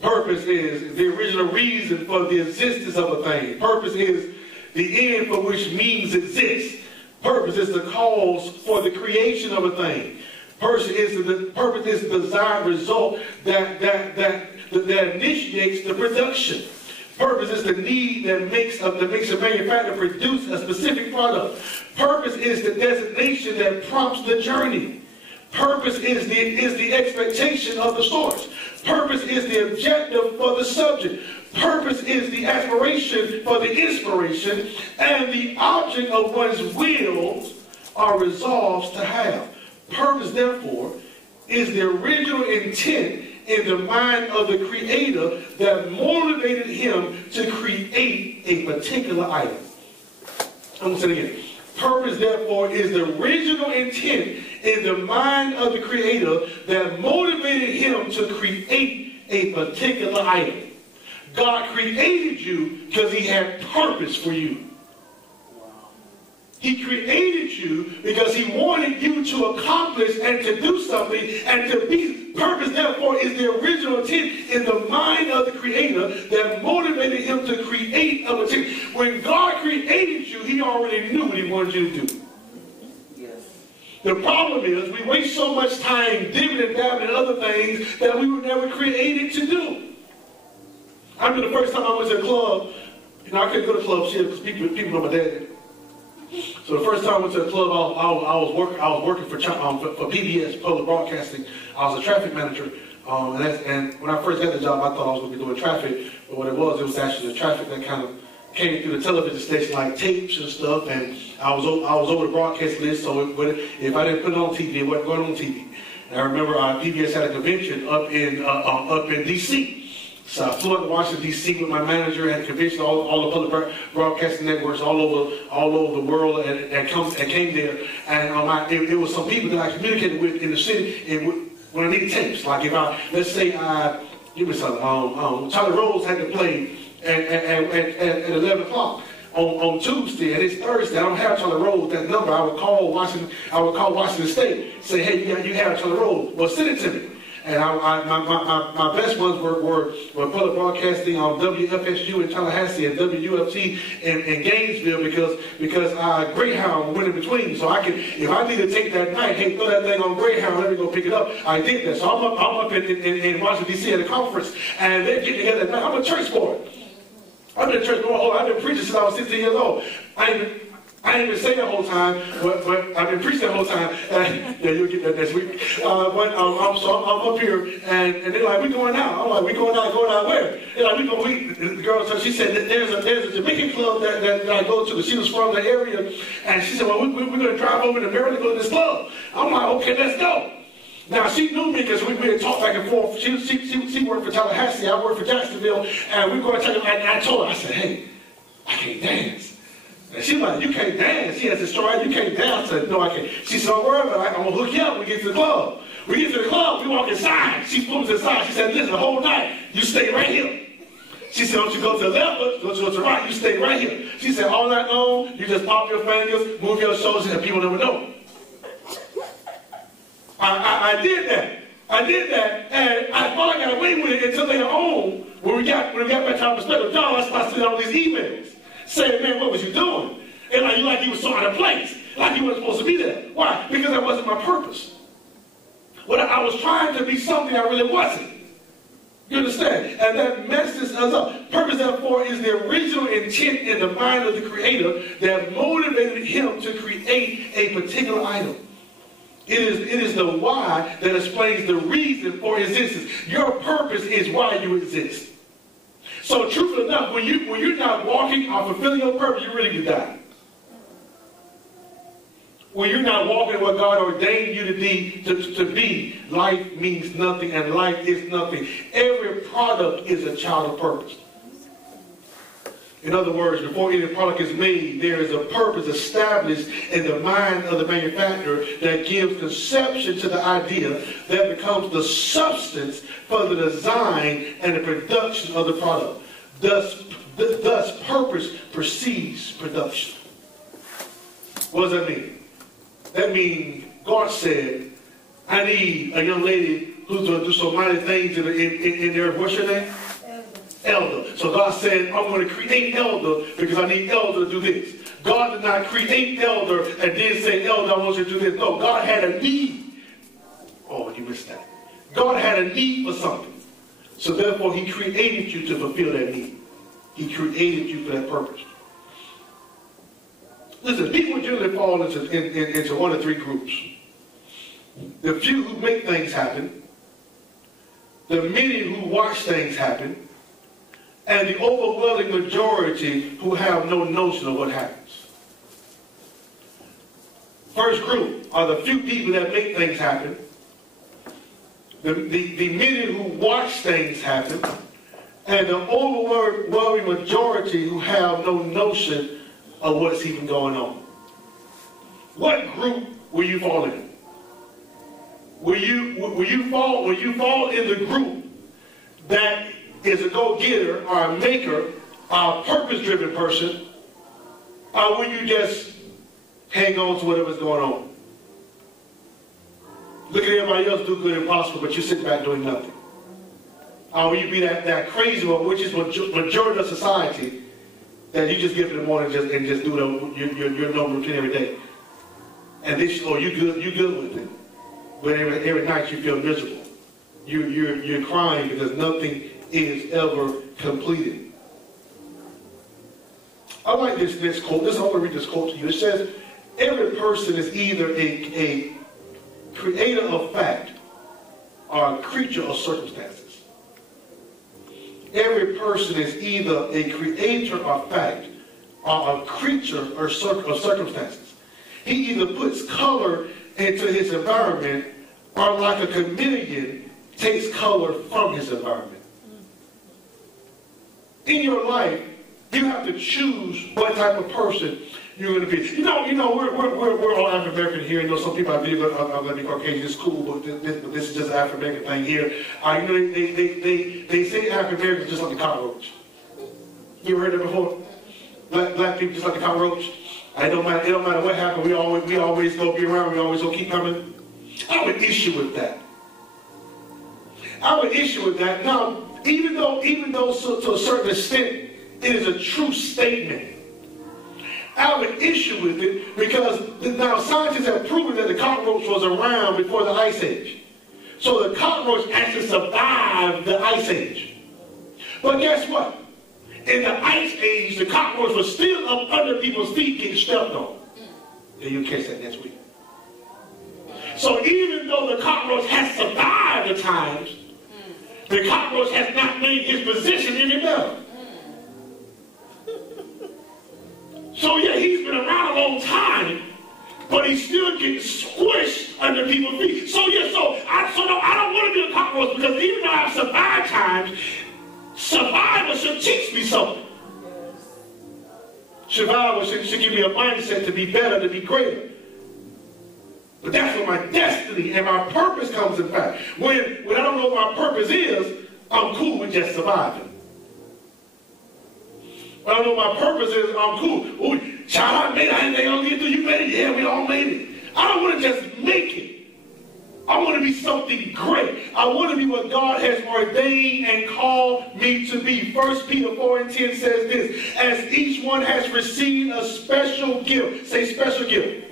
Purpose is the original reason for the existence of a thing. Purpose is the end for which means exist. Purpose is the cause for the creation of a thing. Purpose is the desired result that initiates the production. Purpose is the need that makes a manufacturer produce a specific product. Purpose is the designation that prompts the journey. Purpose is the expectation of the source. Purpose is the objective for the subject. Purpose is the aspiration for the inspiration, and the object of one's will or resolves to have. Purpose, therefore, is the original intent in the mind of the Creator that motivated him to create a particular item. I'm going to say it again. Purpose, therefore, is the original intent in the mind of the Creator that motivated him to create a particular item. God created you because he had purpose for you. He created you because he wanted you to accomplish and to do something and to be. Purpose, therefore, is the original intent in the mind of the Creator that motivated him to create a particular. When God created you, he already knew what he wanted you to do. Yes. The problem is we waste so much time dibbing and dabbing in other things that we were never created to do. I remember the first time I went to a club, I couldn't go to clubs here because people know my dad. So the first time I went to a club, I was working for PBS, Public Broadcasting. I was a traffic manager, and when I first got the job, I thought I was going to be doing traffic, but what it was actually the traffic that kind of came through the television station, like tapes and stuff, and I was over the broadcast list, so if I didn't put it on TV, it wasn't going on TV. And I remember PBS had a convention up in D.C., so I flew up to Washington, D.C. with my manager at a convention, all the public broadcasting networks all over the world that came there. And it was some people that I communicated with in the city and when I needed tapes. Like if let's say, give me something, Charlie Rose had to play at 11 o'clock on Tuesday, and it's Thursday. I don't have Charlie Rose, that number. I would call Washington State, say, hey, you have Charlie Rose. Well, send it to me. And my best ones were public broadcasting on WFSU in Tallahassee and WUFT in Gainesville because Greyhound went in between. So if I need to take that night, hey, throw that thing on Greyhound, let me go pick it up. I did that. So I'm up in Washington, D.C. at a conference, and they're getting together at night. I'm a church boy. I've been a church boy. I've been preaching since I was 16 years old. I didn't even say that whole time, but I've been preaching that whole time. Yeah, you'll get that next week. But I'm up here, and they're like, we going out. I'm like, we going out where? They're like, the girl, so she said, there's a Jamaican club that I go to. She was from the area, and she said, well, we're going to drive over to Maryland to go to this club. I'm like, okay, let's go. Now, she knew me because we had talked back and forth. She worked for Tallahassee, I worked for Jacksonville, and we were going to take her, and I told her, I said, hey, I can't dance. And she was like, you can't dance. She has this story, you can't dance. I said, no, I can't. She said, don't worry about it. I'm going to hook you up when we get to the club. We get to the club, we walk inside. She pulls us inside. She said, listen, the whole night, you stay right here. She said, don't you go to the left, don't you go to the right, you stay right here. She said, all night long, you just pop your fingers, move your shoulders, and people never know. I did that, and I thought I got away with it until later on, when we got back to our perspective. John, I started sending all these emails, saying, man, what was you doing? And like you was so out of place, like you wasn't supposed to be there. Why? Because that wasn't my purpose. I was trying to be something I really wasn't. You understand? And that messes us up. Purpose, therefore, is the original intent in the mind of the Creator that motivated him to create a particular item. It is the why that explains the reason for existence. Your purpose is why you exist. So, truthfully enough, when you're not walking or fulfilling your purpose, you really could die. When you're not walking what God ordained you to be, life means nothing, and life is nothing. Every product is a child of purpose. In other words, before any product is made, there is a purpose established in the mind of the manufacturer that gives conception to the idea that becomes the substance for the design and the production of the product. Thus purpose precedes production. What does that mean? That means God said, I need a young lady who's going to do so mighty things in their, what's your name? Elder. So God said, I'm going to create elder because I need elder to do this. God did not create elder and then say, elder, I want you to do this. No, God had a need. Oh, you missed that. God had a need for something. So therefore, he created you to fulfill that need. He created you for that purpose. Listen, people generally fall into one of three groups. The few who make things happen, the many who watch things happen, and the overwhelming majority who have no notion of what happens. First group are the few people that make things happen, the many who watch things happen, and the overwhelming majority who have no notion of what's even going on. What group will you fall in? Will you fall in the group that is a go-getter or a maker or a purpose-driven person, or will you just hang on to whatever's going on? Look at everybody else do good and prosper, but you sit back doing nothing. Or will you be that crazy one, which is majority of society, that you just get up in the morning and just do your normal routine every day? And this, oh, you good with it. But every night you feel miserable. You're crying because nothing is ever completed. I like this quote. I want to read this quote to you. It says, every person is either a creator of fact or a creature of circumstances. Every person is either a creator of fact or a creature of circumstances. He either puts color into his environment or, like a chameleon, takes color from his environment. In your life, you have to choose what type of person you're going to be. You know, we're all African American here. You know, some people I believe are going to be Caucasian. It's cool, but this is just an African American thing here. You know, they say African Americans just like a cockroach. You ever heard that before? Black people just like a cockroach. It don't matter what happened. We always go be around. We always go keep coming. I have an issue with that. Now, even though to a certain extent it is a true statement, I have an issue with it because now scientists have proven that the cockroach was around before the Ice Age. So the cockroach actually survived the Ice Age. But guess what? In the Ice Age, the cockroach was still up under people's feet getting stepped on. Yeah, you'll catch that next week. So even though the cockroach has survived the times, the cockroach has not made his position any better. So yeah, he's been around a long time, but he's still getting squished under people's feet. So yeah, I don't want to be a cockroach because even though I've survived times, survival should teach me something. Survival should give me a mindset to be better, to be greater. But that's where my destiny and my purpose comes in fact. When I don't know what my purpose is, I'm cool with just surviving. When I don't know what my purpose is, I'm cool. Ooh, child, I made it. I ain't gonna get through. You made it? Yeah, we all made it. I don't want to just make it. I want to be something great. I want to be what God has ordained and called me to be. 1 Peter 4:10 says this, as each one has received a special gift. Say special gift.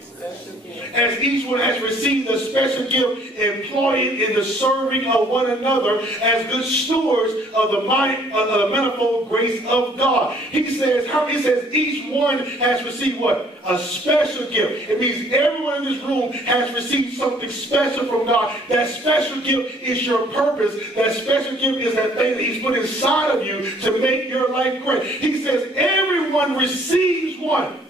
As each one has received a special gift, employ it in the serving of one another as good stewards of the manifold grace of God. He says each one has received what? A special gift. It means everyone in this room has received something special from God. That special gift is your purpose. That special gift is that thing that he's put inside of you to make your life great. He says everyone receives one.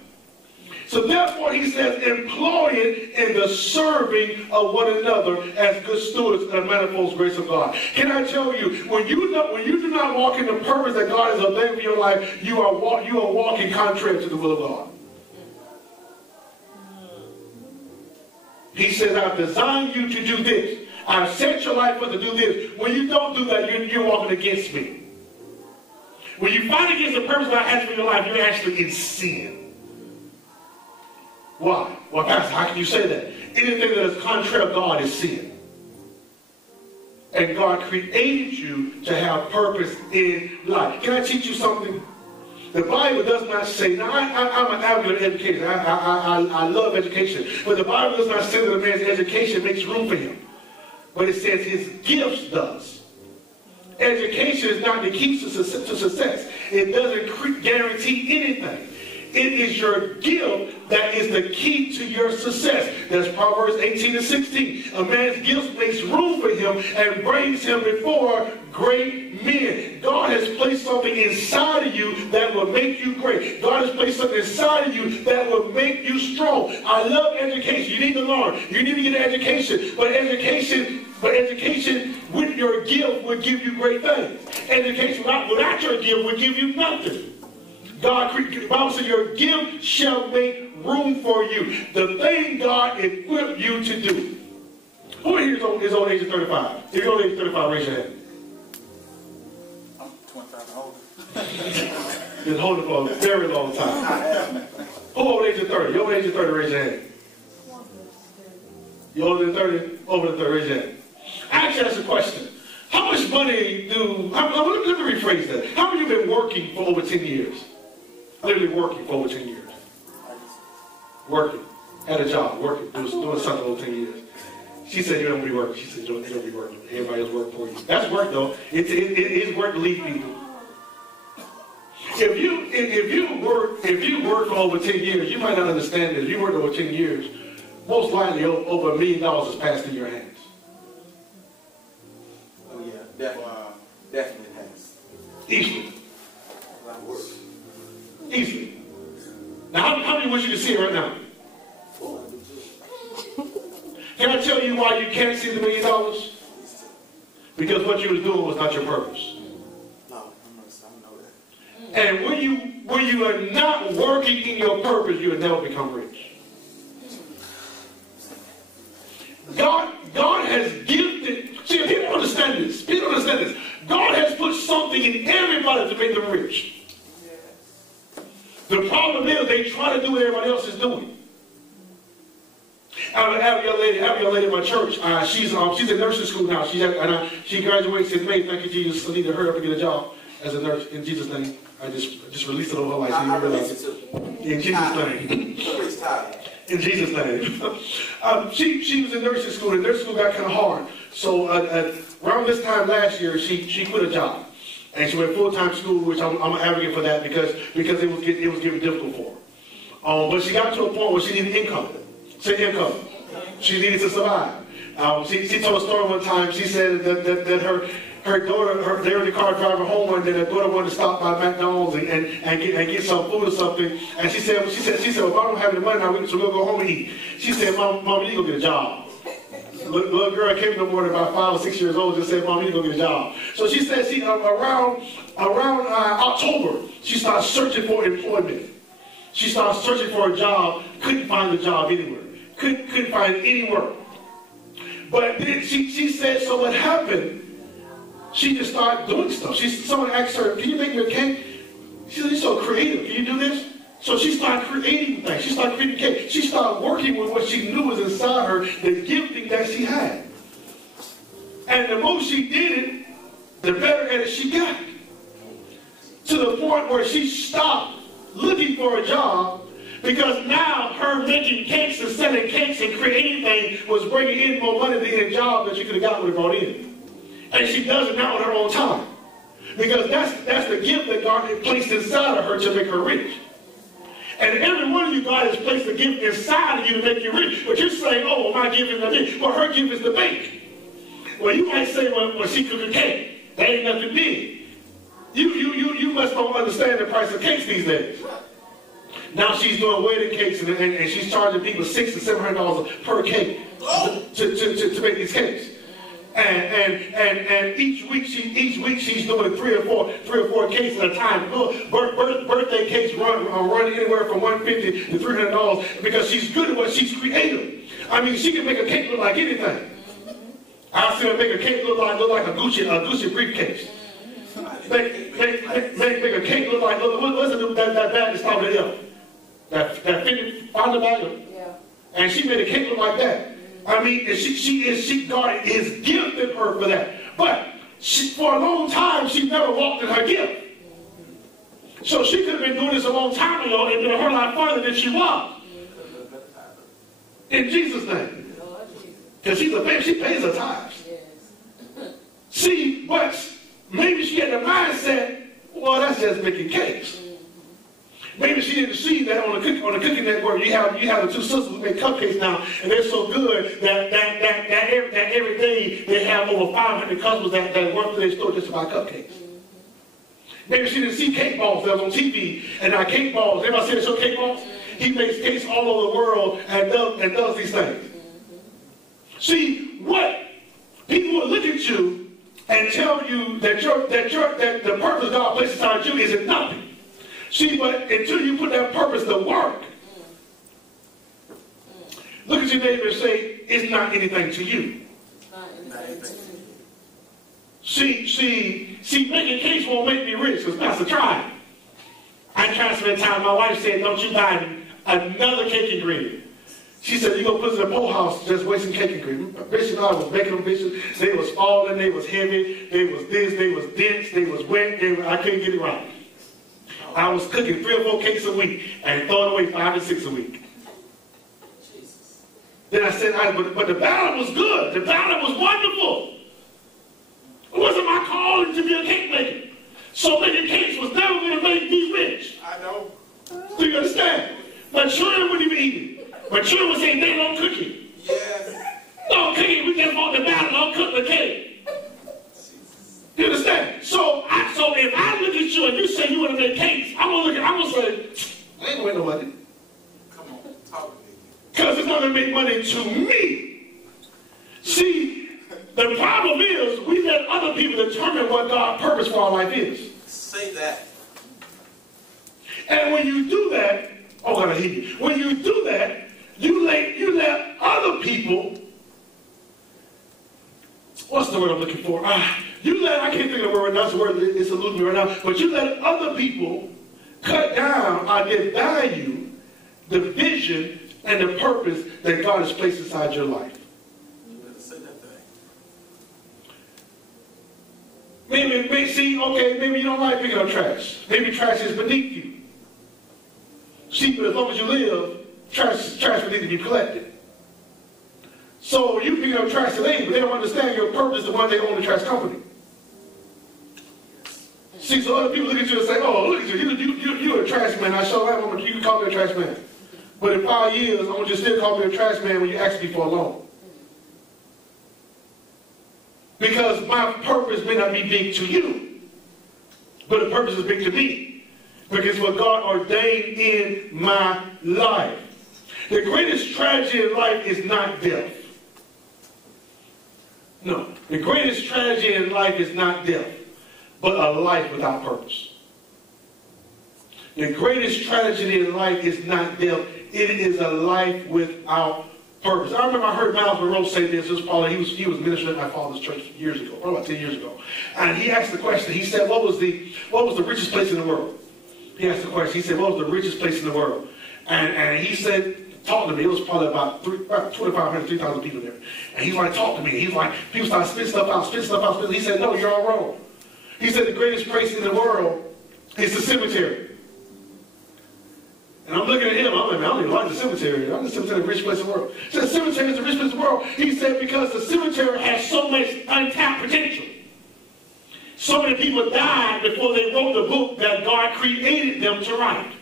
So therefore, he says, employ it in the serving of one another as good stewards of the manifold grace of God. Can I tell you, when you do not walk in the purpose that God has ordained for your life, you are walking contrary to the will of God. He says, I've designed you to do this. I've set your life up to do this. When you don't do that, you're walking against me. When you fight against the purpose God has for your life, you're actually in sin. Why? Well, Pastor, how can you say that? Anything that is contrary to God is sin. And God created you to have purpose in life. Can I teach you something? The Bible does not say, now I'm an advocate of education. I love education. But the Bible does not say that a man's education makes room for him. But it says his gifts does. Education is not the key to success. It doesn't guarantee anything. It is your gift that is the key to your success. That's Proverbs 18 and 16. A man's gift makes room for him and brings him before great men. God has placed something inside of you that will make you great. God has placed something inside of you that will make you strong. I love education. You need to learn. You need to get an education. But education with your gift will give you great things. Education without your gift will give you nothing. The Bible says your gift shall make room for you. The thing God equipped you to do. Who here is on age of 35? If you're on age of 35, raise your hand. I'm 25 older. Been holding for a very long time. Who over the age of 30? You're over the age of 30, raise your hand. You're older than 30? Over the 30, raise your hand. Actually, that's a question. How much money let me rephrase that. How many of you been working for over 10 years? Literally working for over 10 years. Working. At a job. Working. Doing something over 10 years. She said you don't be working. She said you don't be working. Everybody else work for you. That's work though. It is work to lead people. If you work for over 10 years, you might not understand this. If you work over 10 years, most likely over $1 million has passed through your hands. Oh yeah, definitely has. Easily. Easily. Now, how many wish you could see it right now? Can I tell you why you can't see the $1 million? Because what you was doing was not your purpose. No, I know that. And when you are not working in your purpose, you will never become rich. God has gifted. See, people understand this. People understand this. God has put something in everybody to make them rich. The problem is they try to do what everybody else is doing. I have a young lady in my church. She's in nursing school now. She graduates in May. Thank you, Jesus. I need to hurry up and get a job as a nurse in Jesus' name. I just released it over her life. I release it too. In Jesus' name. In Jesus' name. She was in nursing school, and nursing school got kind of hard. So around this time last year, she quit a job. And she went full-time school, which I'm an advocate for that because it was getting difficult for her. But she got to a point where she needed income. Say income. She needed to survive. She told a story one time. She said that her daughter, they were in the car driving home one day. Her daughter wanted to stop by McDonald's and get some food or something. And she said, well, I don't have any money now, so we'll go home and eat. She said, Mom, you need to go get a job. Little girl came in the morning about 5 or 6 years old and said, Mom, you need to go get a job. So she said around October, she started searching for employment. She started searching for a job, couldn't find a job anywhere. Couldn't find any work. But then she said, so what happened? She just started doing stuff. Someone asked her, can you make me a cake? She said, you're so creative. Can you do this? So she started creating things. She started creating cake. She started working with what she knew was inside her, the gifting that she had. And the more she did it, the better at it she got. To the point where she stopped looking for a job because now her making cakes and selling cakes and creating things was bringing in more money than any job that she could have got would have brought in. And she does it now on her own time. Because that's the gift that God had placed inside of her to make her rich. And every one of you, God has placed a gift inside of you to make you rich. But you're saying, oh, well, my gift is nothing. Well, her gift is the bake. Well, you might say, well, she cooked a cake. That ain't nothing big. You must don't understand the price of cakes these days. Now she's doing wedding cakes and she's charging people $600 to $700 per cake to make these cakes. And each week she's doing three or four cakes at a time. Birthday cakes run anywhere from $150 to $300 because she's good at what she's creative. I mean, she can make a cake look like anything. I've seen her make a cake look like a Gucci briefcase. Make a cake look like what's that bag that's top of the L? That 50 pounder bag. Yeah. And she made a cake look like that. I mean, God has gifted her for that. But for a long time, she never walked in her gift. So she could have been doing this a long time ago and been a whole lot further than she was. In Jesus' name. Because she's a baby, she pays her tithes. See, but maybe she had the mindset, well, that's just making cakes. Maybe she didn't see that on the cooking network, you have the two sisters who make cupcakes now, and they're so good that every day they have over 500 customers that work for their store just to buy cupcakes. Maybe she didn't see Cake Boss that was on TV, and now Cake Boss, everybody see the show Cake Boss? He makes cakes all over the world and does these things. See, what people will look at you and tell you that the purpose God placed inside you isn't nothing. See, but until you put that purpose to work, look at your neighbor and say, it's not anything to you. See, making cakes won't make me rich, because Pastor tried. I tried so many times. My wife said, don't you buy another cake ingredient. She said, you're going to put it in a bowl house just wasting cake ingredient. Bishop and I was making them bitches. They was falling, they was heavy, they was this, they was dense, they was wet, I couldn't get it right. I was cooking 3 or 4 cakes a week and throwing away 5 or 6 a week. Jesus. Then I said, but the battle was good. The battle was wonderful. It wasn't my calling to be a cake maker. So making cakes was never going to make me rich. I know. Do you understand? My children wouldn't even eat it. My children would say, they don't cook it. Yes. No cooking, we just want the battle, don't cook the cake. You understand? So if I look at you and you say you want to make cakes, I'm going to say, I ain't going to make no money. Come on, talk to me. Because it's not going to make money to me. See, the problem is we let other people determine what God's purpose for our life is. Say that. And when you do that, oh God, I hear you. When you do that, you let other people, what's the word I'm looking for? I can't think of the word right now, that's the word it's eluding me right now, but you let other people cut down on their value, the vision, and the purpose that God has placed inside your life. You better say that thing. Maybe you don't like picking up trash. Maybe trash is beneath you. See, but as long as you live, trash will need to be collected. So you pick up trash today, but they don't understand your purpose, the one they own the trash company. See, so other people look at you and say, oh, look at you, you're a trash man. I sure am, you can call me a trash man. But in 5 years, I want you to still call me a trash man when you ask me for a loan. Because my purpose may not be big to you, but the purpose is big to me. Because what God ordained in my life. The greatest tragedy in life is not death. No, the greatest tragedy in life is not death, but a life without purpose. The greatest tragedy in life is not death. It is a life without purpose. I remember I heard Miles Monroe say this. This was probably, he was ministering at my father's church years ago, probably about 10 years ago. And he asked the question. He said, what was the richest place in the world? He asked the question. He said, what was the richest place in the world? And he said, talk to me. It was probably about 2,500, 3,000 people there. And he's like, talk to me. He's like, people start spitting stuff out. He said, no, you're all wrong. He said, the greatest place in the world is the cemetery. And I'm looking at him, I'm like, man, I don't even like the cemetery. I'm the cemetery, the richest place in the world. He said, the cemetery is the richest place in the world. He said, because the cemetery has so much untapped potential. So many people died before they wrote the book that God created them to write.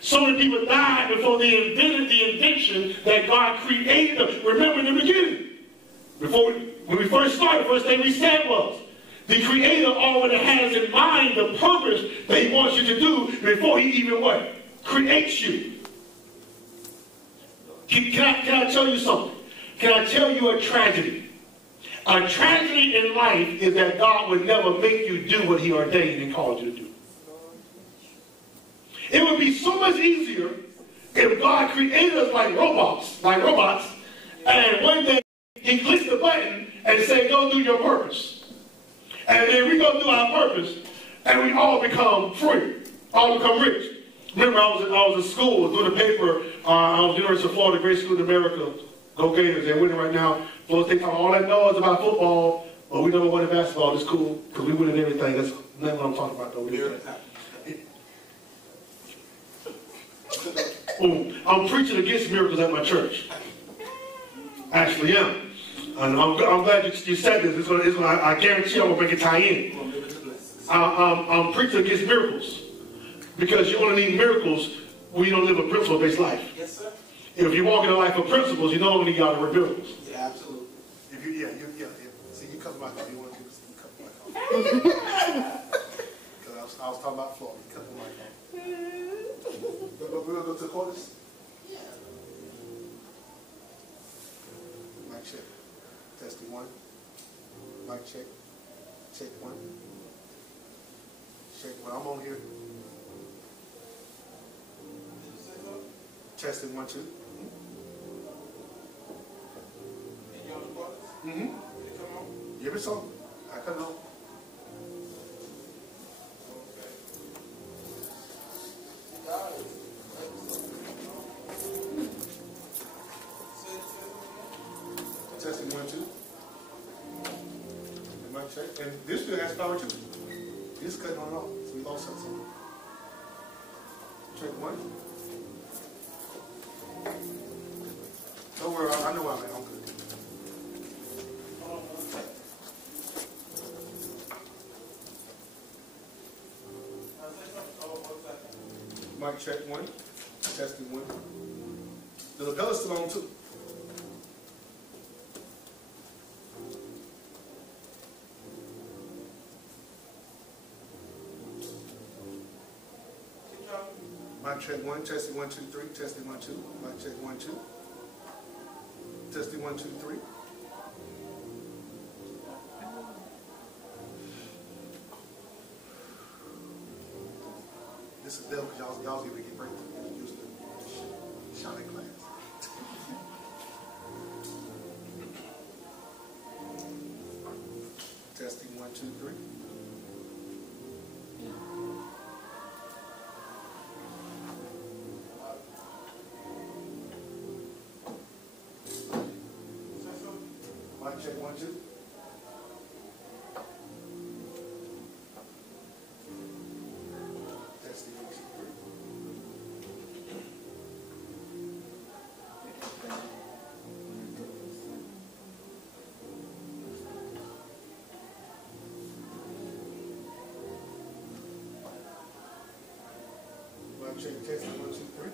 So many people died before they invented the invention that God created them. Remember in the beginning, when we first started, the first thing we said was, the Creator already has in mind the purpose that He wants you to do before He even what? Creates you. Can I tell you something? Can I tell you a tragedy? A tragedy in life is that God would never make you do what He ordained and called you to do. It would be so much easier if God created us like robots, and one day He clicks the button and say, go do your purpose. And then we go through our purpose, and we all become free, all become rich. Remember, I was in school doing a paper. I was at the University of Florida, great school in America. Go Gators! They're winning right now. Florida State talking all that noise about football. Oh, we number one in basketball. It's cool because we win in everything. That's not what I'm talking about, though. I'm preaching against miracles at my church. Actually, am. And I'm glad you said this. I guarantee I'm going to make it tie in. I'm preaching against miracles. Because you only need miracles when you don't live a principle-based life. Yes, sir. If you walk in a life of principles, you no longer need God to work miracles. Yeah, absolutely. See, you cut my off. You want to cut my off. Because I was talking about Florida. You cut my off. But we're going to go to the chorus? Yeah. Mic check. Testing one. Mic check. Check one. Check one. I'm on here. Testing 1, 2. And you on the chorus? Mm-hmm. Did it come on? Every song. I cut it on. Okay. Got it. Testing 1, 2. And mic check. And this still has power too. This cutting on and off. So we lost something. Check 1. Don't worry, I know where I'm at. I'm good. Mic check 1. Testing 1. The lapel's still on too. Mic check 1. Testing 1, 2, 3. Testing 1, 2. Mic check 1, 2. Testing 1, 2, 3. This is devil because y'all going to get breakthrough. Used to shouting class. Testing 1, 2, 3. Mic check 1, 2. Testing 1, 2, 3. Mic check testing 1, 2, 3.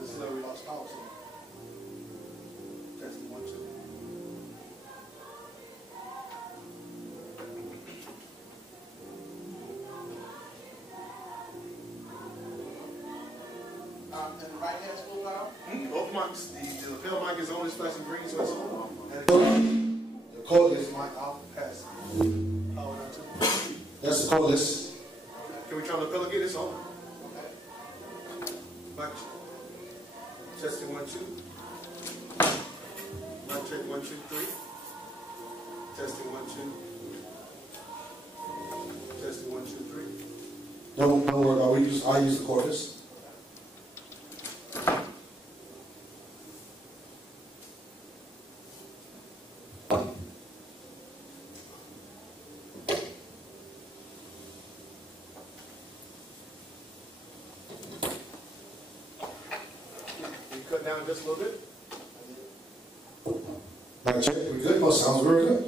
This is where we lost power. So testing 1, 2. And the right hand's full now? Both mics, the lapel mic is only flashing green, so it's on. And the cordless mic, I'll pass. Power down to. That's the cordless. Can we try the lapel again? It's on. Okay. Mic testing 1, 2. Mic check 1, 2, 3. Testing 1, 2. Testing 1, 2, 3. Don't worry about it. I use the cordless. Cut down just a little bit. Mic check, we good? Oh, sounds very good.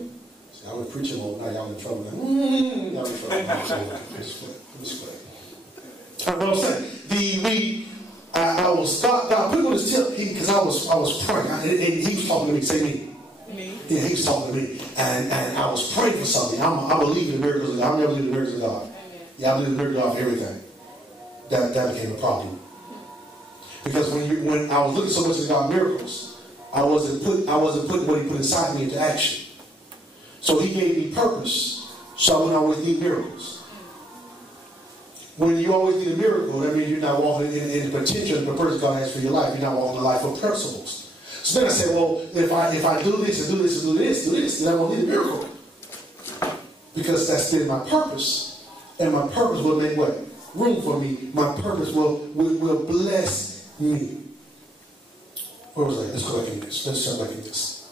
See, I was preaching all night. Y'all in trouble now. Y'all in trouble. Just play. What I'm saying, I was stopped. I put on his tip because I was praying, and he was talking to me. Say me. Me. Yeah, he was talking to me, and I was praying for something. I believe in the miracles of God. I never believe in the miracles of God. Amen. Yeah, I believe in the miracles of God for everything. That became a problem. Because when I was looking so much at God miracles, I wasn't putting what He put inside me into action. So He gave me purpose, so I wouldn't always need miracles. When you always need a miracle, that means you're not walking in the potential of the purpose God has for your life. You're not walking a life of principles. So then I said, well, if I do this and do this and do this, then I won't need a miracle. Because that's been my purpose. And my purpose will make what? Room for me. My purpose will bless me. Where was I? Let's go back in this. Let's jump back in this.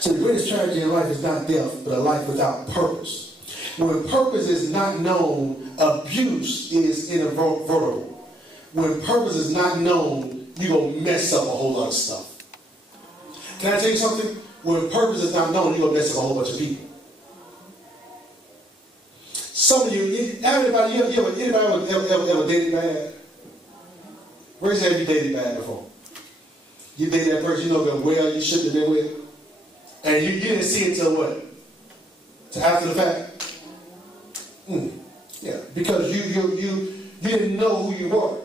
So the greatest tragedy in life is not death, but a life without purpose. When purpose is not known, abuse is inevitable. When purpose is not known, you're going to mess up a whole lot of stuff. Can I tell you something? When purpose is not known, you're going to mess up a whole bunch of people. Some of you, everybody, anybody ever dated bad? Where's have you dated bad before? You dated that person you know that well you shouldn't have been with, and you didn't see it till what? Till after the fact? Yeah, because you didn't know who you were.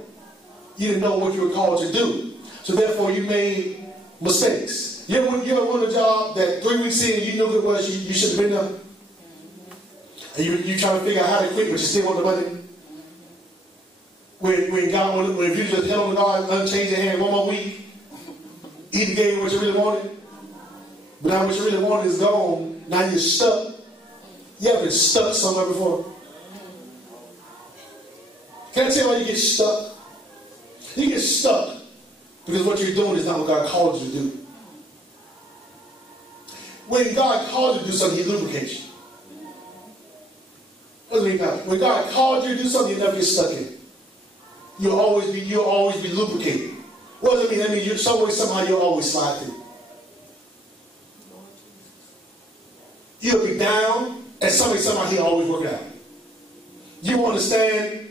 You didn't know what you were called to do. So therefore you made mistakes. You ever won a job that 3 weeks in you knew what it was you should have been there? And you trying to figure out how to quit, but you still want the money? When God wanted, when you just held on to God, unchanged your hand 1 more week, He gave you what you really wanted. But now what you really wanted is gone. Now you're stuck. You ever been stuck somewhere before? Can I tell you why you get stuck? You get stuck because what you're doing is not what God called you to do. When God called you to do something, He lubricates you. What do you mean? When God called you to do something, you never get stuck in it. You'll always be lubricated. What does it mean? That means somehow you'll always slide through. You'll be down, and somehow He'll always work it out. You understand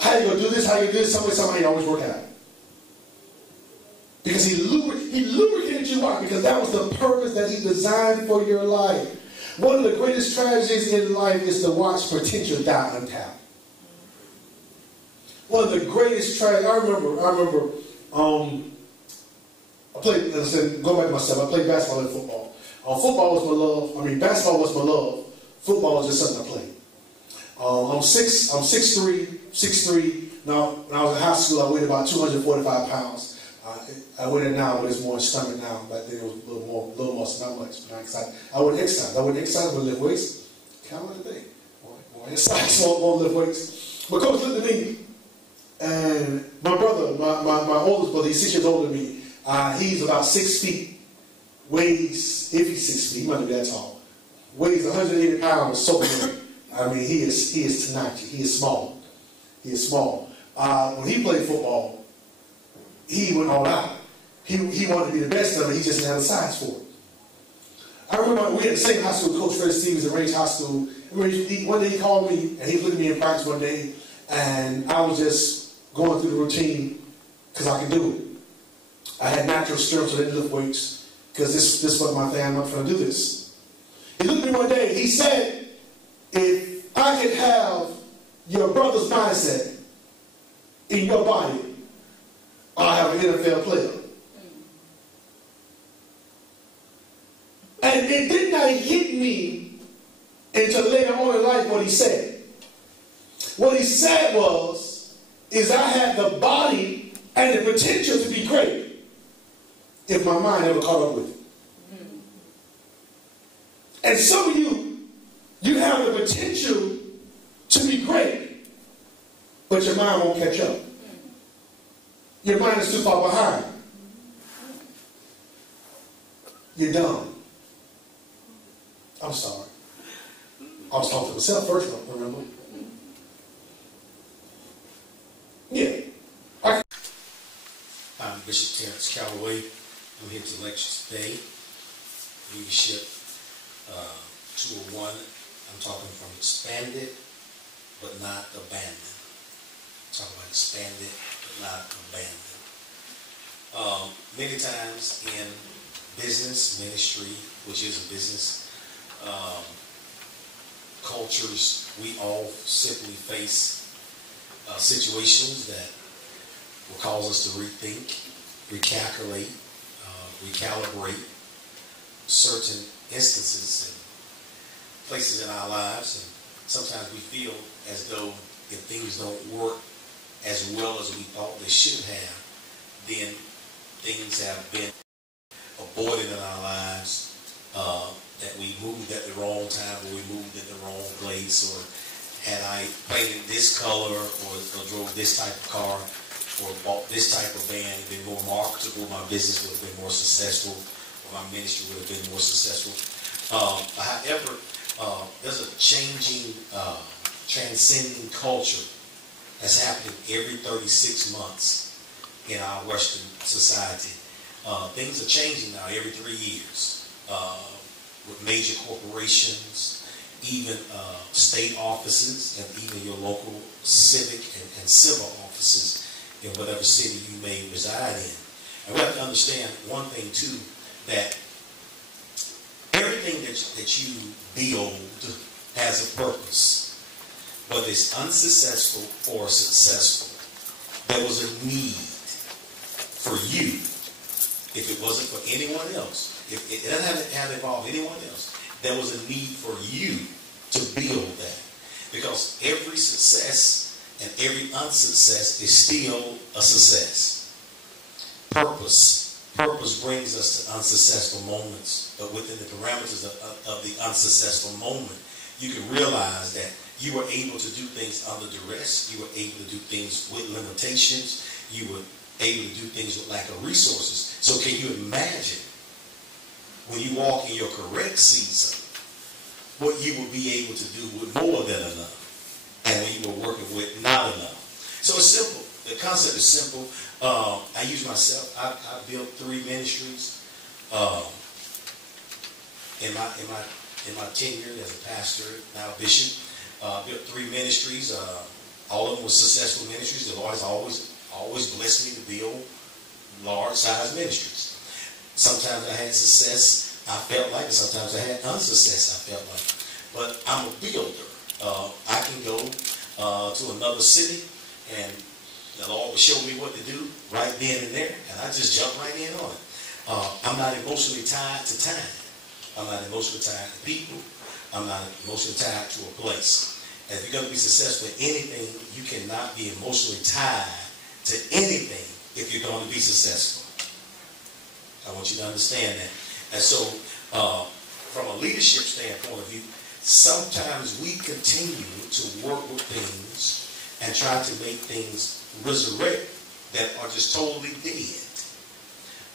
how you gonna do this, how you do this, somehow He always work it out. Because He lubricated you out, because that was the purpose that He designed for your life. One of the greatest tragedies in life is to watch potential die untapped. One of the greatest tragedies. I remember. I played. Go back to myself. I played basketball and football. Football was my love. Basketball was my love. Football was just something I played. I'm 6'3". Now, when I was in high school, I weighed about 245 pounds. I weigh it now, but it's more stomach now. Back then it was a little more, so not much. I wouldn't exercise. I wouldn't lift weights. Kind of the thing. More exercise, won't lift weights. But Coach looked at me, and my brother, my oldest brother, he's 6 years older than me. He's about 6 feet. Weighs, if he's 6 feet, he might be that tall. Weighs 180 pounds, soaking. He is tonight. He is small. He is small. When he played football, he went all out. He wanted to be the best of it. He just didn't have the size for it. I remember we had the same high school, Coach Fred Stevens at Range High School. One day he called me, and he looked at me in practice one day, and I was just going through the routine because I could do it. I had natural strength, so I didn't lift weights because this wasn't my thing. I'm not trying to do this. He looked at me one day. He said, "If I could have your brother's mindset in your body, I'll have an NFL player." And it did not hit me until later on in life what he said. What he said is I had the body and the potential to be great if my mind ever caught up with it. And some of you have the potential to be great, but your mind won't catch up. Your mind is too far behind. You're dumb. I'm sorry. I was talking to myself first, remember? Yeah. I'm Bishop Terrence Calloway. I'm here to lecture today. Leadership 201. I'm talking from expanded but not abandoned. I'm talking about expanded but not abandoned. Many times in business, ministry, which is a business, cultures, we all simply face situations that will cause us to rethink, recalculate, recalibrate certain instances and places in our lives. And sometimes we feel as though if things don't work as well as we thought they should have, then things have been aborted in our lives, that we moved at the wrong time, or we moved in the wrong place, or had I painted this color, or drove this type of car, or bought this type of van, been more marketable, my business would have been more successful, or my ministry would have been more successful. However, there's a changing, transcending culture that's happening every 36 months in our Western society. Things are changing now every 3 years with major corporations, even state offices, and even your local civic and civil offices in whatever city you may reside in. And we have to understand one thing too, that everything that you build has a purpose, whether it's unsuccessful or successful. There was a need for you. If it wasn't for anyone else, if it doesn't have to involve anyone else, there was a need for you to build that. Because every success and every unsuccess is still a success. Purpose brings us to unsuccessful moments, but within the parameters of the unsuccessful moment, you can realize that you were able to do things under duress, you were able to do things with limitations, you were able to do things with lack of resources. So can you imagine when you walk in your correct season, what you will be able to do with more than enough, and when you were working with not enough? So it's simple. The concept is simple. I use myself. I built 3 ministries in my tenure as a pastor, now bishop. Built 3 ministries. All of them were successful ministries. The Lord has always blessed me to build large-sized ministries. Sometimes I had success, I felt like it. Sometimes I had unsuccess, I felt like. But I'm a builder. I can go to another city, and the Lord will show me what to do right then and there, and I just jump right in on it. I'm not emotionally tied to time. I'm not emotionally tied to people. I'm not emotionally tied to a place. And if you're going to be successful in anything, you cannot be emotionally tied to anything if you're going to be successful. I want you to understand that. And so, from a leadership standpoint of view, sometimes we continue to work with things and try to make things resurrect that are just totally dead.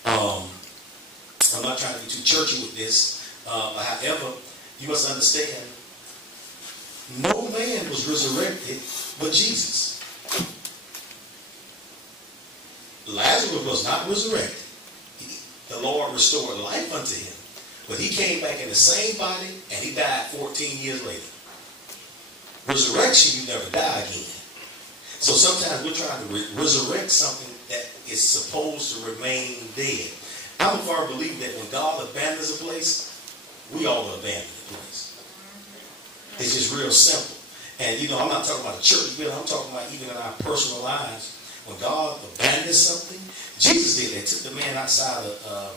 I'm not trying to be too churchy with this. However, you must understand, no man was resurrected but Jesus. Lazarus was not resurrected. The Lord restored life unto him. But he came back in the same body and he died 14 years later. Resurrection, you never die again. So sometimes we're trying to resurrect something that is supposed to remain dead. I'm a firm believer that when God abandons a place, we all abandon the place. It's just real simple. And you know, I'm not talking about a church building, I'm talking about even in our personal lives. When God abandons something, Jesus did that. Took the man outside of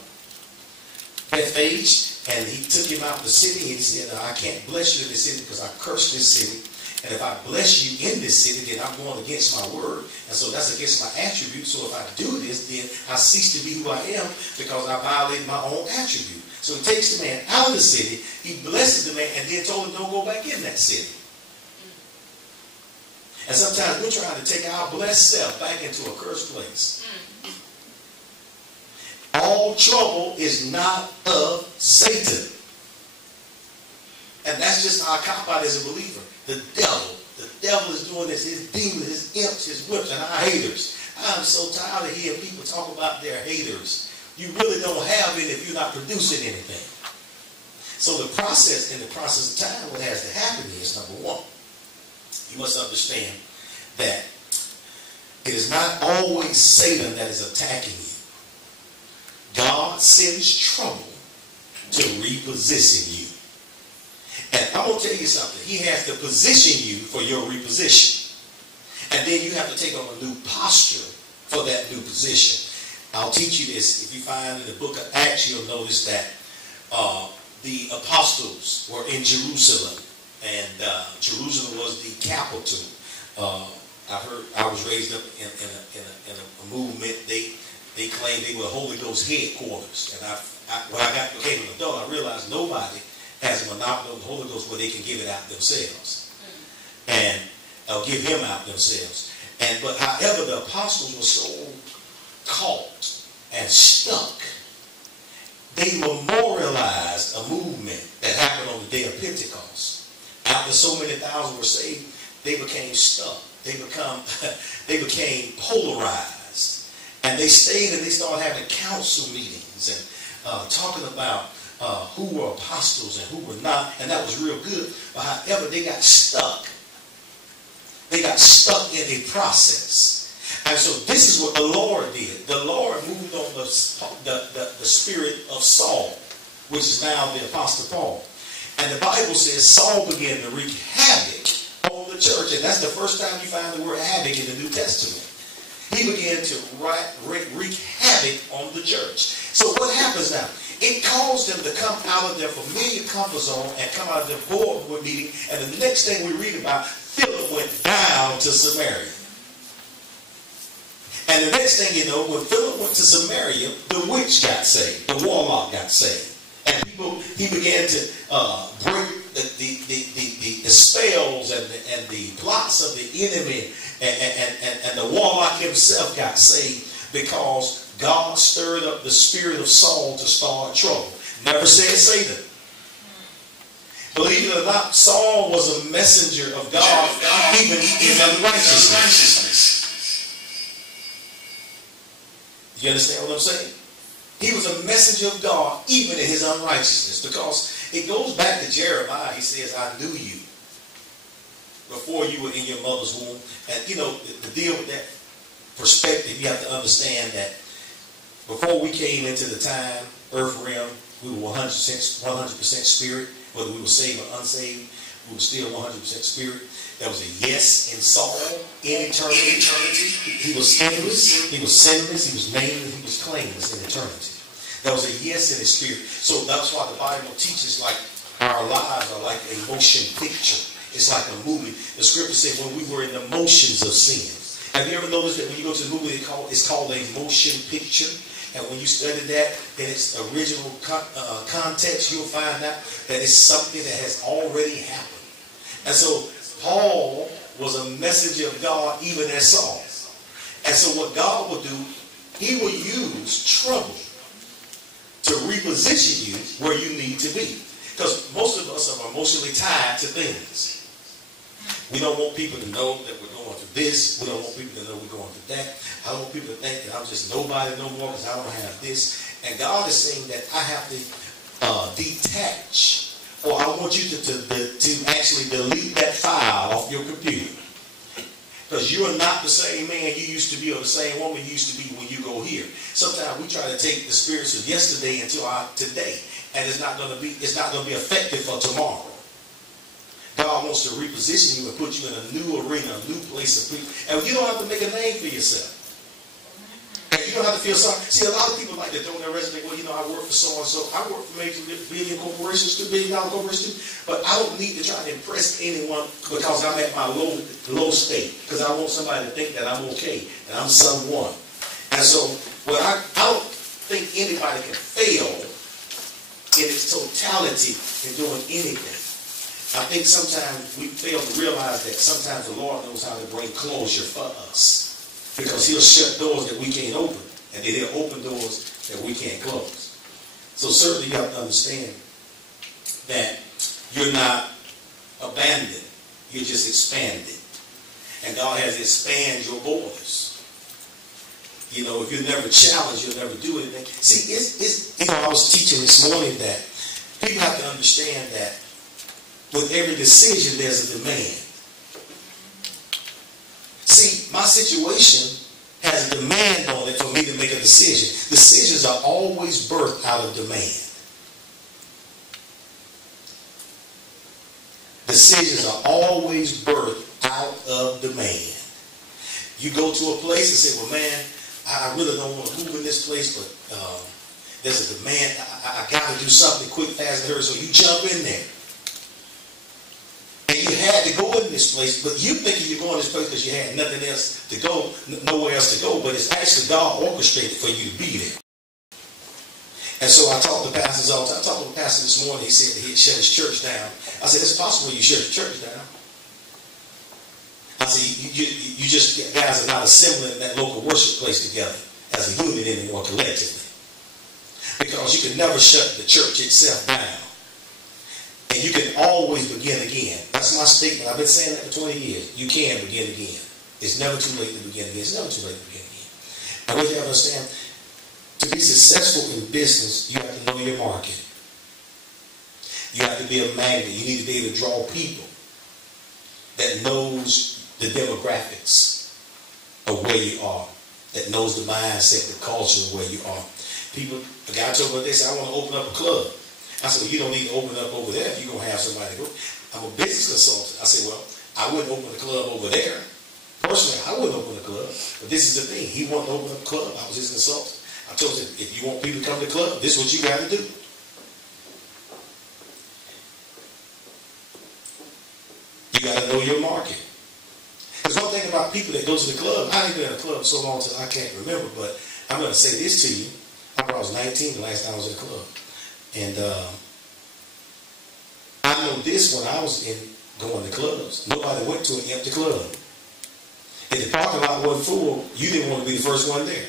Bethphage, and he took him out of the city, and he said, I can't bless you in this city because I cursed this city. And if I bless you in this city, then I'm going against my word. And so that's against my attribute. So if I do this, then I cease to be who I am because I violated my own attribute. So he takes the man out of the city, he blesses the man, and then told him don't go back in that city. And sometimes we're trying to take our blessed self back into a cursed place. All trouble is not of Satan. And that's just our cop-out as a believer. The devil is doing this, his demons, his imps, his whips, and our haters. I'm so tired of hearing people talk about their haters. You really don't have it if you're not producing anything. So in the process of time, what has to happen is, number one, you must understand that it is not always Satan that is attacking you. God sends trouble to reposition you. And I'm going to tell you something. He has to position you for your reposition. And then you have to take on a new posture for that new position. I'll teach you this. If you find in the book of Acts, you'll notice that the apostles were in Jerusalem. And Jerusalem was the capital. I was raised up in a movement. They claimed they were Holy Ghost headquarters. And when I became an adult, I realized nobody has a monopoly of the Holy Ghost where they can give it out themselves. And give him out themselves. But however, the apostles were so caught and stuck they memorialized a movement that happened on the day of Pentecost. After so many thousand were saved, they became stuck. They became polarized. And they stayed and they started having council meetings and talking about who were apostles and who were not. And that was real good. But however, they got stuck. They got stuck in a process. And so this is what the Lord did. The Lord moved on the spirit of Saul, which is now the Apostle Paul. And the Bible says Saul began to wreak havoc on the church. And that's the first time you find the word havoc in the New Testament. He began to wreak havoc on the church. So what happens now? It caused them to come out of their familiar comfort zone and come out of their boardroom meeting. And the next thing we read about, Philip went down to Samaria. And the next thing you know, when Philip went to Samaria, the witch got saved. The warlock got saved. And he began to break the spells and the plots of the enemy. And the warlock himself got saved because God stirred up the spirit of Saul to start trouble. Never said Satan. Believe it or not, Saul was a messenger of God, even in unrighteousness. You understand what I'm saying? He was a messenger of God, even in his unrighteousness, because it goes back to Jeremiah. He says, I knew you before you were in your mother's womb. And you know, the deal with that perspective, you have to understand that before we came into the time, earth realm, we were 100% spirit. Whether we were saved or unsaved, we were still 100% spirit. There was a yes in Saul in eternity. He was sinless, he was nameless, he was claimless in eternity. There was a yes in his spirit. So that's why the Bible teaches like our lives are like a motion picture. It's like a movie. The scripture said when we were in the motions of sin. Have you ever noticed that when you go to the movie, it's called a motion picture? And when you study that in its original context, you'll find out that it's something that has already happened. And so Paul was a messenger of God even as Saul. And so what God will do, he will use trouble to reposition you where you need to be. Because most of us are emotionally tied to things. We don't want people to know that we're going through this. We don't want people to know we're going through that. I don't want people to think that I'm just nobody no more because I don't have this. And God is saying that I have to detach. Or I want you to actually delete that file off your computer. Because you are not the same man you used to be or the same woman you used to be when you go here. Sometimes we try to take the spirits of yesterday into our today. And it's not going to be effective for tomorrow. God wants to reposition you and put you in a new arena, a new place of people. And you don't have to make a name for yourself. And you don't have to feel sorry. See, a lot of people like to throw in their resume, well, you know, I work for so-and-so. I work for major billion corporations, $2 billion corporations, but I don't need to try to impress anyone because I'm at my low state. Because I want somebody to think that I'm okay, that I'm someone. And so, I don't think anybody can fail in its totality in doing anything. I think sometimes we fail to realize that sometimes the Lord knows how to bring closure for us. Because he'll shut doors that we can't open. And then he'll open doors that we can't close. So certainly you have to understand that you're not abandoned. You're just expanded. And God has to expand your borders. You know, if you're never challenged, you'll never do anything. See, I was teaching this morning that people have to understand that with every decision, there's a demand. See, my situation has a demand on it for me to make a decision. Decisions are always birthed out of demand. Decisions are always birthed out of demand. You go to a place and say, well, man, I really don't want to move in this place, but there's a demand. I got to do something quick, fast, and hurry. So you jump in there. And you had to go in this place, but you thinking you're going to this place because you had nothing else to go, nowhere else to go, but it's actually God orchestrated for you to be there. And so I talked to pastors all the time. I talked to a pastor this morning. He said that he'd shut his church down. I said, it's possible you shut your church down. I said, you just guys are not assembling that local worship place together as a unit anymore collectively. Because you can never shut the church itself down. And you can always begin again. That's my statement. I've been saying that for 20 years. You can begin again. It's never too late to begin again. It's never too late to begin again. And what you have to understand, to be successful in business, you have to know your market. You have to be a magnet. You need to be able to draw people that knows the demographics of where you are, that knows the mindset, the culture of where you are. People, a guy told me, they said, I want to open up a club. I said, well, you don't need to open it up over there if you're going to have somebody go. I'm a business consultant. I said, well, I wouldn't open the club over there. Personally, I wouldn't open the club. But this is the thing. He wanted to open up a club. I was his consultant. I told him, if you want people to come to the club, this is what you got to do. You got to know your market. There's one thing about people that go to the club. I ain't been in a club so long till I can't remember, but I'm going to say this to you. I remember I was 19 the last time I was in a club. And I know this when I was going to clubs. Nobody went to an empty club. If the parking lot wasn't full, you didn't want to be the first one there.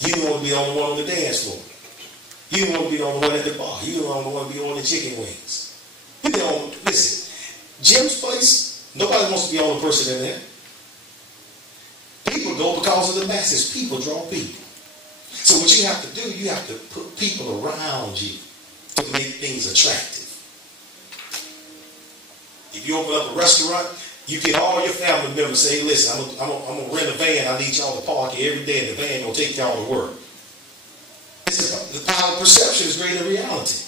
You didn't want to be the only one on the dance floor. You didn't want to be the only one at the bar. You didn't want to be on the chicken wings. You didn't listen, Jim's place, nobody wants to be the only person in there. People go because of the masses. People draw people. So what you have to do, you have to put people around you to make things attractive. If you open up a restaurant, you get all your family members say, hey, listen, I'm going to rent a van. I need y'all to park here every day, and the van will take y'all to work. The power of perception is greater than reality.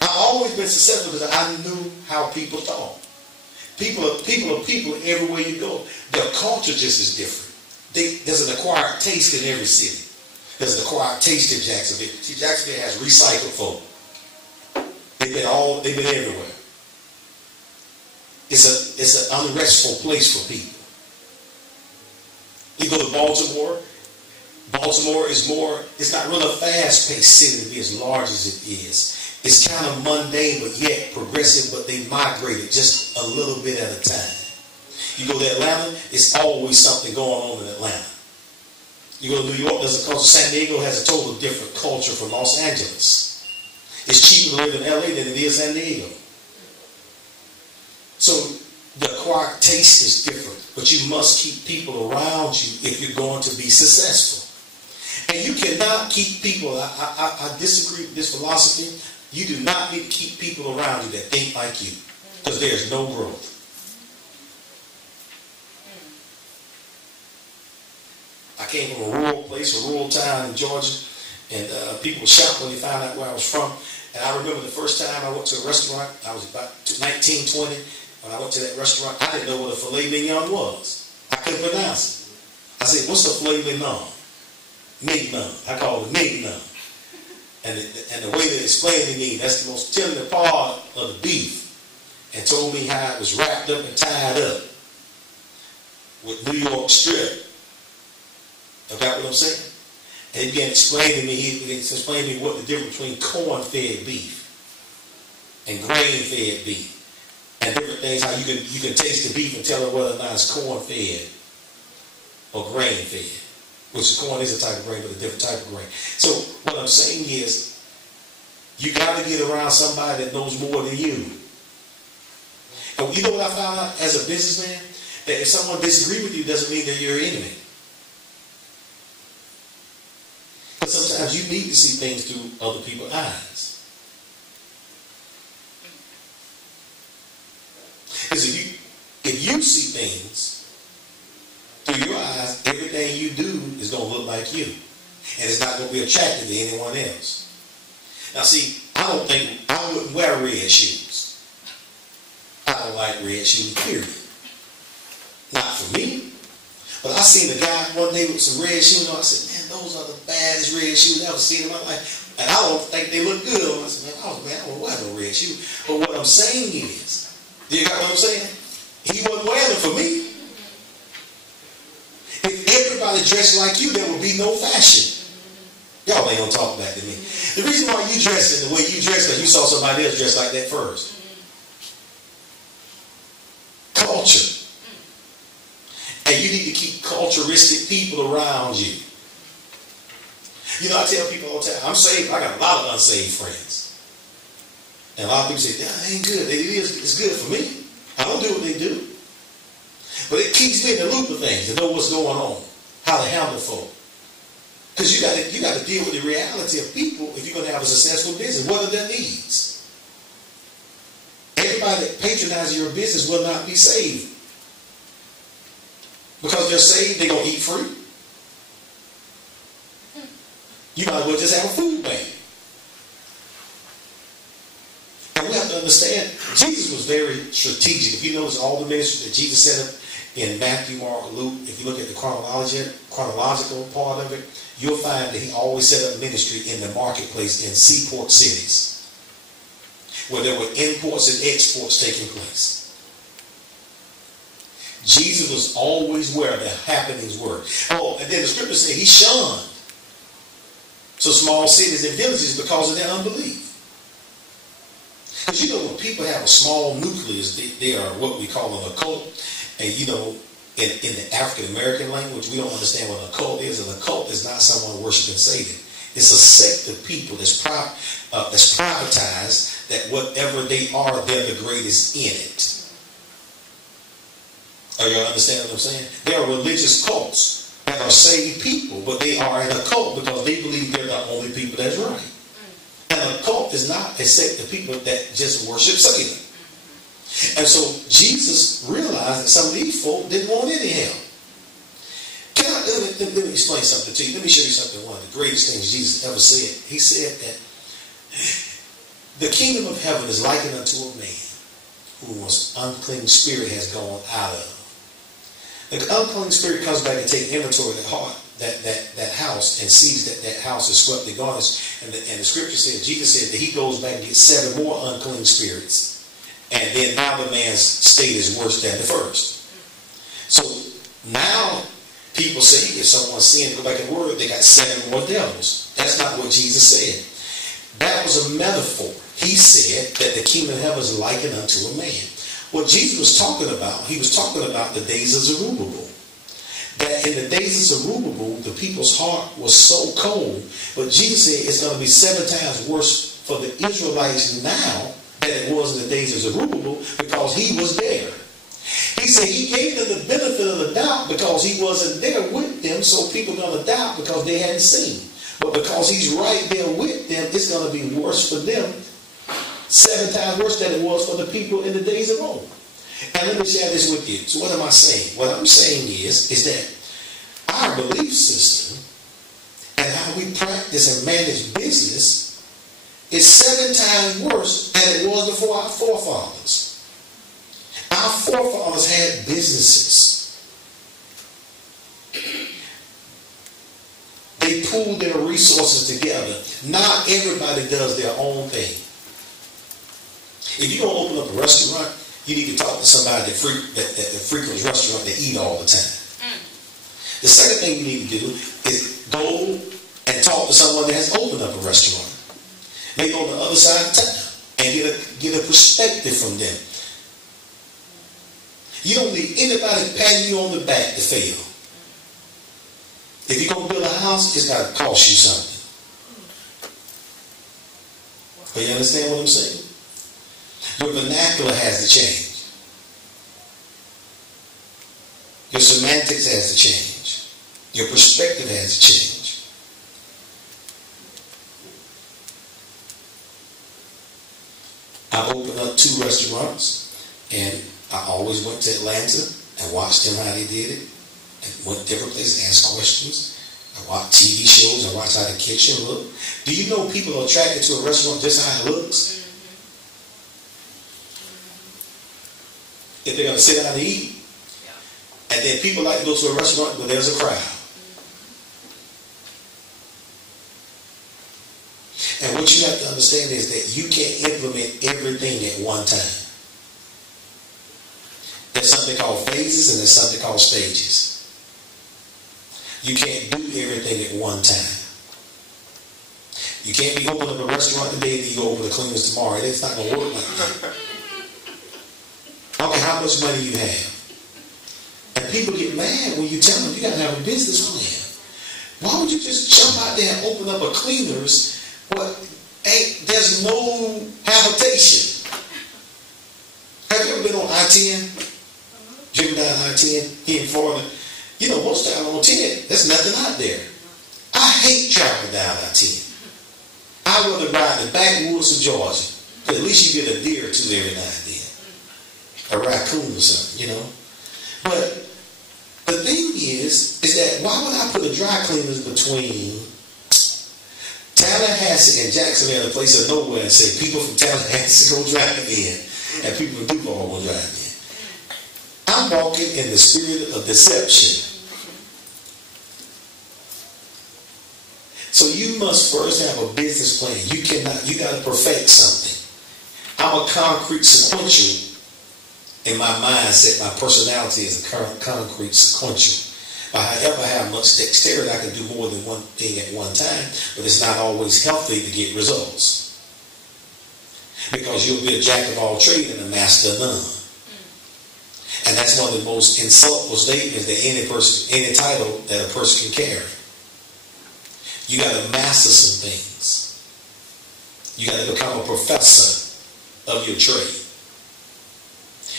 I've always been successful because I knew how people thought. People are people everywhere you go. Their culture just is different. There's an acquired taste in every city. There's an acquired taste in Jacksonville. See, Jacksonville has recycled folk. They've been everywhere. It's an unrestful place for people. You go to Baltimore. Baltimore is it's not really a fast-paced city to be as large as it is. It's kind of mundane, but yet progressive, but they migrated just a little bit at a time. You go to Atlanta, it's always something going on in Atlanta. You go to New York, there's a culture. San Diego has a totally different culture from Los Angeles. It's cheaper to live in LA than it is San Diego. So the acquired taste is different, but you must keep people around you if you're going to be successful. And you cannot keep people, I disagree with this philosophy. You do not need to keep people around you that think like you, because there's no growth. I came from a rural place, a rural town in Georgia, and people were shocked when they found out where I was from. And I remember the first time I went to a restaurant, I was about 19, 20. When I went to that restaurant, I didn't know what a filet mignon was. I couldn't pronounce it. I said, what's a filet mignon? Mignon. I call it mignon. And the way they explained to me, that's the most tender part of the beef. And told me how it was wrapped up and tied up with New York strip. You got what I'm saying? And he began to explain to me, what the difference between corn-fed beef and grain-fed beef. And different things, how you can taste the beef and tell it whether or not it's corn-fed or grain-fed. Which corn is a type of grain, but a different type of grain. So what I'm saying is, you got to get around somebody that knows more than you. And you know what I found out as a businessman? That if someone disagrees with you, doesn't mean they're your enemy. But sometimes you need to see things through other people's eyes. Because if you see things through your eyes, everything you do is going to look like you. And it's not going to be attractive to anyone else. Now see, I wouldn't wear red shoes. I don't like red shoes, period. Not for me. But I seen a guy one day with some red shoes on. I said, man, those are the baddest red shoes I've ever seen in my life. And I don't think they look good. I said, man, I don't wear no red shoes. But what I'm saying is, you got what I'm saying? He wasn't wearing them for me. If everybody dressed like you, there would be no fashion. Y'all ain't gonna talk back to me. The reason why you dress in the way you dress, because you saw somebody else dress like that first. Culture. And you need to keep culturistic people around you. You know, I tell people all the time, I'm saved. I got a lot of unsaved friends. And a lot of people say, that ain't good. It's good for me. I don't do what they do. But it keeps me in the loop of things to know what's going on, how to handle folk. Because you got to deal with the reality of people if you're going to have a successful business. What are their needs? Everybody that patronizes your business will not be saved. Because they're saved, they're going to eat free. You might as well just have a food bank. And we have to understand, Jesus was very strategic. If you notice all the ministries that Jesus set up in Matthew, Mark, Luke, if you look at the chronological part of it, you'll find that he always set up ministry in the marketplace in seaport cities where there were imports and exports taking place. Jesus was always where the happenings were. Oh, and then the scripture said he shunned so small cities and villages because of their unbelief. Because you know, when people have a small nucleus, they are what we call an occult. And you know, in the African American language, we don't understand what an occult is. An occult is not someone worshiping Satan. It's a sect of people that's privatized, that whatever they are, they're the greatest in it. Are you understand what I'm saying? There are religious cults that are saved people, but they are in a cult because they believe they're the only people that's right. And a cult is not a sect of people that just worship Satan. And so Jesus realized that some of these folk didn't want any help. Let me explain something to you. Let me show you something. One of the greatest things Jesus ever said. He said that the kingdom of heaven is likened unto a man whose unclean spirit has gone out of. The unclean spirit comes back and takes inventory of the heart, that house, and sees that house is swept and garnished. And the scripture said, Jesus said that he goes back and gets 7 more unclean spirits. And then now the man's state is worse than the first. So now people say if someone sinned, go back and word, they got 7 more devils. That's not what Jesus said. That was a metaphor. He said that the kingdom of heaven is likened unto a man. What Jesus was talking about, he was talking about the days of Zerubbabel. That in the days of Zerubbabel, the people's heart was so cold. But Jesus said it's going to be 7 times worse for the Israelites now than it was in the days of Zerubbabel because he was there. He said he gave them the benefit of the doubt because he wasn't there with them, so people are going to doubt because they hadn't seen. But because he's right there with them, it's going to be worse for them, 7 times worse than it was for the people in the days of old. And let me share this with you. So what am I saying? What I'm saying is that our belief system and how we practice and manage business is 7 times worse than it was before our forefathers. Our forefathers had businesses. They pooled their resources together. Not everybody does their own thing. If you're going to open up a restaurant, you need to talk to somebody that frequents restaurant that eat all the time. The second thing you need to do is go and talk to someone that has opened up a restaurant. Maybe on the other side of town and get a perspective from them. You don't need anybody patting you on the back to fail. If you're going to build a house, it's got to cost you something. Do you understand what I'm saying? Your vernacular has to change. Your semantics has to change. Your perspective has to change. I opened up 2 restaurants, and I always went to Atlanta and watched them how they did it. And went different places, asked questions. I watched TV shows. I watched how the kitchen looked. Do you know people are attracted to a restaurant just how it looks? If they're going to sit down and eat. And then people like to go to a restaurant where there's a crowd. And what you have to understand is that you can't implement everything at one time. There's something called phases and there's something called stages. You can't do everything at one time. You can't be opening up a restaurant today and then you go over the cleaners tomorrow. It's not going to work like that. I don't care how much money you have. And people get mad when you tell them you got to have a business plan. Why would you just jump out there and open up a cleaners? There's no habitation. Have you ever been on I-10? Driven down I-10 here in Florida? You know, most of the time on 10, there's nothing out there. I hate traveling down I-10. I would rather ride the backwoods of Georgia. But at least you get a deer or two every now and then. A raccoon or something, you know. But the thing is that why would I put a dry cleaners between Tallahassee and Jacksonville, a place of nowhere, and say people from Tallahassee go drive in and people from Duval go drive in? I'm walking in the spirit of deception. So you must first have a business plan. You got to perfect something. I'm a concrete sequential in my mindset. My personality is a concrete sequential. However, I have much dexterity, I can do more than one thing at one time, but it's not always healthy to get results. Because you'll be a jack of all trades and a master of none. And that's one of the most insultful statements that any title that a person can carry. You got to master some things. You got to become a professor of your trade.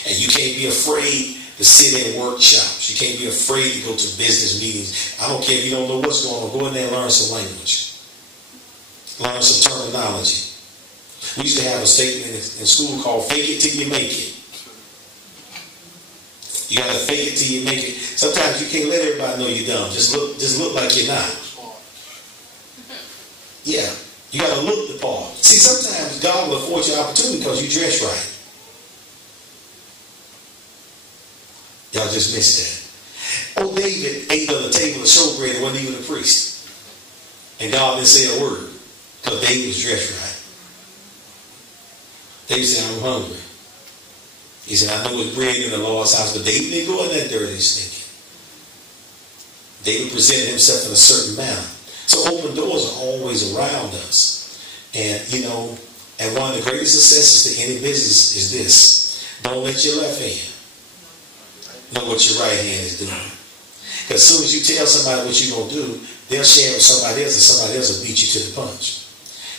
And you can't be afraid to sit in workshops. You can't be afraid to go to business meetings. I don't care if you don't know what's going on. Go in there and learn some language. Learn some terminology. We used to have a statement in school called fake it till you make it. You got to fake it till you make it. Sometimes you can't let everybody know you're dumb. Just look like you're not. Yeah. You got to look the part. See, sometimes God will afford you opportunity because you dress right. Y'all just missed that. Oh, David ate on the table of showbread and wasn't even a priest. And God didn't say a word because David was dressed right. David said, I'm hungry. He said, I know it's bread in the Lord's house, but David didn't go in that dirty stinking. David presented himself in a certain manner. So open doors are always around us. And, you know, and one of the greatest successes to any business is this. Don't let your left hand know what your right hand is doing. Because as soon as you tell somebody what you're going to do, they'll share it with somebody else and somebody else will beat you to the punch.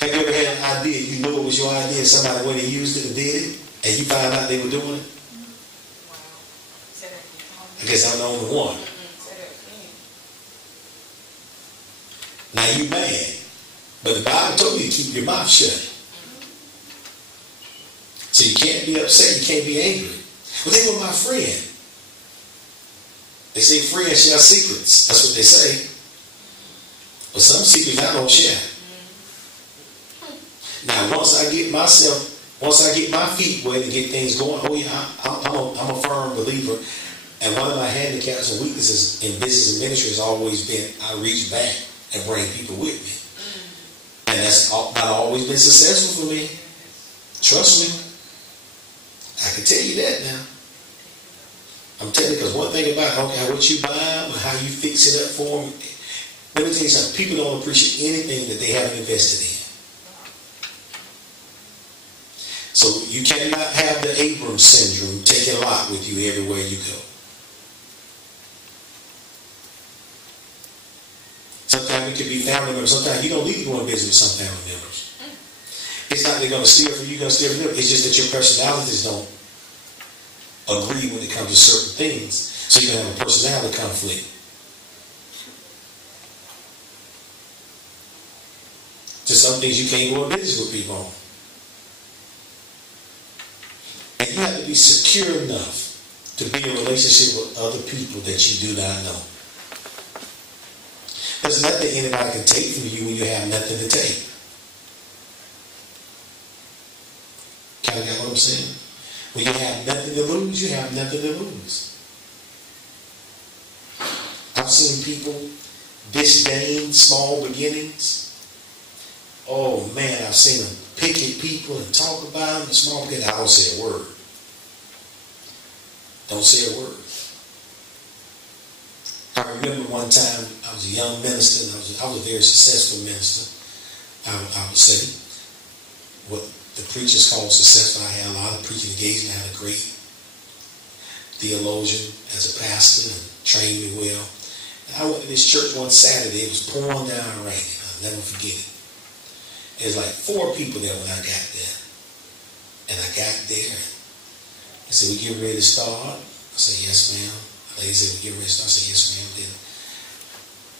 Have you ever had an idea, you know it was your idea, and somebody went and used it and did it, and you found out they were doing it? I guess I'm the only one. Now you mad. But the Bible told you to keep your mouth shut. So you can't be upset, you can't be angry. Well, they were my friend. They say friends share secrets. That's what they say. But some secrets I don't share. Now once I get my feet wet and get things going, oh yeah, I'm a firm believer. And one of my handicaps and weaknesses in business and ministry has always been I reach back and bring people with me. And that's not always been successful for me. Trust me. I can tell you that now. I'm telling you, because one thing about it, I don't care what you buy or how you fix it up for them. Let me tell you something. People don't appreciate anything that they haven't invested in. So you cannot have the Abrams syndrome taking Lot with you everywhere you go. Sometimes it could be family members. Sometimes you don't need to go and visit with some family members. It's not they're going to steal from you, you're going to steal from them. It's just that your personalities don't agree when it comes to certain things. So you're going to have a personality conflict. To some things you can't go and visit with people on. And you have to be secure enough to be in a relationship with other people that you do not know. There's nothing anybody can take from you when you have nothing to take. Kind of got what I'm saying? When you have nothing to lose, you have nothing to lose. I've seen people disdain small beginnings. Oh man, I've seen them pick at people and talk about them. Small beginnings, I don't say a word. Don't say a word. I remember one time I was a young minister, and I was a very successful minister. I would say what the preachers call successful. I had a lot of preaching engagement. I had a great theologian as a pastor and trained me well. I went to this church one Saturday. It was pouring down raining. I'll never forget it. There was like 4 people there when I got there. And I got there. They said, we get ready to start. I said, yes, ma'am. The lady said, we get ready to start. I said, yes, ma'am. Then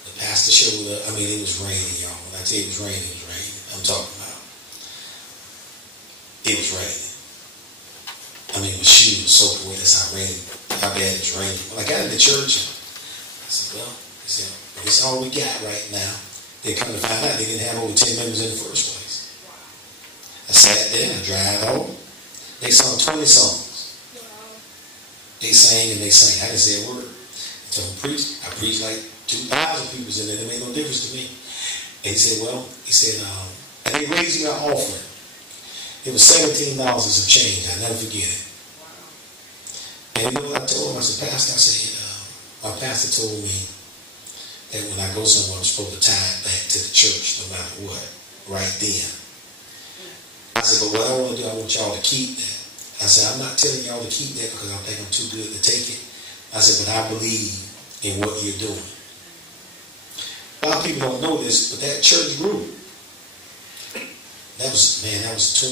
the pastor showed up. I mean, it was raining, y'all. When I tell you it was raining, it was raining. I'm talking about. It was raining. I mean, my shoes were soaking wet. That's how raining, how bad it was raining. When I got into church, I said, well, he said, this is all we got right now. They come to find out they didn't have over 10 members in the first place. I sat there and I drive home. They sung 20 songs. They sang and they sang. I didn't say a word. Until I preached. I preached like 2,000 people in there. It made no difference to me. And he said, well, and they raised me an offering. It was $17 and some change. I'll never forget it. And you know what I told him? I said, Pastor, I said, my pastor told me that when I go somewhere, I'm supposed to tie it back to the church no matter what, right then. I said, but what I want to do, I want y'all to keep that. I said, I'm not telling y'all to keep that because I think I'm too good to take it. I said, but I believe in what you're doing. A lot of people don't know this, but that church grew. That was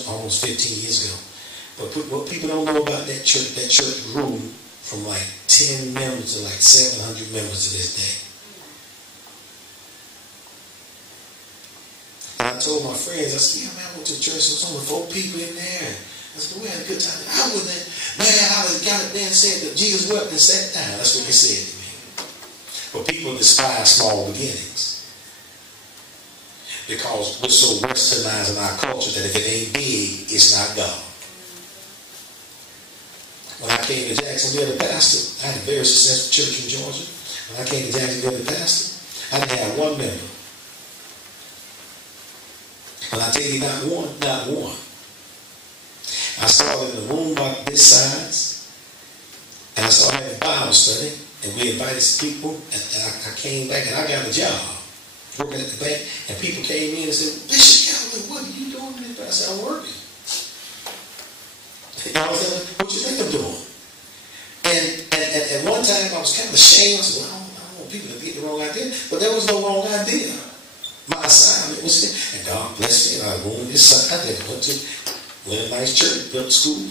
almost 15 years ago. But what people don't know about that church grew from like 10 members to like 700 members to this day. And I told my friends, I said, yeah, man, I went to church, there was only 4 people in there. I said, we had a good time. I got it there and said that Jesus wept and sat down. That's what they said to me. But people despise small beginnings. Because we're so westernized in our culture that if it ain't big, it's not God. When I came to Jacksonville, the pastor, I had a very successful church in Georgia. When I came to Jacksonville, the pastor, I didn't have 1 member. When I tell you not one. I started in a room about this size, and I started having Bible study, and we invited some people, and I came back and I got a job. Working at the bank, and people came in and said, Bishop Calvin, what are you doing? I said, I'm working. And I was like, what you think I'm doing? And at one time, I was kind of ashamed. I said, well, I don't want people to get the wrong idea. But there was no wrong idea. My assignment was there. And God blessed me. And I went this side. I went to a nice church, built school.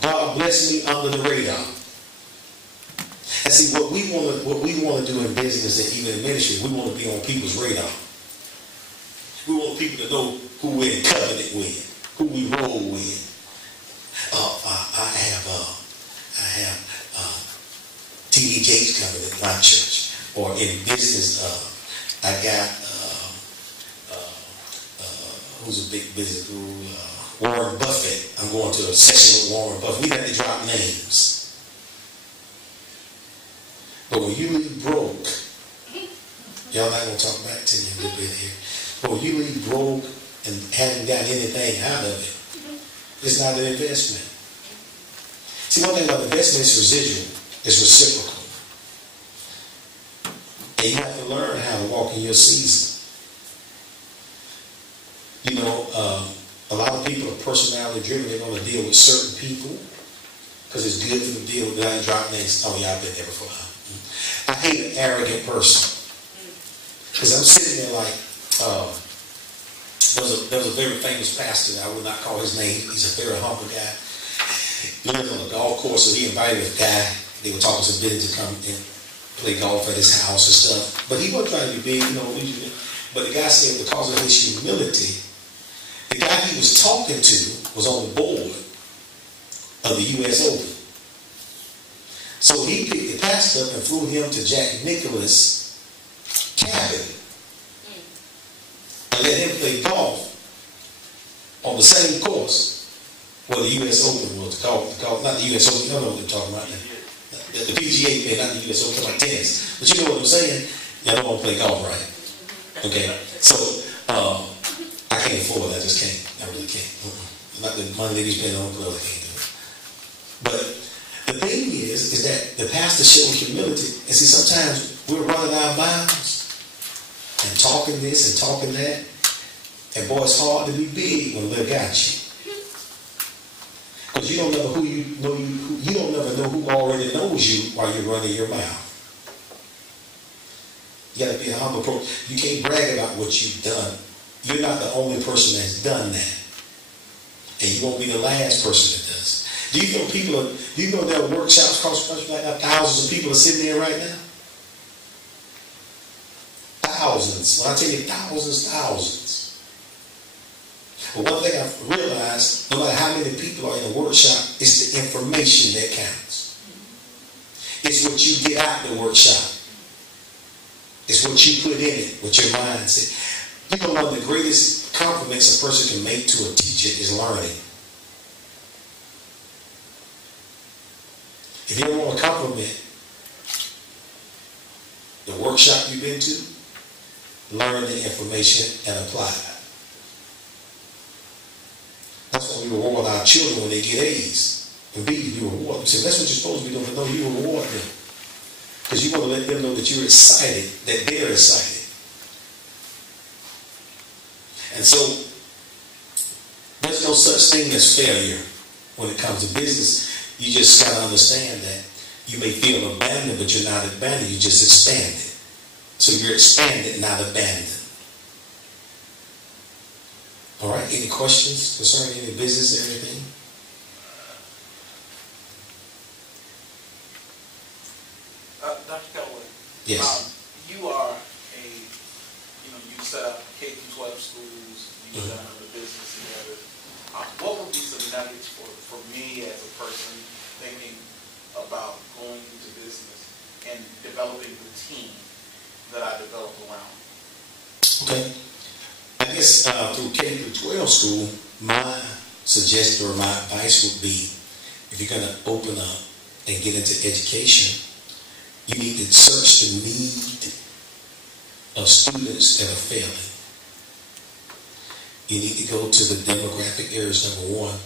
God blessed me under the radar. And see, what we want to do in business and even in ministry, we want to be on people's radar. We want people to know who we're in covenant with, who we roll with. I have T.D. Jakes coming to my church, or in business, I got who's a big business guru, Warren Buffett. I'm going to a session with Warren Buffett. We got to drop names. But when you leave broke, y'all not going to talk back to me a little bit here. But when you leave broke and haven't got anything out of it, it's not an investment. See, one thing about investment is residual. It's reciprocal. And you have to learn how to walk in your season. You know, a lot of people are personality driven. They're going to deal with certain people because it's good for them to deal with. I drop names. Oh, yeah, I've been there before. I hate an arrogant person. Because I'm sitting there like, there was a very famous pastor. I would not call his name. He's a very humble guy. He lived on a golf course, so he invited a guy. They were talking to business to come and play golf at his house and stuff. But he wasn't trying to be big, But the guy said because of his humility, the guy he was talking to was on the board of the U.S. Open. So he picked the pastor up and flew him to Jack Nicklaus' cabin and let him play golf on the same course where the U.S. Open was. Not the U.S. Open, you know what I'm talking about. The PGA, not the U.S. Open, like tennis. But you know what I'm saying? Y'all don't want to play golf, right? Okay, so I can't afford it. I just can't. I really can't. Not the money that he's spending on clothes, I can't do it. But the thing is that the pastor showed humility. And see, sometimes we're running our mouths and talking this and talking that. And boy, it's hard to be big when Lil got you. Because you don't know you don't never know who already knows you while you're running your mouth. You got to be a humble approach. You can't brag about what you've done. You're not the only person that's done that. And you won't be the last person that does. Do you know there are workshops across the country right now? Thousands of people are sitting there right now? Thousands. When I tell you thousands. But one thing I've realized, no matter how many people are in a workshop, it's the information that counts. It's what you get out of the workshop. It's what you put in it, what your mindset. You know, one of the greatest compliments a person can make to a teacher is learning. If you ever want to compliment the workshop you've been to, learn the information and apply it. That's why we reward our children when they get A's and B's. We reward them. We say, that's what you're supposed to be doing. But no, you reward them. Because you want to let them know that you're excited, that they're excited. And so, there's no such thing as failure when it comes to business. You just got to understand that you may feel abandoned, but you're not abandoned. You just expanded. So you're expanded, not abandoned. All right. Any questions concerning any business or anything? Dr. Calloway. Yes. You are you set up K-12 schools, you set up the business together. What would be some nuggets for me as a person thinking about going into business and developing the team that I developed around? Okay. I guess through K-12 school, my suggestion or my advice would be, if you're going to open up and get into education, you need to search the need of students that are failing. You need to go to the demographic areas, number one,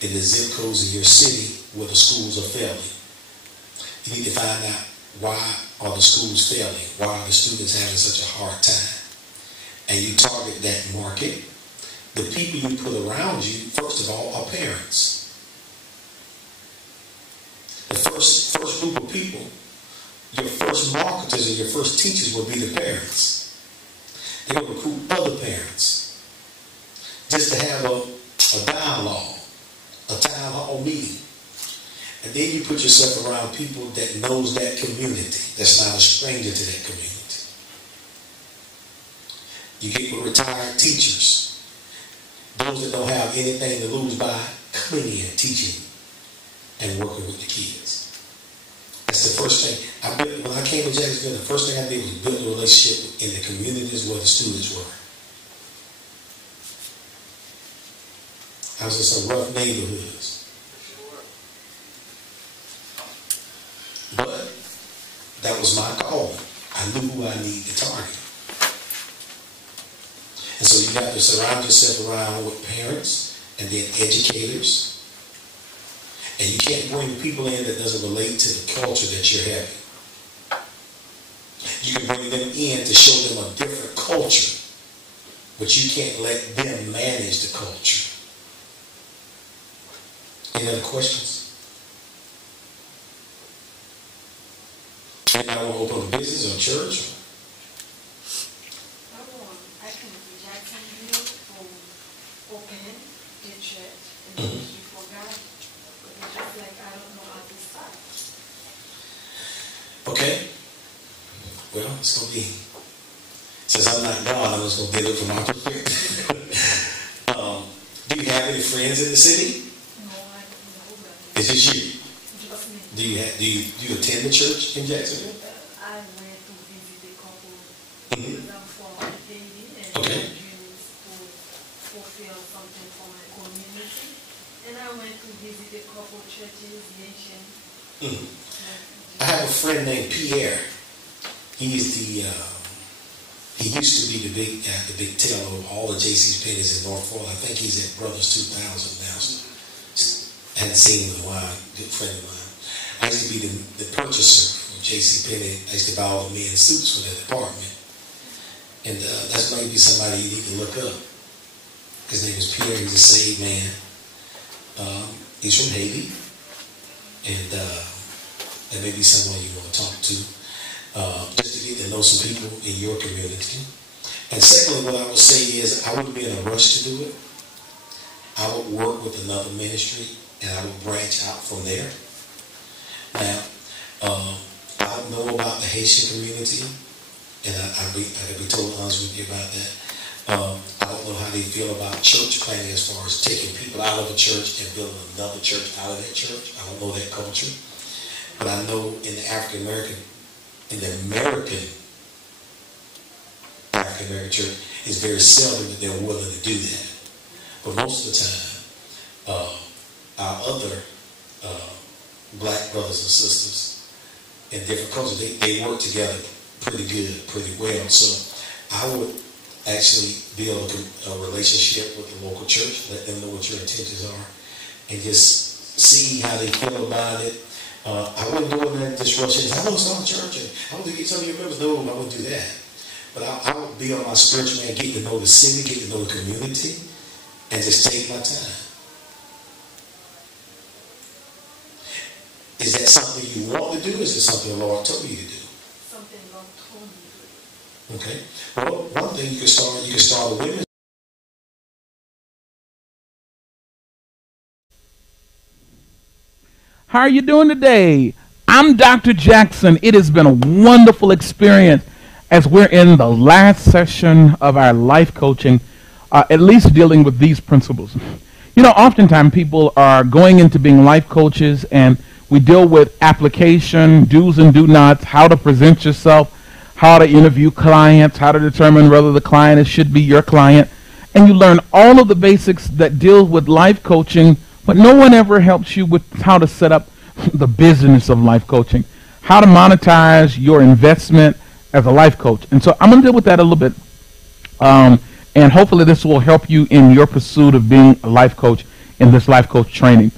in the zip codes in your city where the schools are failing. You need to find out why are the schools failing? Why are the students having such a hard time? And you target that market. The people you put around you, first of all, are parents. The first group of people, your first marketers and your first teachers will be the parents. They're going to recruit other parents just to have a dialogue, a town hall meeting. And then you put yourself around people that knows that community, that's not a stranger to that community. You get with retired teachers, those that don't have anything to lose by coming in, teaching, and working with the kids. That's the first thing. When I came to Jacksonville, the first thing I did was build a relationship in the communities where the students were. I was in some rough neighborhoods. But that was my call. I knew who I needed to target. And so you got to surround yourself around with parents and then educators. And you can't bring people in that doesn't relate to the culture that you're having. You can bring them in to show them a different culture, but you can't let them manage the culture. Any other questions? Anybody want to open a business or church? I came to Jacksonville to open a church and ministry for God. But it's just like I don't know how to start. Okay. Well, it's going to be, since I'm not God, I'm just going to get it from my perspective. Do you have any friends in the city? No, I don't know. Is it you? Just me. Do you attend the church in Jacksonville? I went to visit a couple Mm-hmm. for my baby and Okay. my dreams to fulfill something for my community. And I went to visit a couple churches, Haitian. Mm-hmm. I have a friend named Pierre. He used to be the big teller of all the J.C. Penney's in North Florida. I think he's at Brothers 2000 now. I hadn't seen him in a while. Good friend of mine. I used to be the purchaser from J.C. Penney. I used to buy all the men's suits for their department. And that's maybe somebody you need to look up. His name is Pierre. He's a saved man. He's from Haiti. And that may be someone you want to talk to. just to get to know some people in your community. And secondly, what I would say is I wouldn't be in a rush to do it. I would work with another ministry and I would branch out from there. Now, I don't know about the Haitian community, and I can be totally honest with you about that. I don't know how they feel about church planting as far as taking people out of a church and building another church out of that church. I don't know that culture. But I know in the African American church, it's very seldom that they're willing to do that. But most of the time, our other black brothers and sisters in different cultures, they work together pretty good, pretty well. So I would actually build a relationship with the local church, let them know what your intentions are, and just see how they feel about it. I wouldn't go in there and just rush in. I want to start a church, and I want to get some of your members. No, I wouldn't do that. But I would be on my spiritual man, get to know the city, get to know the community, and just take my time. Is that something you want to do? Is it something the Lord told you to do? Something God told me to do. Okay. Well, one thing you can start a women's. How are you doing today? I'm Dr. Jackson. It has been a wonderful experience as we're in the last session of our life coaching, at least dealing with these principles. You know, oftentimes people are going into being life coaches and we deal with application, do's and do nots, how to present yourself, how to interview clients, how to determine whether the client should be your client. And you learn all of the basics that deal with life coaching, but no one ever helps you with how to set up the business of life coaching, how to monetize your investment as a life coach. And so I'm going to deal with that a little bit. And hopefully this will help you in your pursuit of being a life coach in this life coach training.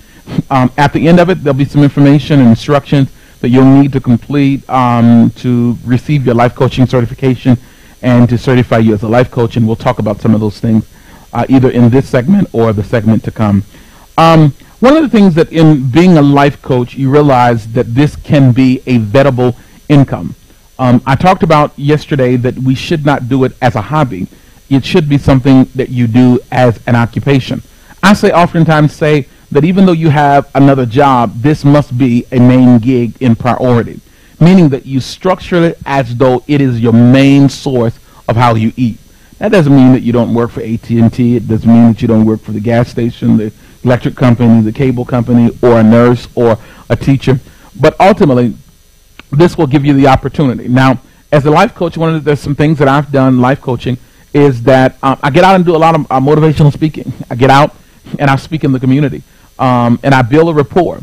At the end of it, there'll be some information and instructions that you'll need to complete to receive your life coaching certification and to certify you as a life coach. And we'll talk about some of those things either in this segment or the segment to come. One of the things that in being a life coach, you realize that this can be a vettable income. I talked about yesterday that we should not do it as a hobby. It should be something that you do as an occupation. I oftentimes say that even though you have another job, this must be a main gig in priority, meaning that you structure it as though it is your main source of how you eat. That doesn't mean that you don't work for AT&T. It doesn't mean that you don't work for the gas station, the electric company, the cable company, or a nurse or a teacher. But ultimately, this will give you the opportunity. Now, as a life coach, there's some things that I've done life coaching is that I get out and do a lot of motivational speaking. I get out and I speak in the community. And I build a rapport.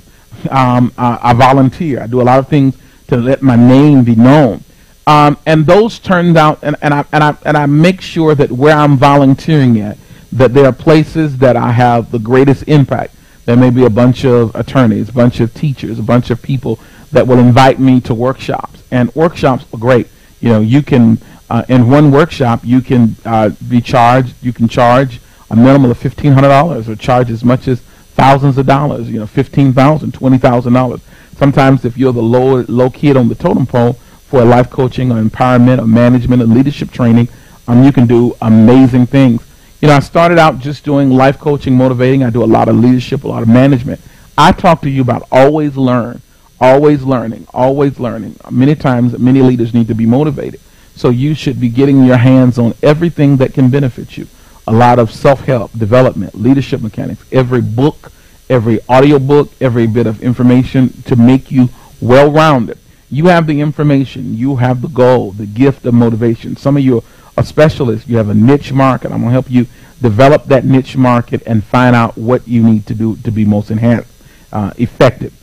I volunteer. I do a lot of things to let my name be known. And those turned out, and I make sure that where I'm volunteering at, that there are places that I have the greatest impact. There may be a bunch of attorneys, a bunch of teachers, a bunch of people that will invite me to workshops. And workshops are great. You know, you can, in one workshop, you can be charged, you can charge a minimum of $1,500 or charge as much as thousands of dollars, you know, $15,000, $20,000. Sometimes if you're the low kid on the totem pole for a life coaching or empowerment or management or leadership training, you can do amazing things. You know, I started out just doing life coaching, motivating. I do a lot of leadership, a lot of management. I talk to you about always learn, always learning, always learning. Many times, many leaders need to be motivated. So you should be getting your hands on everything that can benefit you. A lot of self-help, development, leadership mechanics, every book, every audio book, every bit of information to make you well-rounded. You have the information. You have the goal, the gift of motivation. Some of you are specialists. You have a niche market. I'm going to help you develop that niche market and find out what you need to do to be most enhanced, effective.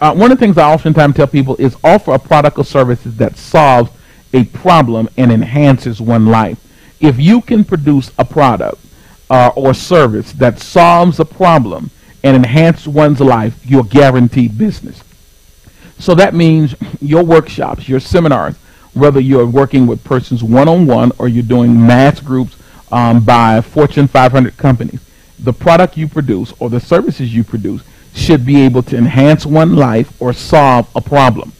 One of the things I oftentimes tell people is offer a product or services that solves a problem and enhances one's life. If you can produce a product or service that solves a problem and enhances one's life, you're guaranteed business. So that means your workshops, your seminars, whether you're working with persons one-on-one or you're doing mass groups by Fortune 500 companies, the product you produce or the services you produce should be able to enhance one's life or solve a problem.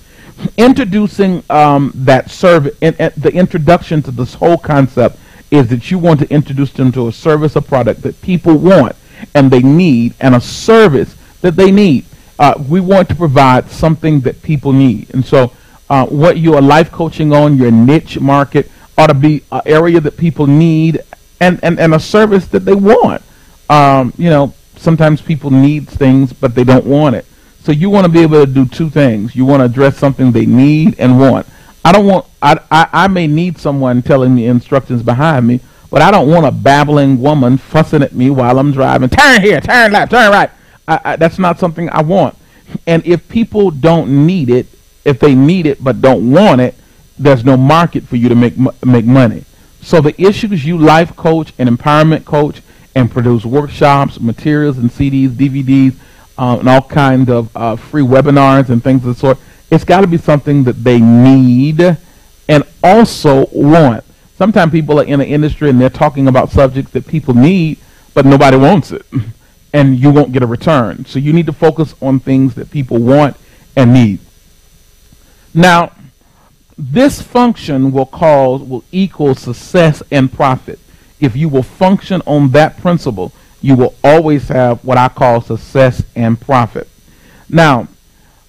Introducing that service, and the introduction to this whole concept is that you want to introduce them to a service or product that people want and they need, and a service that they need. We want to provide something that people need. And so what you are life coaching on, your niche market, ought to be an area that people need and a service that they want. Sometimes people need things, but they don't want it. So you want to be able to do two things. You want to address something they need and want. I may need someone telling me instructions behind me, but I don't want a babbling woman fussing at me while I'm driving. Turn here, turn left, turn right. That's not something I want. And if people don't need it, if they need it but don't want it, there's no market for you to make money. So the issues you life coach and empowerment coach and produce workshops, materials and CDs, DVDs, and all kinds of free webinars and things of the sort, it's got to be something that they need and also want. Sometimes people are in the industry and they're talking about subjects that people need, but nobody wants it, and you won't get a return. So you need to focus on things that people want and need. Now, this function will equal success and profit. If you will function on that principle, you will always have what I call success and profit. Now,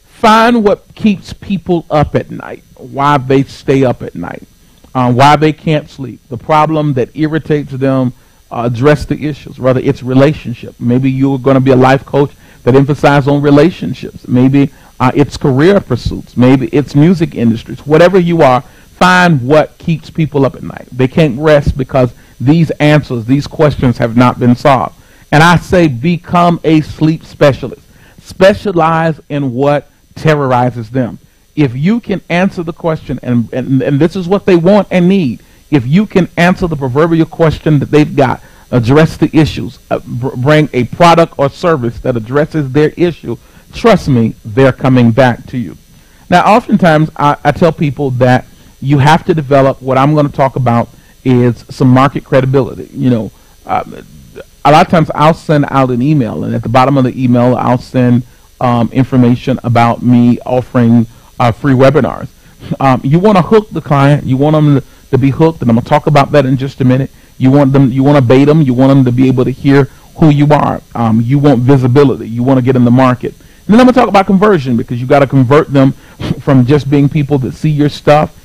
find what keeps people up at night, why they stay up at night, why they can't sleep, the problem that irritates them, address the issues, whether it's relationship. Maybe you're going to be a life coach that emphasizes on relationships. Maybe it's career pursuits. Maybe it's music industries. Whatever you are, find what keeps people up at night. They can't rest because these answers, these questions have not been solved. And I say become a sleep specialist. Specialize in what terrorizes them. If you can answer the question, and this is what they want and need, if you can answer the proverbial question that they've got, address the issues, bring a product or service that addresses their issue, trust me, they're coming back to you. Now, oftentimes, I tell people that you have to develop what I'm going to talk about is some market credibility. A lot of times I'll send out an email, and at the bottom of the email, I'll send information about me offering free webinars. You want to hook the client. You want them to be hooked, and I'm going to talk about that in just a minute. You want to bait them. You want them to be able to hear who you are. You want visibility. You want to get in the market. And then I'm going to talk about conversion, because you got to convert them from just being people that see your stuff,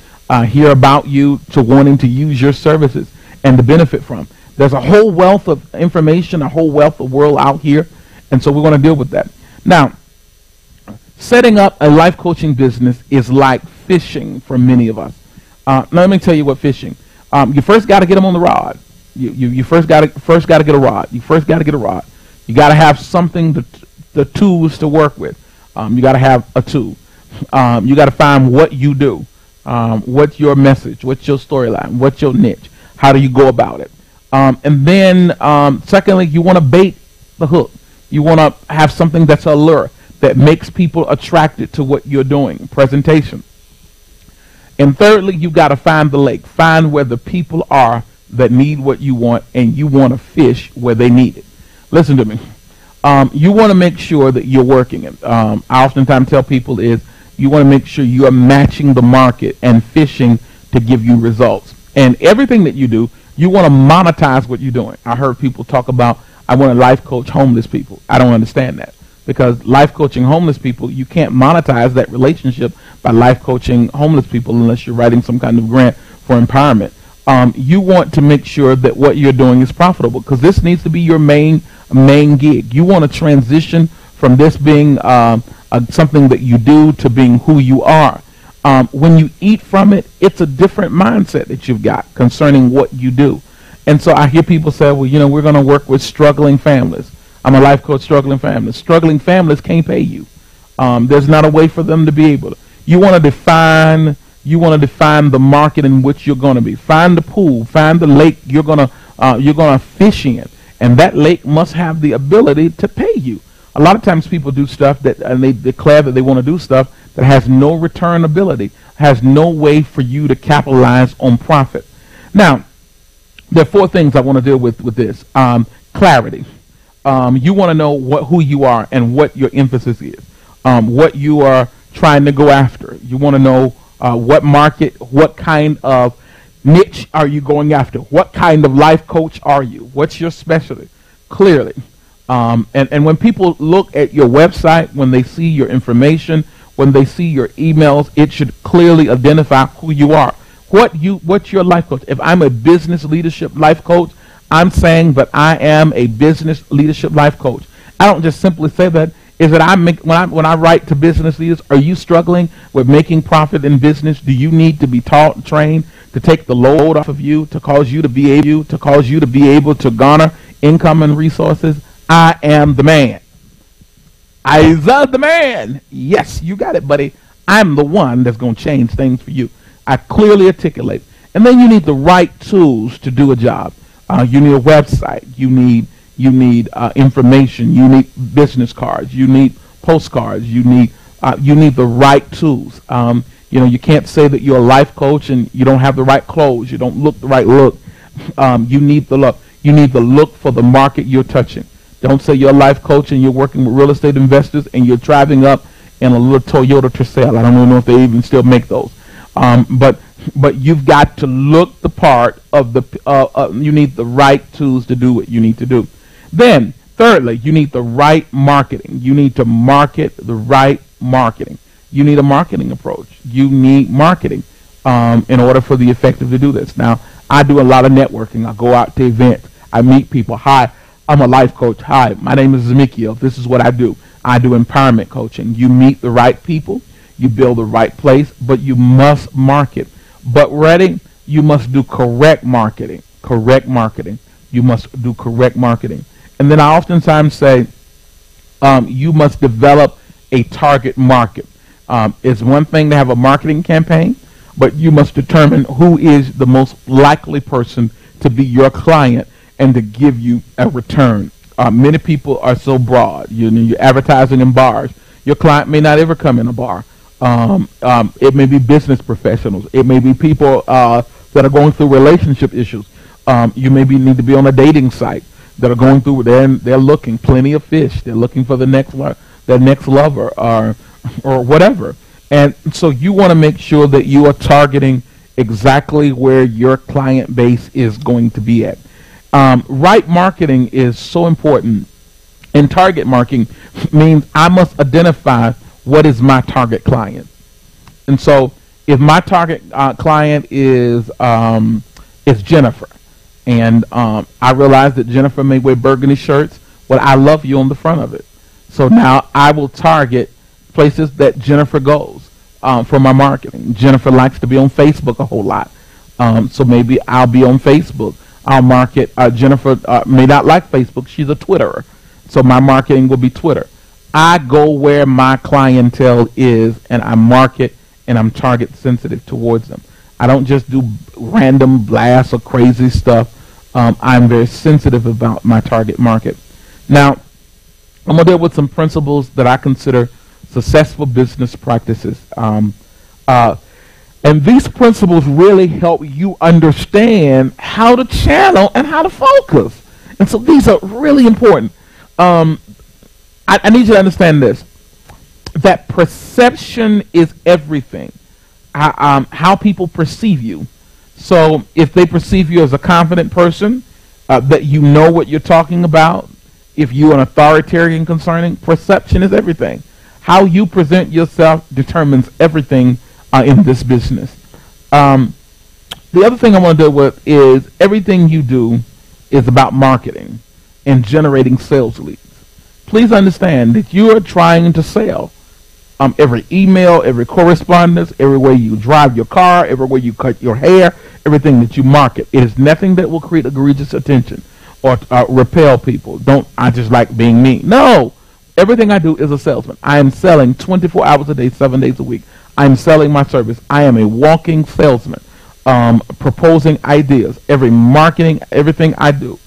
hear about you, to wanting to use your services and to benefit from. There's a whole wealth of information, a whole wealth of world out here, and so we're going to deal with that. Now, setting up a life coaching business is like fishing for many of us. Let me tell you what fishing. You first got to get them on the rod. You first got to get a rod. You first got to get a rod. You got to have something, the tools to work with. You got to have a tool. You got to find what you do. What's your message? What's your storyline? What's your niche? How do you go about it? And then, secondly, you want to bait the hook. You want to have something that's a lure that makes people attracted to what you're doing, presentation. And thirdly, you got to find the lake. Find where the people are that need what you want, and you want to fish where they need it. Listen to me. You want to make sure that you're working it. I oftentimes tell people is you want to make sure you are matching the market and fishing to give you results. And everything that you do, you want to monetize what you're doing. I heard people talk about, I want to life coach homeless people. I don't understand that, because life coaching homeless people, you can't monetize that relationship by life coaching homeless people unless you're writing some kind of grant for empowerment. You want to make sure that what you're doing is profitable, because this needs to be your main gig. You want to transition from this being something that you do to being who you are. When you eat from it, it's a different mindset that you've got concerning what you do. And so I hear people say, well, we're going to work with struggling families. I'm a life coach, struggling families. Struggling families can't pay you. There's not a way for them to be able to. You want to define the market in which you're going to be. Find the pool, find the lake you're going to fish in, and that lake must have the ability to pay you. A lot of times people do stuff and they declare that they want to do stuff that has no return ability, has no way for you to capitalize on profit. Now, there are four things I want to deal with this. Clarity. You want to know who you are and what your emphasis is, what you are trying to go after. You want to know what market, what kind of niche are you going after? What kind of life coach are you? What's your specialty? Clearly. And when people look at your website, when they see your information, when they see your emails, it should clearly identify who you are. What's your life coach? If I'm a business leadership life coach, I'm saying that I am a business leadership life coach. I don't just simply say that. Is that when I write to business leaders, are you struggling with making profit in business? Do you need to be taught and trained to take the load off of you, to cause you to be able to garner income and resources? I am the man. I love the man. Yes, you got it, buddy. I'm the one that's going to change things for you. I clearly articulate. And then you need the right tools to do a job. You need a website. You need information. You need business cards. You need postcards. You need the right tools. You can't say that you're a life coach and you don't have the right clothes. You don't look the right look. You need the look. You need the look for the market you're touching. Don't say you're a life coach and you're working with real estate investors and you're driving up in a little Toyota Tercel. I don't even know if they even still make those. But you've got to look the part of the. You need the right tools to do what you need to do. Then, thirdly, you need the right marketing. You need to market the right marketing. You need a marketing approach. You need marketing in order for the effective to do this. Now, I do a lot of networking. I go out to events. I meet people. Hi, I'm a life coach. Hi, my name is Zemekiel. This is what I do. I do empowerment coaching. You meet the right people. You build the right place, but you must market. But ready, you must do correct marketing. Correct marketing. You must do correct marketing. And then I oftentimes say you must develop a target market. It's one thing to have a marketing campaign, but you must determine who is the most likely person to be your client and to give you a return. Many people are so broad. You're advertising in bars. Your client may not ever come in a bar. It may be business professionals. It may be people that are going through relationship issues. You maybe need to be on a dating site that are going through. They're looking plenty of fish. They're looking for their next lover or whatever. And so you want to make sure that you are targeting exactly where your client base is going to be at. Right marketing is so important. And target marketing means I must identify what is my target client. And so if my target client is Jennifer, and I realize that Jennifer may wear burgundy shirts, well, I love you on the front of it. So now I will target places that Jennifer goes for my marketing. Jennifer likes to be on Facebook a whole lot. So maybe I'll be on Facebook. I'll market. Jennifer may not like Facebook. She's a Twitterer. So my marketing will be Twitter. I go where my clientele is, and I market, and I'm target sensitive towards them. I don't just do random blasts or crazy stuff. I'm very sensitive about my target market. Now, I'm going to deal with some principles that I consider successful business practices. And these principles really help you understand how to channel and how to focus. And so these are really important. I need you to understand this, that perception is everything. How people perceive you. So if they perceive you as a confident person, that you know what you're talking about, if you're an authoritarian concerning, perception is everything. How you present yourself determines everything in this business. The other thing I want to deal with is everything you do is about marketing and generating sales leads. Please understand that you are trying to sell. Every email, every correspondence, everywhere you drive your car, everywhere you cut your hair, everything that you market. It is nothing that will create egregious attention or repel people. I just like being me. No. Everything I do is a salesman. I am selling 24 hours a day, 7 days a week. I am selling my service. I am a walking salesman, proposing ideas. Everything I do.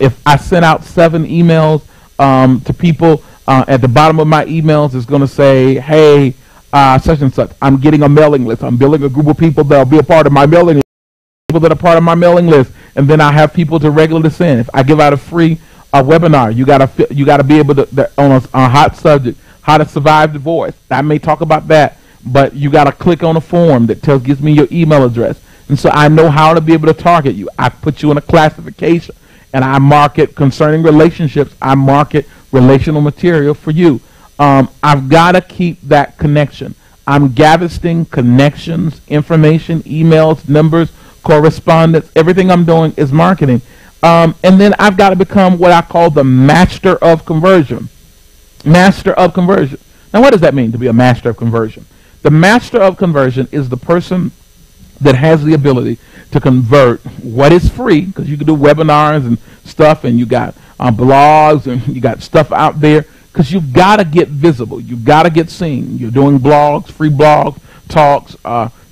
If I send out 7 emails to people, at the bottom of my emails is going to say, hey, such and such. I'm getting a mailing list. I'm building a group of people that will be a part of my mailing list. People that are part of my mailing list. And then I have people to regularly send. If I give out a free webinar, you got to be able to, on a hot subject, how to survive divorce. I may talk about that, but you got to click on a form that gives me your email address. And so I know how to be able to target you. I put you in a classification, and I market concerning relationships. I market relational material for you. I've got to keep that connection. I'm gathering connections, information, emails, numbers, correspondence. Everything I'm doing is marketing. And then I've got to become what I call the master of conversion. Master of conversion. Now, what does that mean, to be a master of conversion? The master of conversion is the person that has the ability to convert what is free, because you can do webinars and stuff, and you got blogs, and you got stuff out there, because you've got to get visible. You've got to get seen. You're doing blogs, free blogs, talks,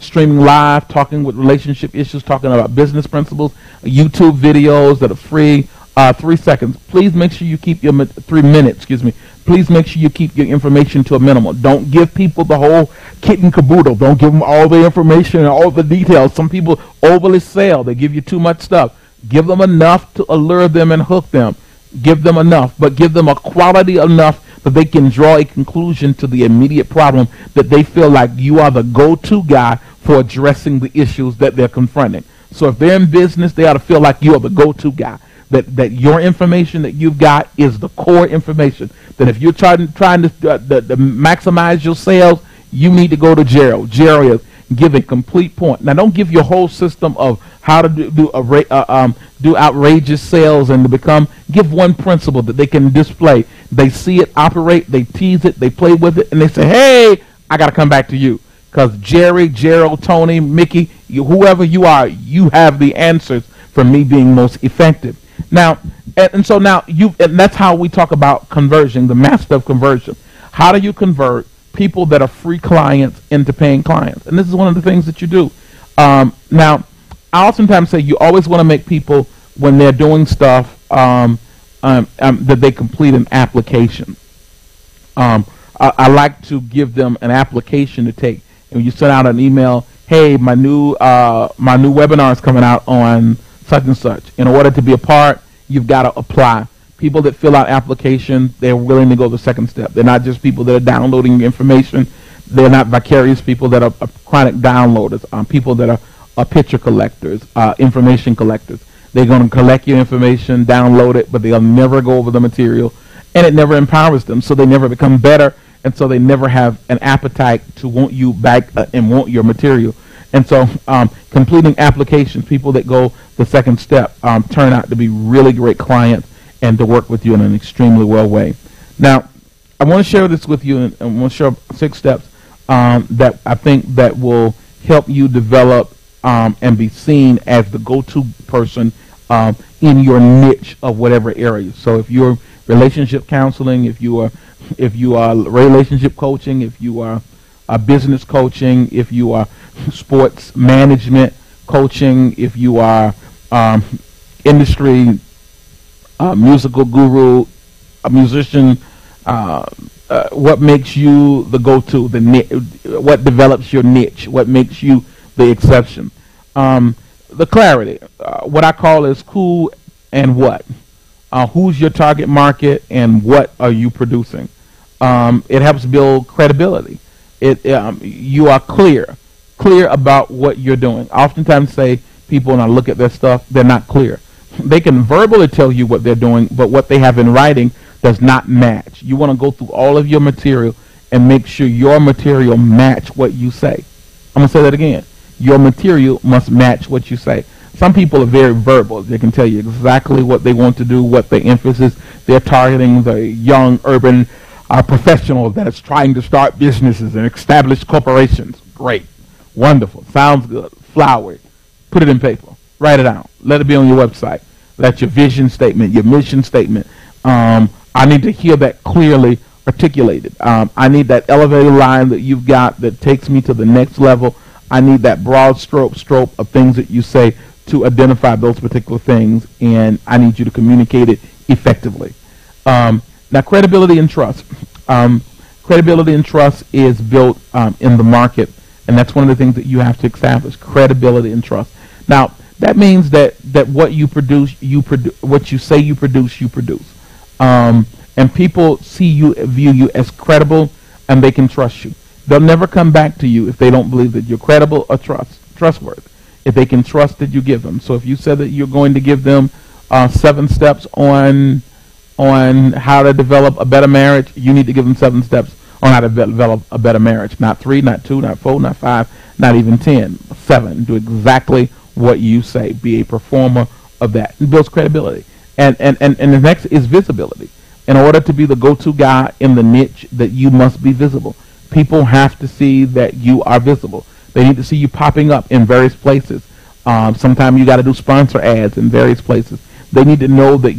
streaming live, talking with relationship issues, talking about business principles, YouTube videos that are free, 3 seconds. Please make sure you keep your 3 minutes, excuse me. Please make sure you keep your information to a minimum. Don't give people the whole kit and caboodle. Don't give them all the information and all the details. Some people overly sell. They give you too much stuff. Give them enough to allure them and hook them. Give them enough, but give them a quality enough that they can draw a conclusion to the immediate problem, that they feel like you are the go-to guy for addressing the issues that they're confronting. So if they're in business, they ought to feel like you are the go-to guy. That your information that you've got is the core information. That if you're trying to maximize your sales, you need to go to Gerald. Gerald is give a complete point. Now, don't give your whole system of how to do outrageous sales and to become. Give one principle that they can display. They see it operate, they tease it, they play with it, and they say, "Hey, I got to come back to you." Because Jerry, Gerald, Tony, Mickey, whoever you are, you have the answers for me being most effective. Now, and so now and that's how we talk about conversion, the master of conversion. How do you convert people that are free clients into paying clients? And this is one of the things that you do. Now, I oftentimes say you always want to make people, when they're doing stuff, that they complete an application. I like to give them an application to take. And you send out an email, "Hey, my new webinar is coming out on such and such. In order to be a part, you've got to apply." People that fill out applications, they're willing to go the second step. They're not just people that are downloading your information. They're not vicarious people that are chronic downloaders. People that are picture collectors, information collectors. They're going to collect your information, download it, but they'll never go over the material, and it never empowers them, so they never become better, and so they never have an appetite to want you back and want your material. And so completing applications, people that go the second step, turn out to be really great clients and to work with you in an extremely well way. Now, I want to share this with you, and I want to share 6 steps that I think that will help you develop and be seen as the go-to person in your niche of whatever area. So if you're relationship counseling, if you are relationship coaching, if you are business coaching, if you are sports management coaching, if you are industry musical guru, a musician, what makes you the go-to, what develops your niche, what makes you the exception. The clarity, what I call is who and what. Who's your target market and what are you producing? It helps build credibility. You are clear about what you're doing. I oftentimes say people, when I look at their stuff, they're not clear. They can verbally tell you what they're doing, but what they have in writing does not match. You want to go through all of your material and make sure your material match what you say. I'm going to say that again. Your material must match what you say. Some people are very verbal. They can tell you exactly what they want to do, what their emphasis. They're targeting the young urban professional that is trying to start businesses and establish corporations. Great. Wonderful. Sounds good. Flowery. Put it in paper. Write it down. Let it be on your website. That's your vision statement, your mission statement. I need to hear that clearly articulated. I need that elevator line that you've got that takes me to the next level. I need that broad stroke of things that you say to identify those particular things, and I need you to communicate it effectively. Now, credibility and trust. Credibility and trust is built in the market, and that's one of the things that you have to establish, credibility and trust. Now, that means that what you produce, what you say you produce, you produce. and people view you as credible, and they can trust you. They'll never come back to you if they don't believe that you're credible or trustworthy. If they can trust that you give them. So if you said that you're going to give them 7 steps on how to develop a better marriage, you need to give them 7 steps on how to develop a better marriage. Not 3, not 2, not 4, not 5, not even 10. 7. Do exactly what you say. Be a performer of that. It builds credibility. And the next is visibility. In order to be the go-to guy in the niche, that you must be visible. People have to see that you are visible. They need to see you popping up in various places. Sometimes you got to do sponsor ads in various places. They need to know that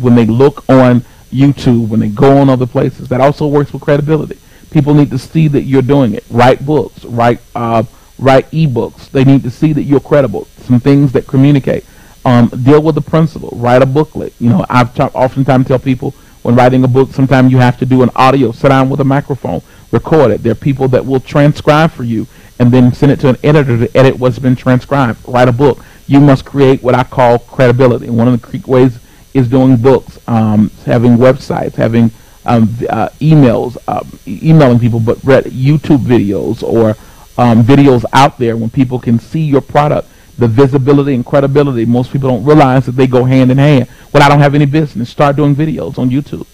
when they look on YouTube, when they go on other places, that also works with credibility. People need to see that you're doing it. Write books, write ebooks. They need to see that you're credible. Some things that communicate. Deal with the principal. Write a booklet. I've oftentimes tell people when writing a book, sometimes you have to do an audio. Sit down with a microphone, record it. There are people that will transcribe for you and then send it to an editor to edit what's been transcribed. Write a book. You must create what I call credibility. And one of the ways is doing books, having websites, having emails, emailing people, but YouTube videos or videos out there when people can see your product. The visibility and credibility, most people don't realize that they go hand in hand. Well, I don't have any business. Start doing videos on YouTube.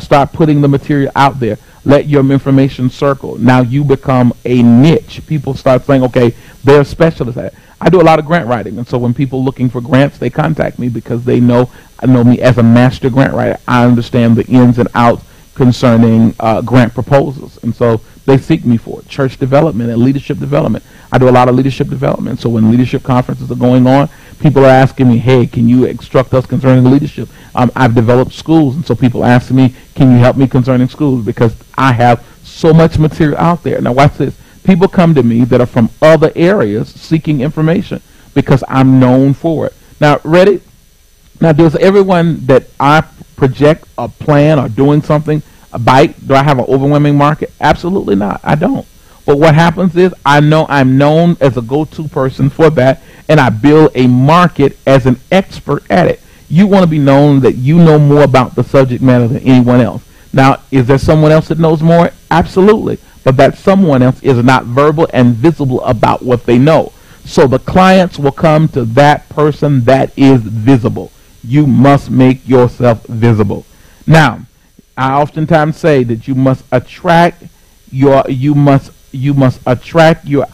Start putting the material out there. Let your information circle. Now you become a niche. People start saying, okay, they're specialists at it. I do a lot of grant writing, and so when people looking for grants, they contact me because they know me as a master grant writer. I understand the ins and outs concerning grant proposals, and so they seek me for it. Church development and leadership development. I do a lot of leadership development, so when leadership conferences are going on, people are asking me, hey, can you instruct us concerning leadership? I've developed schools, and so people ask me, can you help me concerning schools? Because I have so much material out there. Now watch this. People come to me that are from other areas seeking information because I'm known for it. Now, ready? Now, does everyone that I project a plan or doing something bite? Do I have an overwhelming market? Absolutely not. I don't. But what happens is I know I'm known as a go-to person for that, and I build a market as an expert at it. You want to be known that you know more about the subject matter than anyone else. Now, is there someone else that knows more? Absolutely. But that someone else is not verbal and visible about what they know. So the clients will come to that person that is visible. You must make yourself visible. Now, I oftentimes say that you must attract your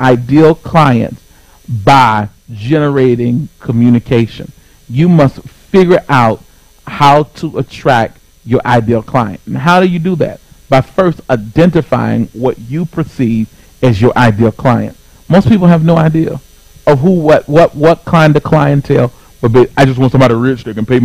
ideal clients by generating communication. You must figure out how to attract your ideal client. And how do you do that? By first identifying what you perceive as your ideal client. Most people have no idea of what kind of clientele would be. I just want somebody rich that can pay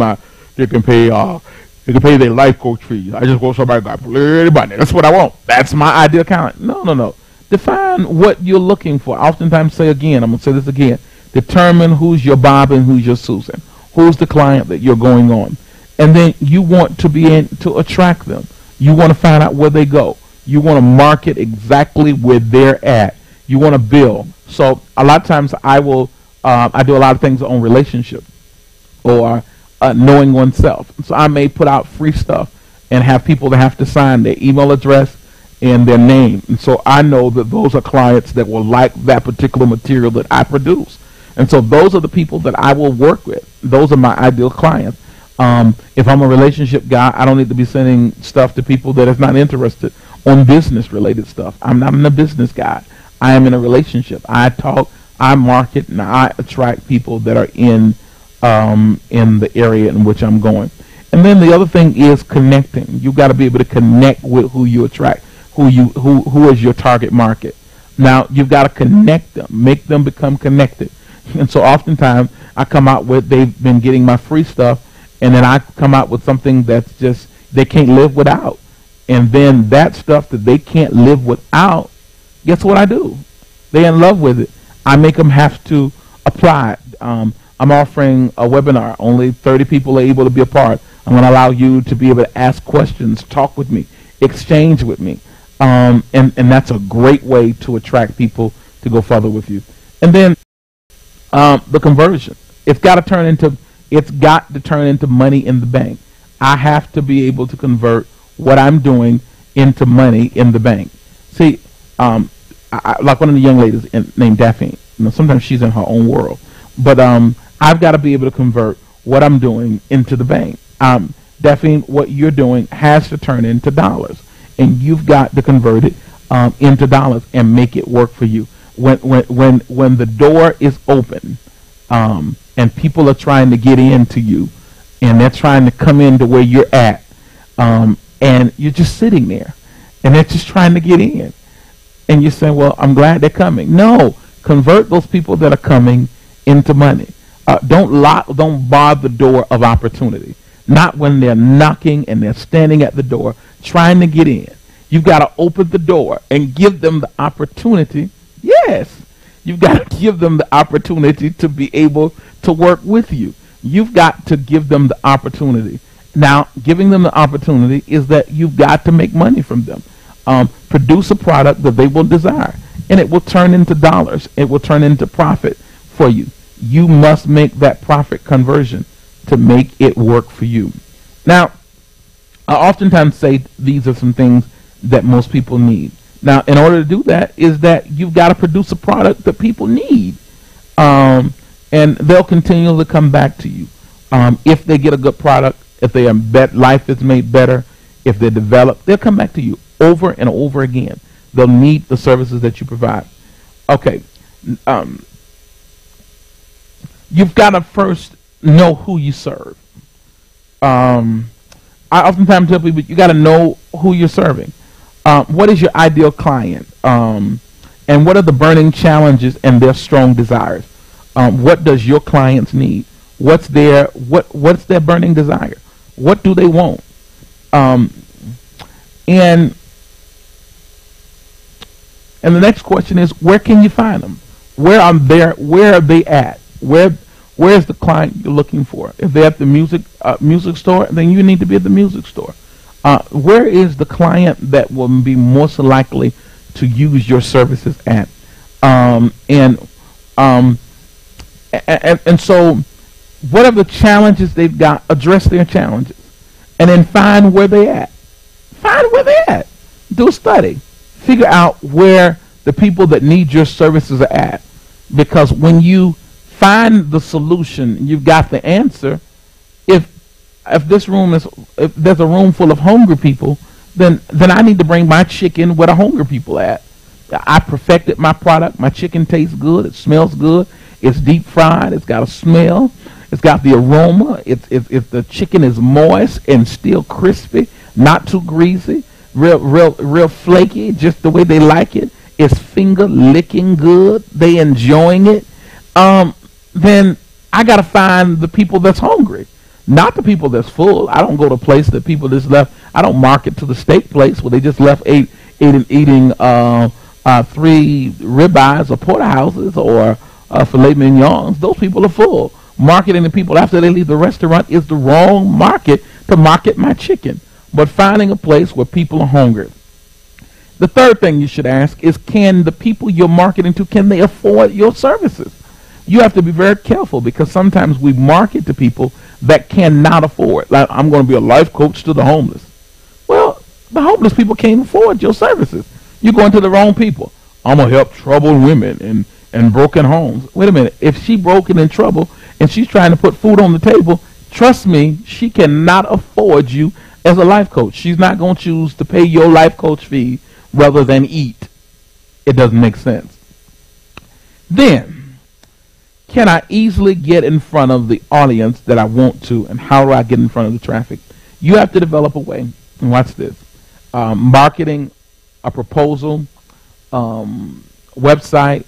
their life coach fees. I just want somebody got plenty of money. That's what I want. That's my ideal client. No. Define what you're looking for. I oftentimes say again, I'm going to say this again. Determine who's your Bob and who's your Susan. Who's the client that you're going on. And then you want to to attract them. You want to find out where they go. You want to market exactly where they're at. You want to build. So a lot of times I do a lot of things on relationship or knowing oneself. So I may put out free stuff and have people that have to sign their email address and their name. And so I know that those are clients that will like that particular material that I produce. And so those are the people that I will work with. Those are my ideal clients. If I'm a relationship guy, I don't need to be sending stuff to people that is not interested on business-related stuff. I'm not a business guy. I am in a relationship. I talk, I market, and I attract people that are in the area in which I'm going. And then the other thing is connecting. You've got to be able to connect with who you attract, who is your target market. Now, you've got to connect them, make them become connected. And so oftentimes I come out with, they've been getting my free stuff, and then I come out with something that's just, they can't live without. And then that stuff that they can't live without, guess what I do? They're in love with it. I make them have to apply. I'm offering a webinar. Only 30 people are able to be a part. I'm going to allow you to be able to ask questions, talk with me, exchange with me. And that's a great way to attract people to go further with you. And then the conversion. It's got to turn into money in the bank. I have to be able to convert what I'm doing into money in the bank. See, like one of the young ladies named Daphne. Sometimes she's in her own world, but I've got to be able to convert what I'm doing into the bank. Daphne, what you're doing has to turn into dollars, and you've got to convert it into dollars and make it work for you. When the door is open, and people are trying to get into you, and they're trying to come into where you're at, and you're just sitting there, and they're just trying to get in, and you're saying, well, I'm glad they're coming. No, convert those people that are coming into money. Don't bar the door of opportunity. Not when they're knocking and they're standing at the door trying to get in. You've got to open the door and give them the opportunity. Yes, you've got to give them the opportunity to be able to work with you. You've got to give them the opportunity. Now, giving them the opportunity is that you've got to make money from them. Produce a product that they will desire, and it will turn into dollars. It will turn into profit for you. You must make that profit conversion to make it work for you. Now, I oftentimes say these are some things that most people need. Now, in order to do that, is that you've got to produce a product that people need, and they'll continually come back to you if they get a good product. If their life is made better, if they're developed, they'll come back to you over and over again. They'll need the services that you provide. Okay, you've got to first know who you serve. I oftentimes tell people you got to know who you're serving. What is your ideal client? And what are the burning challenges and their strong desires? What does your clients need? What's their burning desire? What do they want? And the next question is, where can you find them? Where are they at? Where's the client you're looking for? If they're at the music store, then you need to be at the music store. Where is the client that will be most likely to use your services at? And so, whatever challenges they've got, address their challenges, and then find where they're at. Find where they're at. Do a study. Figure out where the people that need your services are at. Because when you find the solution, you've got the answer. If there's a room full of hungry people, then I need to bring my chicken where the hungry people at. I perfected my product. My chicken tastes good. It smells good. It's deep fried. It's got a smell. It's got the aroma. If the chicken is moist and still crispy, not too greasy, real flaky, just the way they like it. It's finger licking good. They enjoying it. Then I got to find the people that's hungry, not the people that's full. I don't go to a place that people just left. I don't market to the steak place where they just left eating 3 ribeyes or porterhouses or filet mignons. Those people are full. Marketing to people after they leave the restaurant is the wrong market to market my chicken. But finding a place where people are hungry. The third thing you should ask is, can the people you're marketing to, can they afford your services? You have to be very careful, because sometimes we market to people that cannot afford. Like, I'm going to be a life coach to the homeless. Well, the homeless people can't afford your services. You're going to the wrong people. I'm going to help troubled women and broken homes. Wait a minute. If she's broken in trouble and she's trying to put food on the table, trust me, she cannot afford you as a life coach. She's not going to choose to pay your life coach fee rather than eat. It doesn't make sense. Then, can I easily get in front of the audience that I want to, and how do I get in front of the traffic? You have to develop a way, and watch this. Marketing, a proposal, website,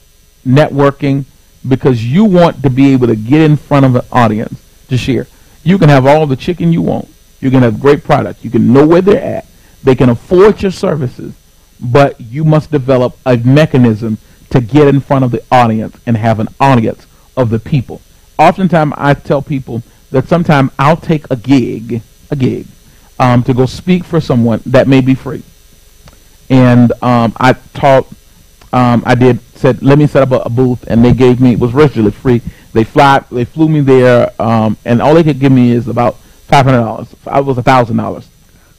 networking, because you want to be able to get in front of an audience to share. You can have all the chicken you want. You can have great product. You can know where they're at. They can afford your services, but you must develop a mechanism to get in front of the audience and have an audience of the people. Oftentimes, I tell people that sometimes I'll take a gig, to go speak for someone that may be free. And I said, let me set up a booth, and they gave me, it was virtually free. They flew me there, and all they could give me is about $500. I was $1,000.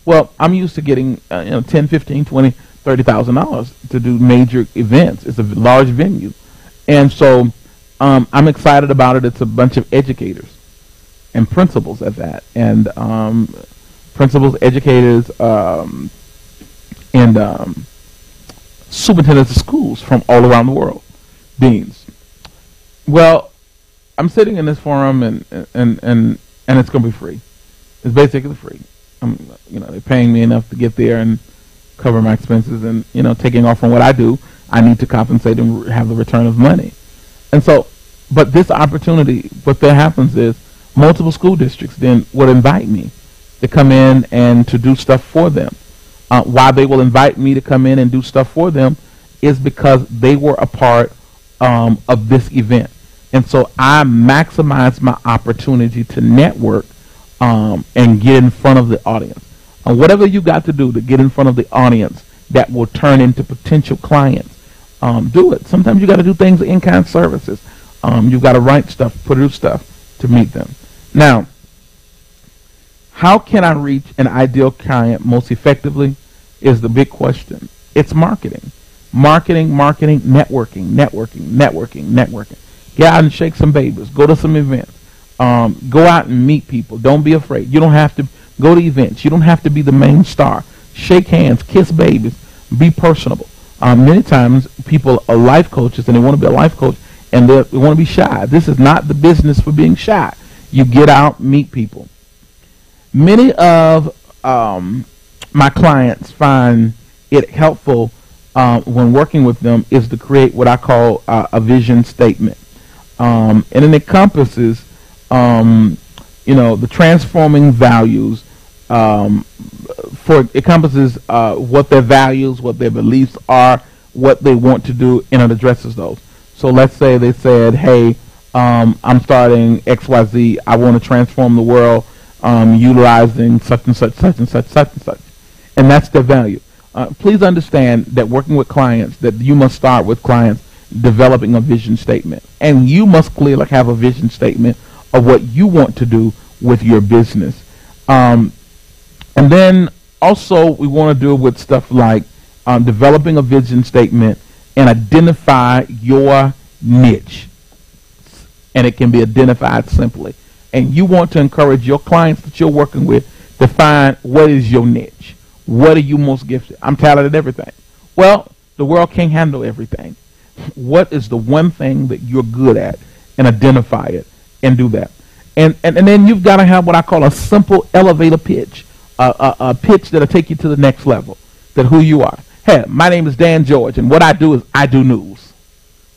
Well, I'm used to getting $10, $15, $20, $30,000 to do major events. It's a large venue, and so I'm excited about it. It's a bunch of educators and principals at that, and principals, educators, and superintendents of schools from all around the world, deans. Well, I'm sitting in this forum, and it's going to be free. It's basically free. They're paying me enough to get there and cover my expenses, and taking off from what I do, I need to compensate and have the return of money. And so, but this opportunity, what that happens is multiple school districts then would invite me to come in and to do stuff for them. Why they will invite me to come in and do stuff for them is because they were a part of this event. And so I maximize my opportunity to network and get in front of the audience. And whatever you got to do to get in front of the audience that will turn into potential clients, do it. Sometimes you got to do things in-kind services. You've got to write stuff, produce stuff to meet them. Now, how can I reach an ideal client most effectively is the big question. It's marketing. Marketing, networking. Get out and shake some babies. Go to some events. Go out and meet people. Don't be afraid. You don't have to go to events. You don't have to be the main star. Shake hands, kiss babies, be personable. Many times people are life coaches and they want to be a life coach and they want to be shy. This is not the business for being shy. You get out, meet people. Many of my clients find it helpful when working with them is to create what I call a vision statement. And it encompasses, the transforming values. It encompasses what their values, what their beliefs are, what they want to do, and it addresses those. So let's say they said, hey, I'm starting XYZ. I want to transform the world utilizing such and such, such and such, such and such. And that's their value. Please understand that working with clients, that you must start with clients developing a vision statement. And you must clearly have a vision statement of what you want to do with your business. And then also we want to do with stuff like developing a vision statement and identify your niche. And it can be identified simply. And you want to encourage your clients that you're working with to find what is your niche. What are you most gifted? I'm talented at everything. Well, the world can't handle everything. What is the one thing that you're good at? And identify it and do that. And then you've got to have what I call a simple elevator pitch. A pitch that'll take you to the next level. That who you are. Hey, my name is Dan George, and what I do is I do news.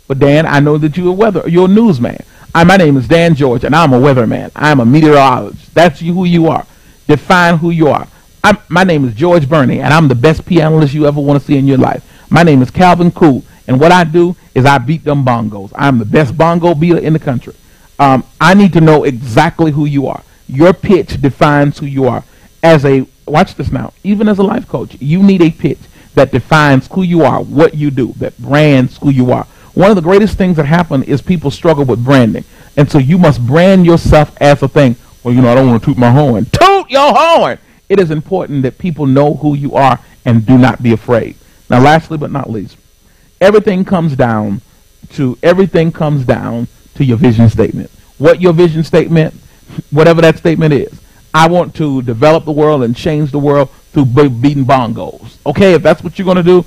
But Dan, I know that you're a newsman. My name is Dan George, and I'm a weatherman. I'm a meteorologist. That's who you are. Define who you are. My name is George Burney, and I'm the best pianist you ever want to see in your life. My name is Calvin Cool, and what I do is I beat them bongos. I'm the best bongo beater in the country. I need to know exactly who you are. Your pitch defines who you are. Watch this now, even as a life coach, you need a pitch that defines who you are, what you do, that brands who you are. One of the greatest things that happen is people struggle with branding. And so you must brand yourself as a thing. Well, I don't want to toot my horn. Toot your horn! It is important that people know who you are and do not be afraid. Now, lastly but not least, everything comes down to your vision statement. What your vision statement, whatever that statement is. I want to develop the world and change the world through beating bongos. Okay, if that's what you're going to do,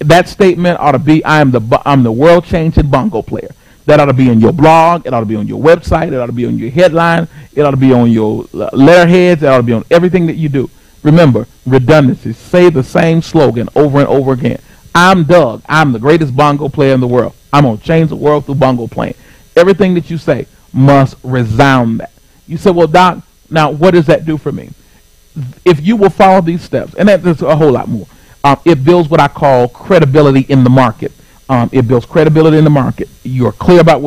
that statement ought to be, I'm the world-changing bongo player. That ought to be on your blog. It ought to be on your website. It ought to be on your headline. It ought to be on your letterheads. It ought to be on everything that you do. Remember, redundancy. Say the same slogan over and over again. I'm Doug. I'm the greatest bongo player in the world. I'm going to change the world through bongo playing. Everything that you say must resound that. You say, well, Doc, now what does that do for me? If you will follow these steps, and there's a whole lot more, it builds what I call credibility in the market. It builds credibility in the market. You're clear about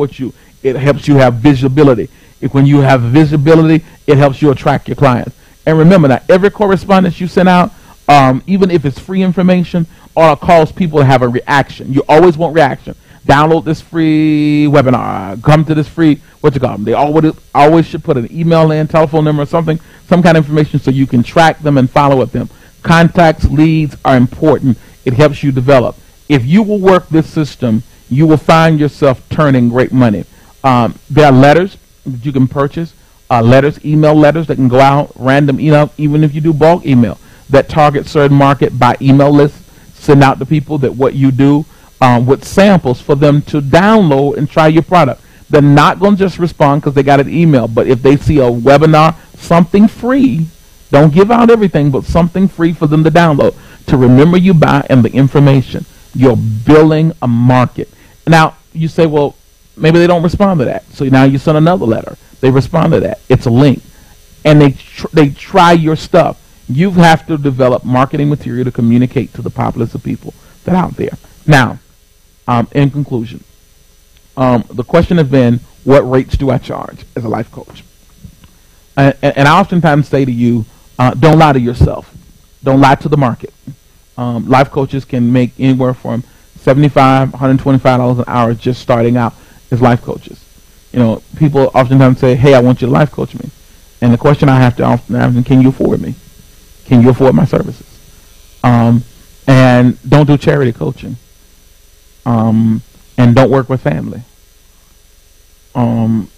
it helps you have visibility. When you have visibility, it helps you attract your clients. And remember that every correspondence you send out, even if it's free information, or cause people to have a reaction. You always want reaction. Download this free webinar. Come to this free, what you call them. They always should put an email in, telephone number or something, some kind of information so you can track them and follow up them. Contacts, leads are important. It helps you develop. If you will work this system, you will find yourself turning great money. There are letters that you can purchase, email letters that can go out, random email, even if you do bulk email, that target certain market by email lists, send out to people that what you do with samples for them to download and try your product. They're not going to just respond because they got an email, but if they see a webinar, something free, don't give out everything, but something free for them to download, to remember you by and the information. You're building a market. Now, you say, well, maybe they don't respond to that. So now you send another letter. They respond to that. It's a link. And they try your stuff. You have to develop marketing material to communicate to the populace of people that are out there. Now, in conclusion, the question has been, what rates do I charge as a life coach? And I oftentimes say to you, don't lie to yourself. Don't lie to the market. Life coaches can make anywhere from $75, $125 an hour just starting out as life coaches. You know, people oftentimes say, hey, I want you to life coach me. And the question I have to often ask is, can you afford me? Can you afford my services? And don't do charity coaching. And don't work with family. You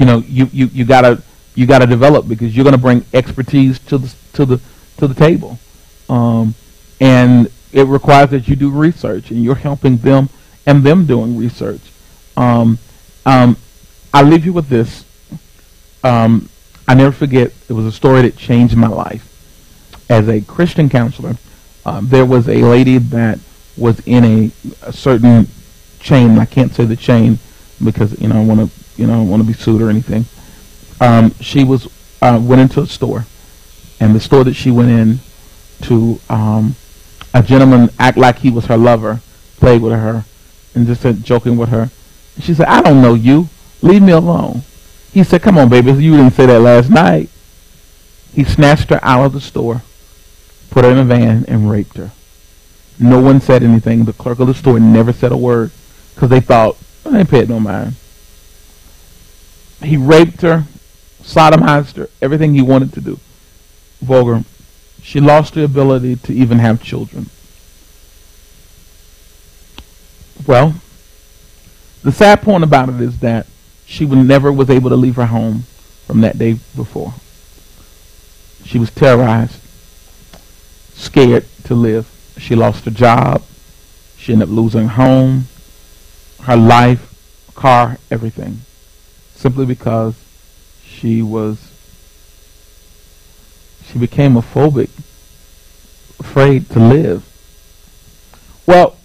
know, you gotta develop, because you're gonna bring expertise to the table. And it requires that you do research, and you're helping them and them doing research. I'll leave you with this. I never forget, it was a story that changed my life. As a Christian counselor, there was a lady that was in a certain chain. I can't say the chain because I want to be sued or anything. She went into a store, and the store that she went in to, a gentleman act like he was her lover, played with her, and just said, joking with her. And she said, I don't know you. Leave me alone. He said, come on, baby. You didn't say that last night. He snatched her out of the store, put her in a van, and raped her. No one said anything. The clerk of the store never said a word because they thought, I ain't paid no mind. He raped her, sodomized her, everything he wanted to do. Vulgar. She lost the ability to even have children. Well, the sad point about it is that she never was able to leave her home from that day before. She was terrorized, scared to live. She lost her job. She ended up losing her home, her life, car, everything, simply because she became a phobic, afraid to live. Well,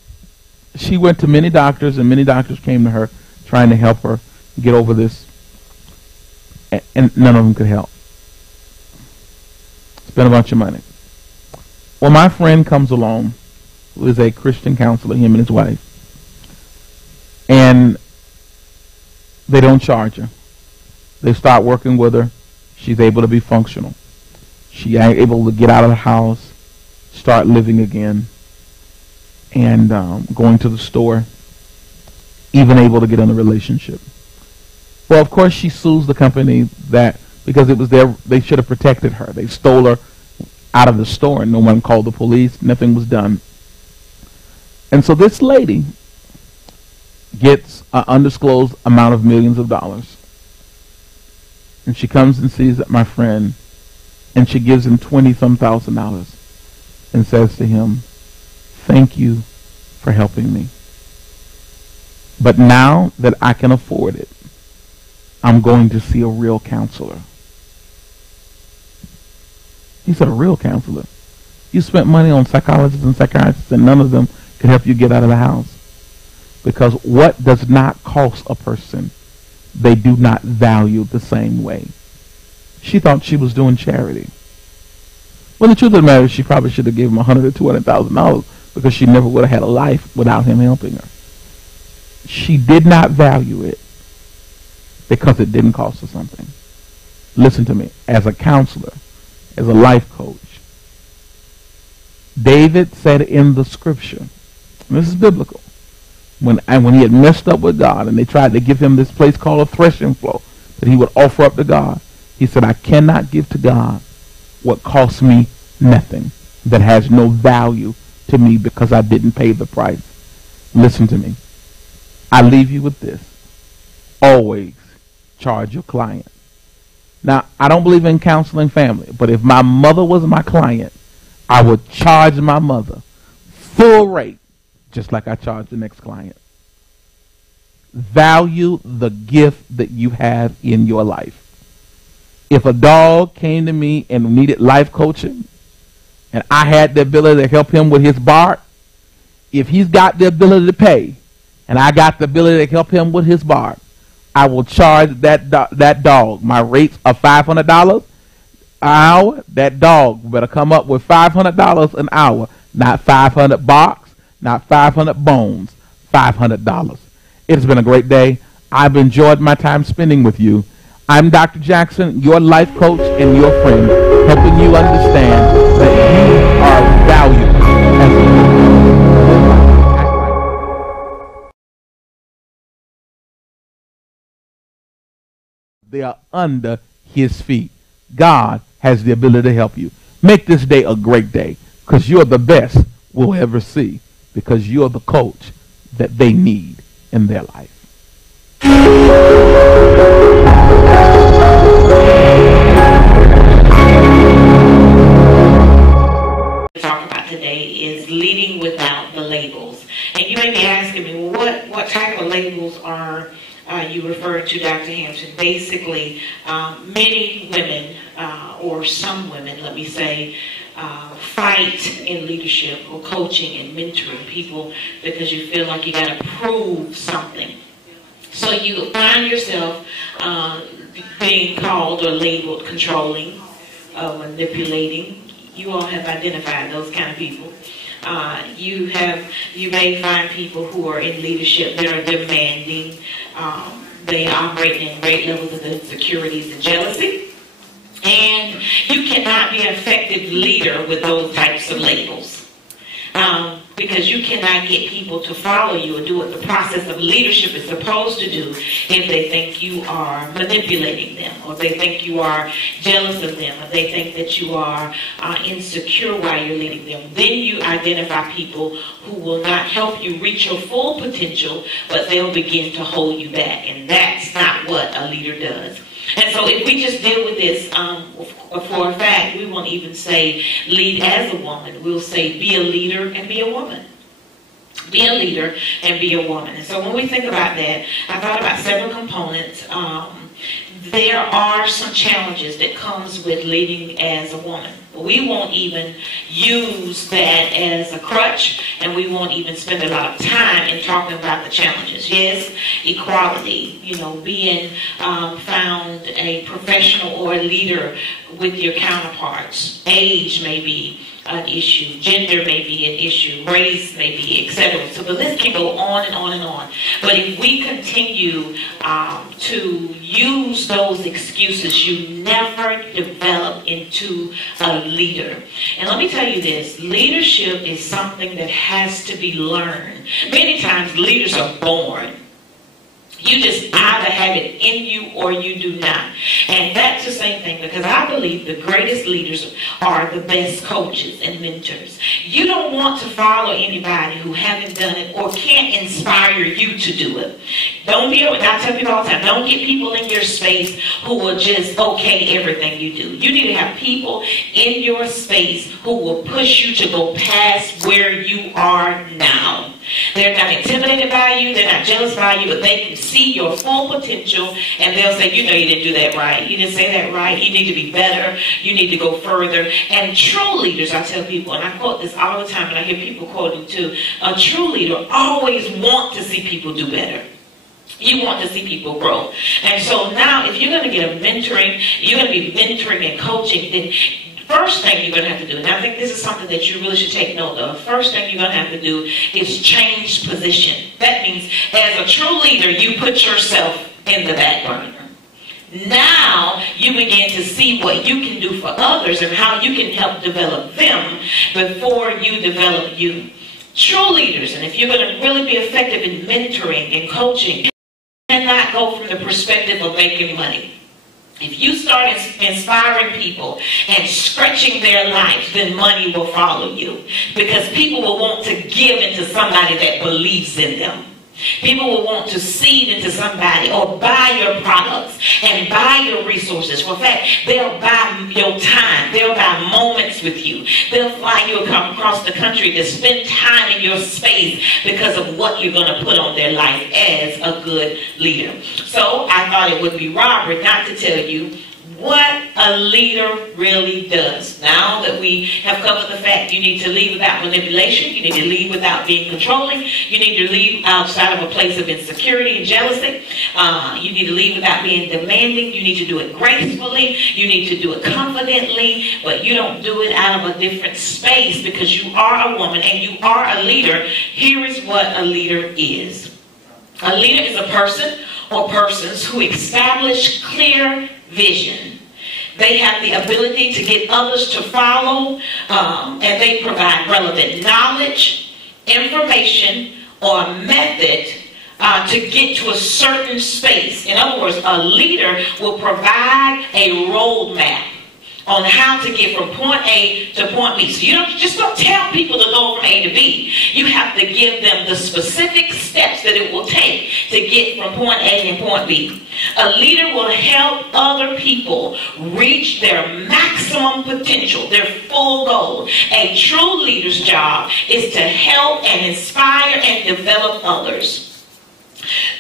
she went to many doctors, and many doctors came to her trying to help her get over this, and none of them could help. Spent a bunch of money. Well, my friend comes along, who is a Christian counselor, him and his wife, and they don't charge her. They start working with her. She's able to be functional. She's able to get out of the house, start living again, and going to the store, even able to get in a relationship. Well, of course, she sues the company because it was they should have protected her. They stole her out of the store, and no one called the police. Nothing was done. And so this lady gets an undisclosed amount of millions of dollars. And she comes and sees my friend, and she gives him $20,000 and says to him, thank you for helping me. But now that I can afford it, I'm going to see a real counselor. He said, a real counselor? You spent money on psychologists and psychiatrists, and none of them could help you get out of the house. Because what does not cost a person, they do not value the same way. She thought she was doing charity. Well, the truth of the matter is, she probably should have given him $100,000 or $200,000, because she never would have had a life without him helping her. She did not value it because it didn't cost her something. Listen to me. As a counselor, as a life coach, David said in the scripture, and this is biblical, when he had messed up with God and they tried to give him this place called a threshing floor that he would offer up to God, he said, I cannot give to God what costs me nothing, that has no value to me because I didn't pay the price. Listen to me. I leave you with this. Always charge your client. Now, I don't believe in counseling family, but if my mother was my client, I would charge my mother full rate, just like I charge the next client. Value the gift that you have in your life. If a dog came to me and needed life coaching, and I had the ability to help him with his bark, if he's got the ability to pay, and I got the ability to help him with his bark, I will charge that dog. My rates are $500 an hour. That dog better come up with $500 an hour, not 500 barks, not 500 bones, $500. It's been a great day. I've enjoyed my time spending with you. I'm Dr. Jackson, your life coach and your friend, helping you understand that you are valuable as a They are under his feet. God has the ability to help you. Make this day a great day, because you're the best we'll ever see, because you're the coach that they need in their life. Talk about today is leading without the labels. And you may be asking me, what type of labels are you referring to, Dr. Hampton? Basically, many women, or some women, let me say, fight in leadership or coaching and mentoring people because you feel like you got to prove something. So you find yourself being called or labeled controlling, manipulating. You all have identified those kind of people. You may find people who are in leadership that are demanding. They operate in great levels of insecurities and jealousy. And you cannot be an effective leader with those types of labels. Because you cannot get people to follow you or do what the process of leadership is supposed to do if they think you are manipulating them, or they think you are jealous of them, or they think that you are insecure while you're leading them. Then you identify people who will not help you reach your full potential, but they'll begin to hold you back. And that's not what a leader does. And so if we just deal with this for a fact, we won't even say lead as a woman. We'll say be a leader and be a woman. Be a leader and be a woman. And so when we think about that, I thought about several components. There are some challenges that comes with leading as a woman. We won't even use that as a crutch, and we won't even spend a lot of time in talking about the challenges. Yes, equality, being found a professional or a leader with your counterparts. Age may be an issue, gender may be an issue, race may be, etc. So the list can go on and on and on. But if we continue to use those excuses, you never develop into a leader. And let me tell you this, leadership is something that has to be learned. Many times leaders are born. You just either have it in you or you do not. And that's the same thing, because I believe the greatest leaders are the best coaches and mentors. You don't want to follow anybody who haven't done it or can't inspire you to do it. Don't be, I tell people all the time, don't get people in your space who will just okay everything you do. You need to have people in your space who will push you to go past where you are now. They're not intimidated by you, they're not jealous by you, but they can see your full potential, and they'll say, you didn't do that right. You didn't say that right. You need to be better. You need to go further. And true leaders, I tell people, and I quote this all the time, and I hear people quoting too, a true leader always wants to see people do better. You want to see people grow. And so now, if you're going to get a mentoring, you're going to be mentoring and coaching, then first thing you're going to have to do, and I think this is something that you really should take note of, first thing you're going to have to do is change position. That means as a true leader, you put yourself in the back burner. Now you begin to see what you can do for others and how you can help develop them before you develop you. True leaders, and if you're going to really be effective in mentoring and coaching, you cannot go from the perspective of making money. If you start inspiring people and stretching their lives, then money will follow you. Because people will want to give into somebody that believes in them. People will want to seed into somebody or buy your products and buy your resources. For fact, they'll buy your time. They'll buy moments with you. They'll fly you across the country to spend time in your space because of what you're going to put on their life as a good leader. So I thought it would be robbery not to tell you what a leader really does. Now that we have covered the fact you need to lead without manipulation, you need to lead without being controlling, you need to lead outside of a place of insecurity and jealousy, you need to lead without being demanding, you need to do it gracefully, you need to do it confidently, but you don't do it out of a different space because you are a woman and you are a leader. Here is what a leader is. A leader is a person or persons who establish clear vision. They have the ability to get others to follow, and they provide relevant knowledge, information, or method to get to a certain space. In other words, a leader will provide a roadmap on how to get from point A to point B. So you don't tell people to go from A to B. You have to give them the specific steps that it will take to get from point A and point B. A leader will help other people reach their maximum potential, their full goal. A true leader's job is to help and inspire and develop others.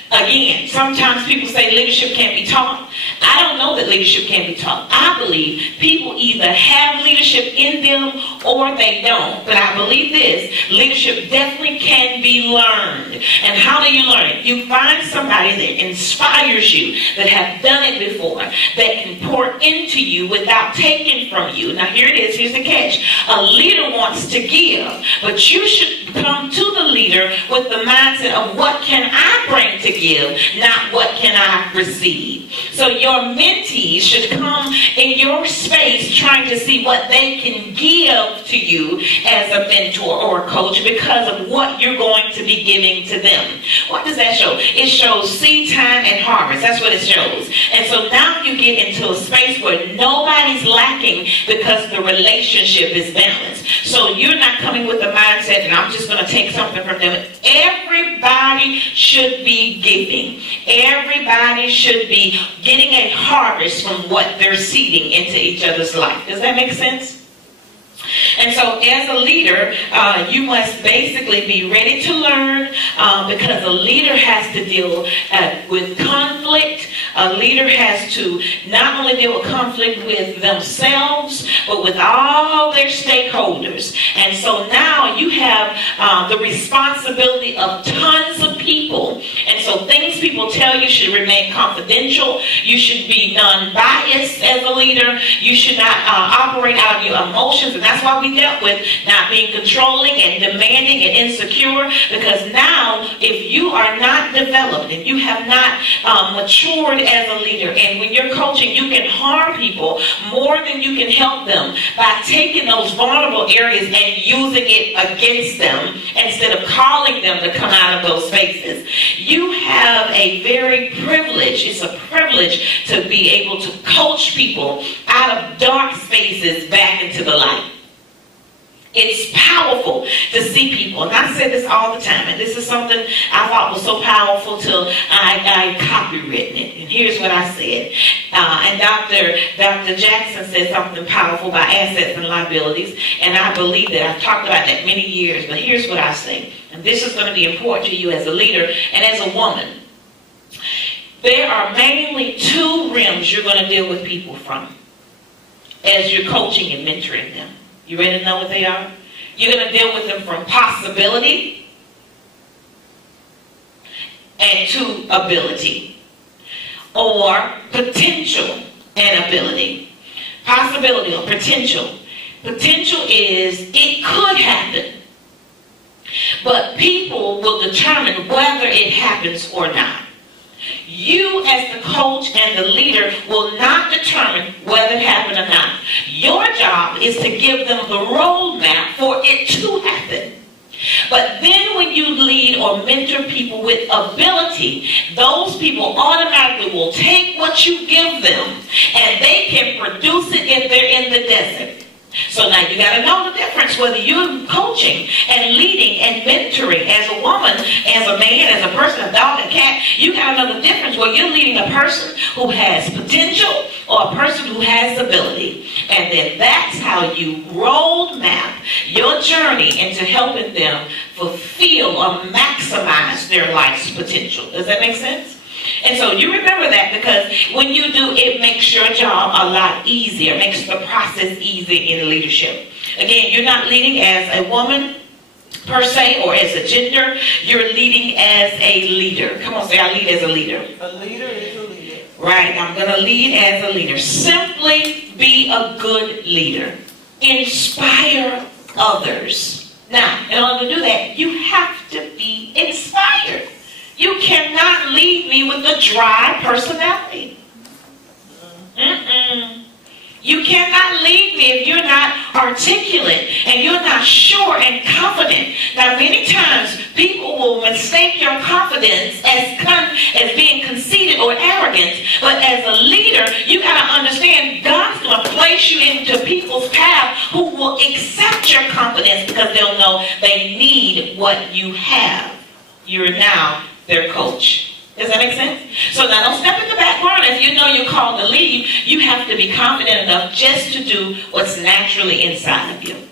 Again, sometimes people say leadership can't be taught. I don't know that leadership can be taught. I believe people either have leadership in them or they don't. But I believe this, leadership definitely can be learned. And how do you learn it? You find somebody that inspires you, that have done it before, that can pour into you without taking from you. Now here it is, here's the catch. A leader wants to give, but you should come to the leader with the mindset of what can I bring to give, not what can I receive. So your mentees should come in your space trying to see what they can give to you as a mentor or a coach because of what you're going to be giving to them. What does that show? It shows seed time and harvest. That's what it shows. And so now you get into a space where nobody's lacking because the relationship is balanced. So you're not coming with the mindset that I'm just going to take something from them. Everybody should be giving. Everybody should be getting a harvest from what they're seeding into each other's life. Does that make sense? And so as a leader, you must basically be ready to learn because a leader has to deal with conflict. A leader has to not only deal with conflict with themselves, but with all their stakeholders. And so now you have the responsibility of tons of people. And so things people tell you should remain confidential. You should be non-biased as a leader. You should not operate out of your emotions. And that's why we dealt with not being controlling and demanding and insecure, because now if you are not developed and you have not matured as a leader, and when you're coaching you can harm people more than you can help them by taking those vulnerable areas and using it against them instead of calling them to come out of those spaces. You have a very privilege, it's a privilege to be able to coach people out of dark spaces back into the light. It's powerful to see people. And I say this all the time. And this is something I thought was so powerful till I copywritten it. And here's what I said. And Dr. Jackson said something powerful about assets and liabilities. And I believe that. I've talked about that many years. But here's what I say. And this is going to be important to you as a leader and as a woman. There are mainly two rims you're going to deal with people from as you're coaching and mentoring them. You ready to know what they are? You're going to deal with them from possibility and to ability, or potential and ability. Possibility or potential. Potential is it could happen, but people will determine whether it happens or not. You as the coach and the leader will not determine whether it happened or not. Your job is to give them the roadmap for it to happen. But then when you lead or mentor people with ability, those people automatically will take what you give them and they can produce it if they're in the desert. So now you got to know the difference whether you're coaching and leading and mentoring as a woman, as a man, as a person, a dog, a cat. You got to know the difference where you're leading a person who has potential or a person who has ability. And then that's how you roadmap your journey into helping them fulfill or maximize their life's potential. Does that make sense? And so you remember that, because when you do, it makes your job a lot easier. It makes the process easy in leadership. Again, you're not leading as a woman per se or as a gender. You're leading as a leader. Come on, say, I lead as a leader. A leader is a leader. Right, I'm going to lead as a leader. Simply be a good leader. Inspire others. Now, in order to do that, you have to be inspired. You cannot lead me with a dry personality. You cannot lead me if you're not articulate and you're not sure and confident. Now, many times people will mistake your confidence as being conceited or arrogant. But as a leader, you got to understand God's going to place you into people's path who will accept your confidence because they'll know they need what you have. You're now their coach. Does that make sense? So now don't step in the background. If you know you're called to lead, you have to be confident enough just to do what's naturally inside of you.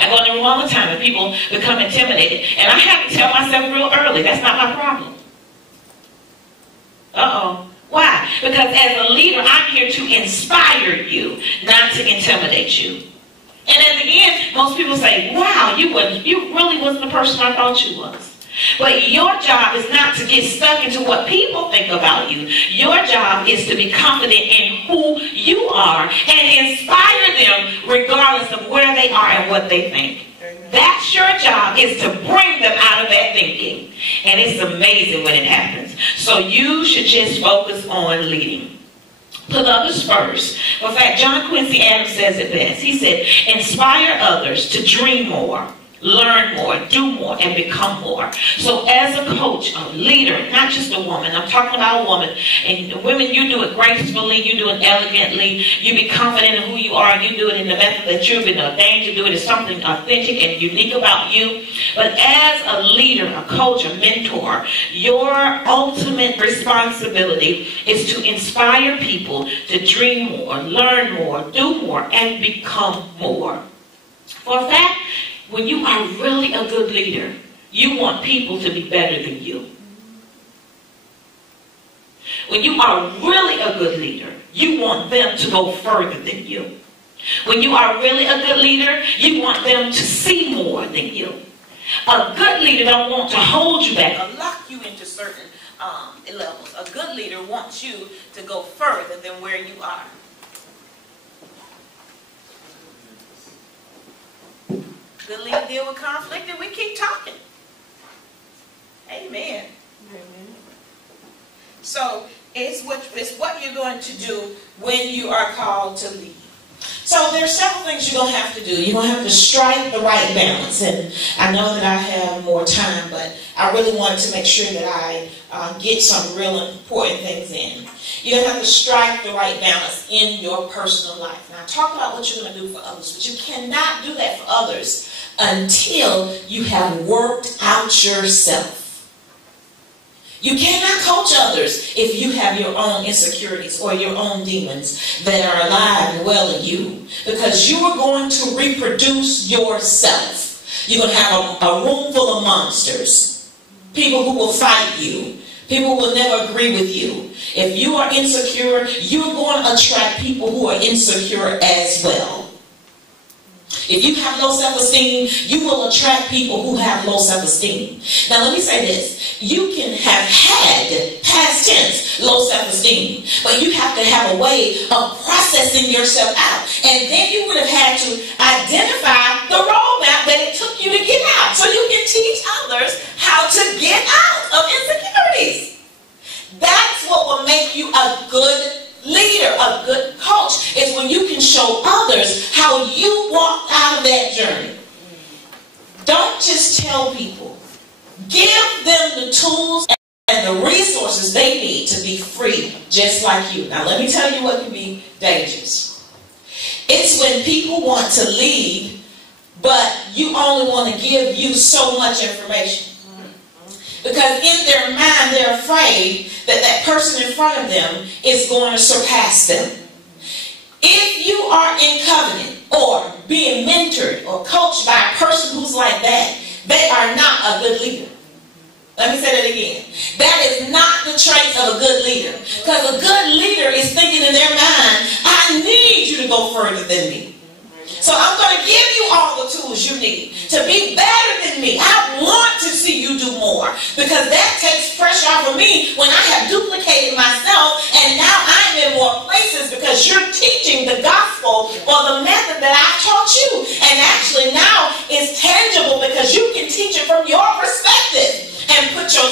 I go in the room all the time and people become intimidated. And I have to tell myself real early, that's not my problem. Why? Because as a leader, I'm here to inspire you, not to intimidate you. And at the end, most people say, wow, you really wasn't the person I thought you was. But your job is not to get stuck into what people think about you. Your job is to be confident in who you are and inspire them regardless of where they are and what they think. That's your job, is to bring them out of that thinking. And it's amazing when it happens. So you should just focus on leading. Put others first. In fact, John Quincy Adams says it best. He said, inspire others to dream more, learn more, do more, and become more. So as a coach, a leader, not just a woman, I'm talking about a woman, and women, you do it gracefully, you do it elegantly, you be confident in who you are, you do it in the method that you've been ordained to do it. It's something authentic and unique about you. But as a leader, a coach, a mentor, your ultimate responsibility is to inspire people to dream more, learn more, do more, and become more. For a fact, when you are really a good leader, you want people to be better than you. When you are really a good leader, you want them to go further than you. When you are really a good leader, you want them to see more than you. A good leader don't want to hold you back or lock you into certain levels. A good leader wants you to go further than where you are. Good leader deal with conflict, and we keep talking. Amen. Amen. So it's what you're going to do when you are called to lead. So there are several things you're going to have to do. You're going to have to strike the right balance. And I know that I have more time, but I really wanted to make sure that I get some real important things in. You're going to have to strike the right balance in your personal life. Now, talk about what you're going to do for others, but you cannot do that for others until you have worked out yourself. You cannot coach others if you have your own insecurities or your own demons that are alive and well in you, because you are going to reproduce yourself. You're going to have a room full of monsters, people who will fight you, people who will never agree with you. If you are insecure, you're going to attract people who are insecure as well. If you have low self-esteem, you will attract people who have low self-esteem. Now, let me say this. You can have had, past tense, low self-esteem, but you have to have a way of processing yourself out. And then you would have had to identify the roadmap that it took you to get out, so you can teach others how to get out of insecurities. a good coach is when you can show others how you walked out of that journey. Don't just tell people. Give them the tools and the resources they need to be free, just like you. Now, let me tell you what can be dangerous. It's when people want to lead, but you only want to give you so much information. Because in their mind, they're afraid that that person in front of them is going to surpass them. If you are in covenant or being mentored or coached by a person who's like that, they are not a good leader. Let me say that again. That is not the traits of a good leader. Because a good leader is thinking in their mind, I need you to go further than me. So I'm going to give you all the tools you need to be better than me. I want to see you do more, because that takes pressure off of me when I have duplicated myself and now I'm in more places because you're teaching the gospel or the method that I taught you. And actually now it's tangible because you can teach it from your perspective and put your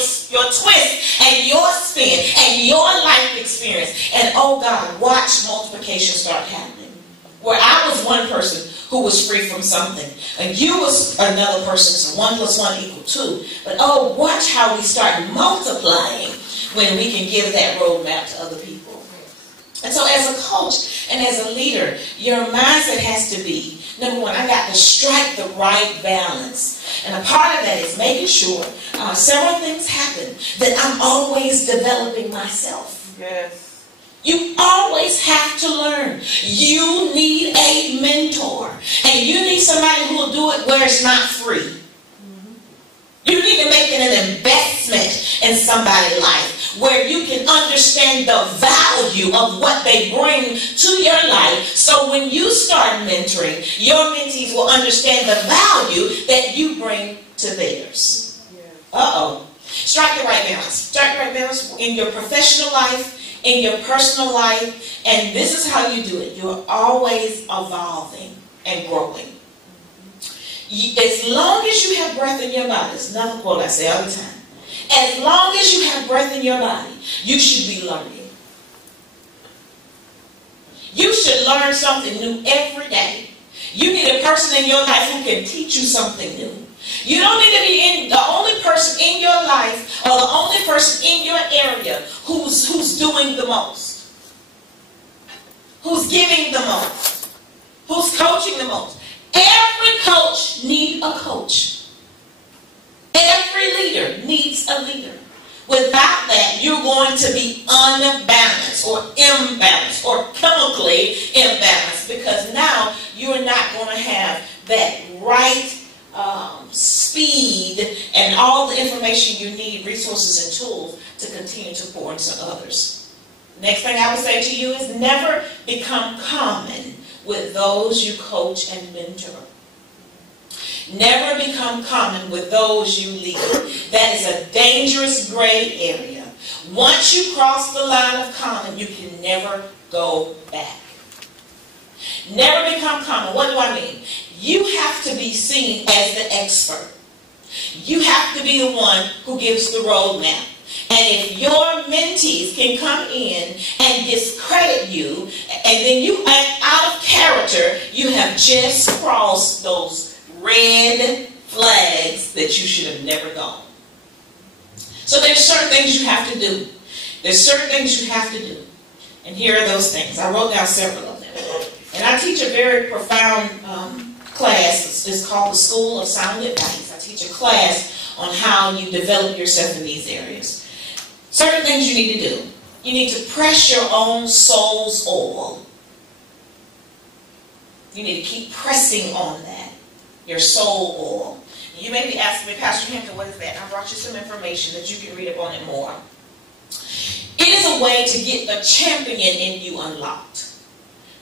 twist and your spin and your life experience. And oh God, watch multiplication start happening. Where I was one person who was free from something, and you was another person, so 1 + 1 = 2. But oh, watch how we start multiplying when we can give that roadmap to other people. And so as a coach and as a leader, your mindset has to be, number one, I got to strike the right balance. And a part of that is making sure several things happen, that I'm always developing myself. Yes. You always have to learn. You need a mentor. And you need somebody who will do it where it's not free. You need to make an investment in somebody's life where you can understand the value of what they bring to your life. So when you start mentoring, your mentees will understand the value that you bring to theirs. Uh-oh. Strike the right balance. Strike the right balance in your professional life, in your personal life, and this is how you do it. You're always evolving and growing. As long as you have breath in your body, it's another quote I say all the time. As long as you have breath in your body, you should be learning. You should learn something new every day. You need a person in your life who can teach you something new. You don't need to be the only person in your life or the only person in your area who's doing the most, who's giving the most, who's coaching the most. Every coach needs a coach. Every leader needs a leader. Without that, you're going to be unbalanced or imbalanced or chemically imbalanced, because now you're not going to have that right speed and all the information you need, resources and tools to continue to pour into others. Next thing I would say to you is never become common with those you coach and mentor. Never become common with those you lead. That is a dangerous gray area. Once you cross the line of common, you can never go back. Never become common. What do I mean? You have to be seen as the expert. You have to be the one who gives the roadmap. And if your mentees can come in and discredit you, and then you act out of character, you have just crossed those red flags that you should have never gone. So there's certain things you have to do. There's certain things you have to do. And here are those things. I wrote down several of them. And I teach a very profound class. It's called the School of Sound Advice. I teach a class on how you develop yourself in these areas. Certain things you need to do. You need to press your own soul's oil. You need to keep pressing on that, your soul oil. You may be asking me, Pastor Hampton, what is that? I brought you some information that you can read up on it more. It is a way to get the champion in you unlocked.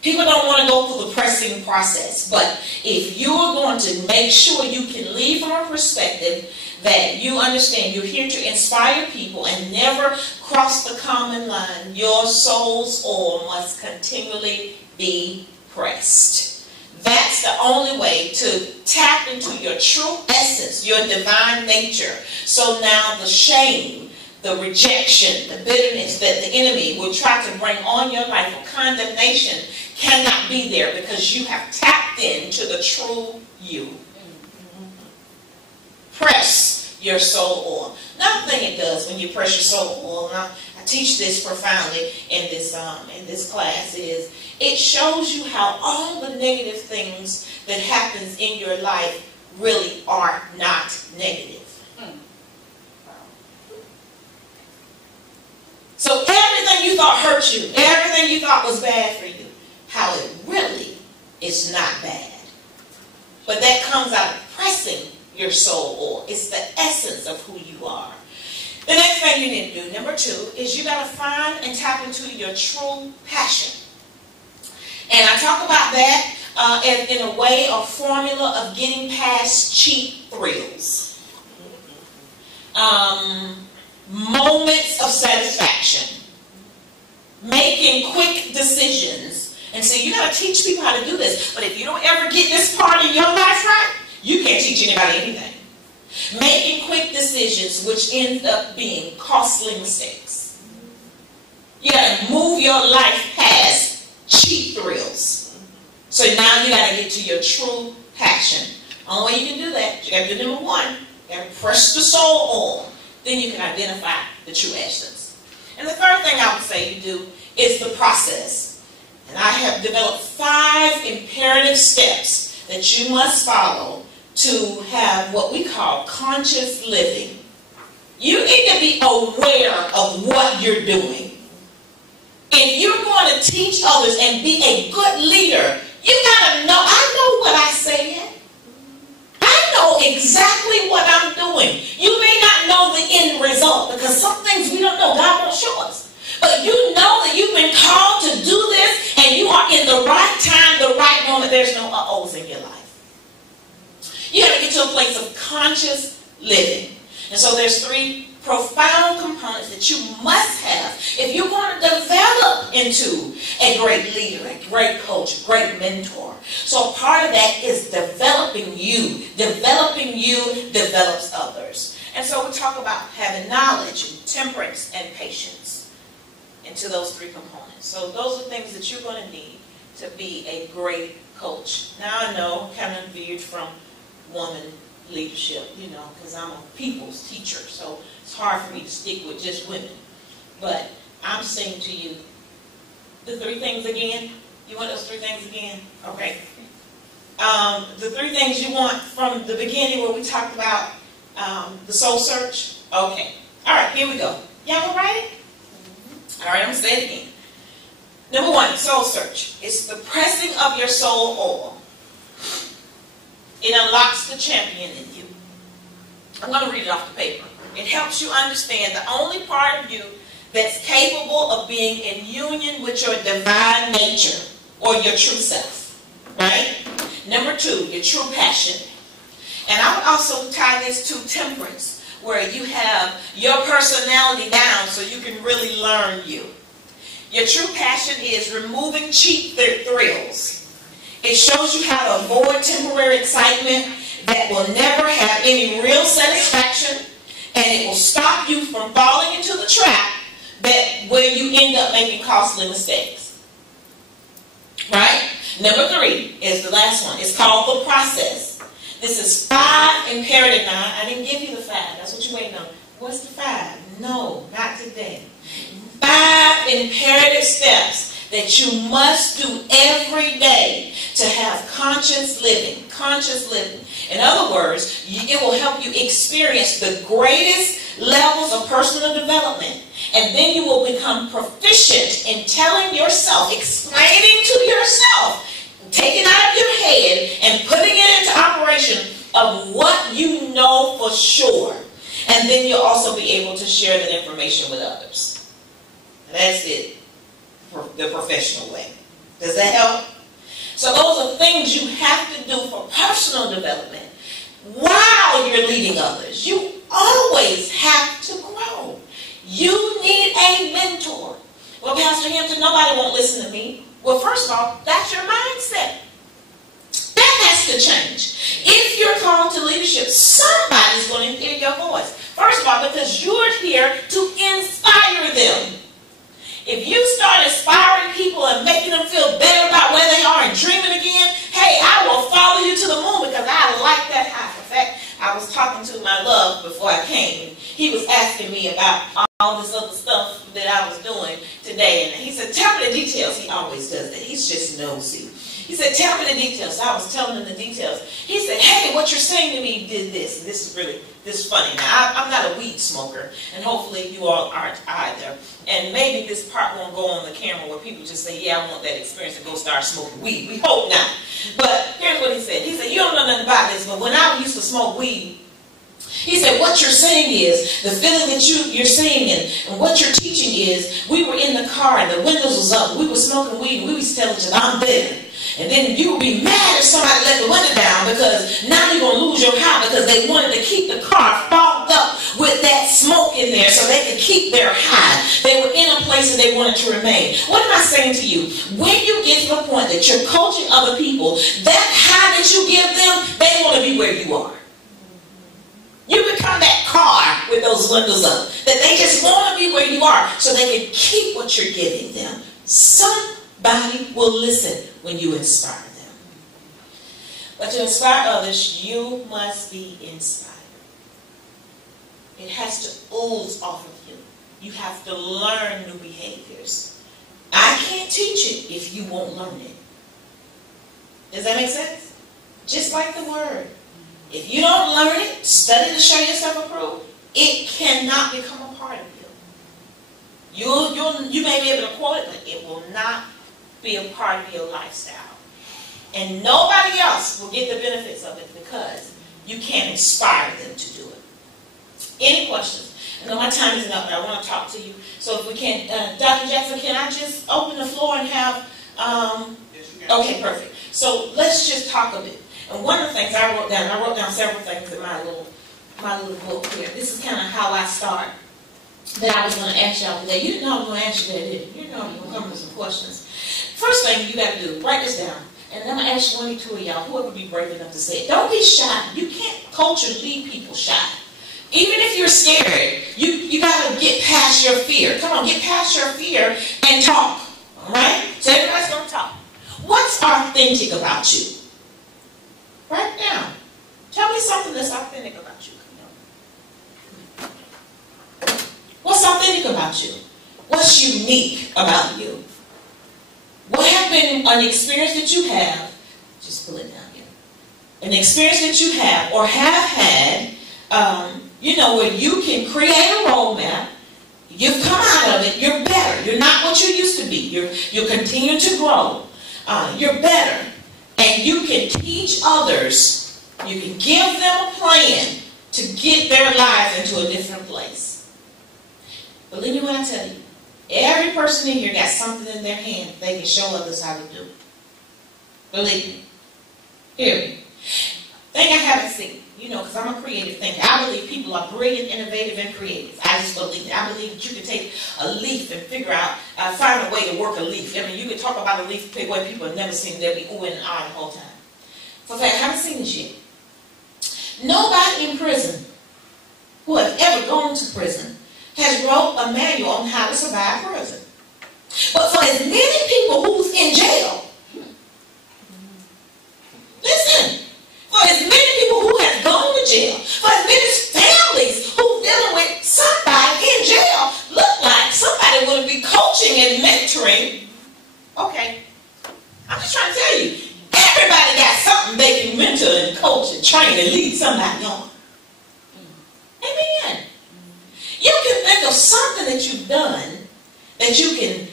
People don't want to go through the pressing process, but if you're going to make sure you can lead from a perspective that you understand you're here to inspire people and never cross the common line, your soul's oil must continually be pressed. That's the only way to tap into your true essence, your divine nature. So now the shame, the rejection, the bitterness that the enemy will try to bring on your life, or condemnation, cannot be there because you have tapped into the true you. Press your soul oil. Another thing it does when you press your soul oil, and I teach this profoundly in this class, is it shows you how all the negative things that happens in your life really are not negative. So everything you thought hurt you, everything you thought was bad for you, how it really is not bad. But that comes out of pressing your soul oil. It's the essence of who you are. The next thing you need to do, number 2, is you got to find and tap into your true passion. And I talk about that in a way or formula of getting past cheap thrills. Moments of satisfaction. Making quick decisions. And so you got to teach people how to do this. But if you don't ever get this part in your life right, you can't teach anybody anything. Making quick decisions, which ends up being costly mistakes. You got to move your life past cheap thrills. So now you got to get to your true passion. Only way you can do that, you got to do number 1. You got to press the soul oil. Then you can identify the true essence. And the third thing I would say you do is the process. And I have developed 5 imperative steps that you must follow to have what we call conscious living. You need to be aware of what you're doing. If you're going to teach others and be a good leader, you got to know, I know what I said. I know exactly what I'm doing. You may not know the end result because some things we don't know. God won't show us. But you know that you've been called to do this and you are in the right time, the right moment. There's no uh-ohs in your life. You got to get to a place of conscious living. And so there's 3 profound components that you must have if you're going to develop into a great leader, a great coach, a great mentor. So part of that is developing you. Developing you develops others. And so we talk about having knowledge and temperance and patience into those 3 components. So those are things that you're going to need to be a great coach. Now I know, kind of veered from woman leadership, because I'm a people's teacher, so it's hard for me to stick with just women. But I'm saying to you, the 3 things again. You want those 3 things again? Okay. The 3 things you want from the beginning where we talked about the soul search. Okay. All right, here we go. Y'all all right? All right, I'm going to say it again. Number 1, soul search. It's the pressing of your soul oil. It unlocks the champion in you. I'm going to read it off the paper. It helps you understand the only part of you that's capable of being in union with your divine nature or your true self. Right? Number 2, your true passion. And I would also tie this to temperance, where you have your personality down so you can really learn you. Your true passion is removing cheap thrills. It shows you how to avoid temporary excitement that will never have any real satisfaction, and it will stop you from falling into the trap where you end up making costly mistakes. Right? Number 3 is the last one. It's called the process. This is 5 imperative. Now, I didn't give you the 5. That's what you're waiting on. What's the 5? No, not today. 5 imperative steps that you must do every day to have conscious living. Conscious living. In other words, it will help you experience the greatest levels of personal development. And then you will become proficient in telling yourself, explaining to yourself, taking out of your head and putting it into operation of what you know for sure. And then you'll also be able to share that information with others. And that's it. The professional way. Does that help? So those are things you have to do for personal development while you're leading others. You always have to grow. You need a mentor. Well, Pastor Hampton, nobody won't listen to me. Well, first of all, that's your mindset. That has to change. If you're called to leadership, somebody's going to hear your voice. First of all, because you're here to I was talking to my love before I came. He was asking me about all this other stuff that I was doing today. And he said, tell me the details. He always does that. He's just nosy. He said, tell me the details. So I was telling him the details. He said, hey, what you're saying to me did this. And this is funny. Now, I'm not a weed smoker, and hopefully you all aren't either. And maybe this part won't go on the camera where people just say, yeah, I want that experience and go start smoking weed. We hope not. But here's what he said. He said, you don't know nothing about this, but when I used to smoke weed, he said, what you're saying is, the feeling that you're saying and what you're teaching is, we were in the car and the windows was up, we were smoking weed, and we was telling each other, I'm better. And then you would be mad if somebody let the window down because now you're going to lose your high because they wanted to keep the car fogged up with that smoke in there so they could keep their high. They were in a place that they wanted to remain. What am I saying to you? When you get to the point that you're coaching other people, that high that you give them, they want to be where you are. You become that car with those windows up. That they just want to be where you are so they can keep what you're giving them. Somebody will listen when you inspire them. But to inspire others, you must be inspired. It has to ooze off of you. You have to learn new behaviors. I can't teach it if you won't learn it. Does that make sense? Just like the word. If you don't learn it, study to show yourself approved, it cannot become a part of you. You may be able to quote it, but it will not be a part of your lifestyle. And nobody else will get the benefits of it because you can't inspire them to do it. Any questions? I know my time is up, but I want to talk to you. So if we can, Dr. Jackson, can I just open the floor and have, okay, perfect. So let's just talk a bit. And one of the things I wrote down several things in my little book here. This is kind of how I start. That I was going to ask y'all today. You didn't know I was going to ask you that, did you? You didn't know I was going to come with some questions. First thing you got to do, write this down. And I'm going to ask one or two of y'all, whoever be brave enough to say it. Don't be shy. You can't coach or lead people shy. Even if you're scared, you got to get past your fear. Come on, get past your fear and talk. All right? So everybody's going to talk. What's authentic about you? Write it down. Tell me something that's authentic about you. What's authentic about you? What's unique about you? What has been an experience that you have? Just pull it down here. An experience that you have or have had, where you can create a roadmap. You've come out of it. You're better. You're not what you used to be. You continue to grow. You're better. And you can teach others. You can give them a plan to get their lives into a different place. Believe me when I tell you, every person in here got something in their hand they can show others how to do. Believe me. Hear me. Thing I haven't seen, because I'm a creative thinker. I believe people are brilliant, innovative, and creative. I just believe it. I believe that you can take a leaf and figure out, find a way to work a leaf. I mean, you can talk about a leaf the way people have never seen it. They'll be ooh and ah the whole time. For fact, I haven't seen this yet. Nobody in prison who has ever gone to prison has wrote a manual on how to survive prison. But for as many people who's in jail, listen, for as many people who have gone to jail, for as many families who's dealing with somebody in jail, look like somebody would be coaching and mentoring. Okay, I'm just trying to tell you, everybody got something they can mentor and coach and train and lead somebody on. Amen. You can think of something that you've done that you can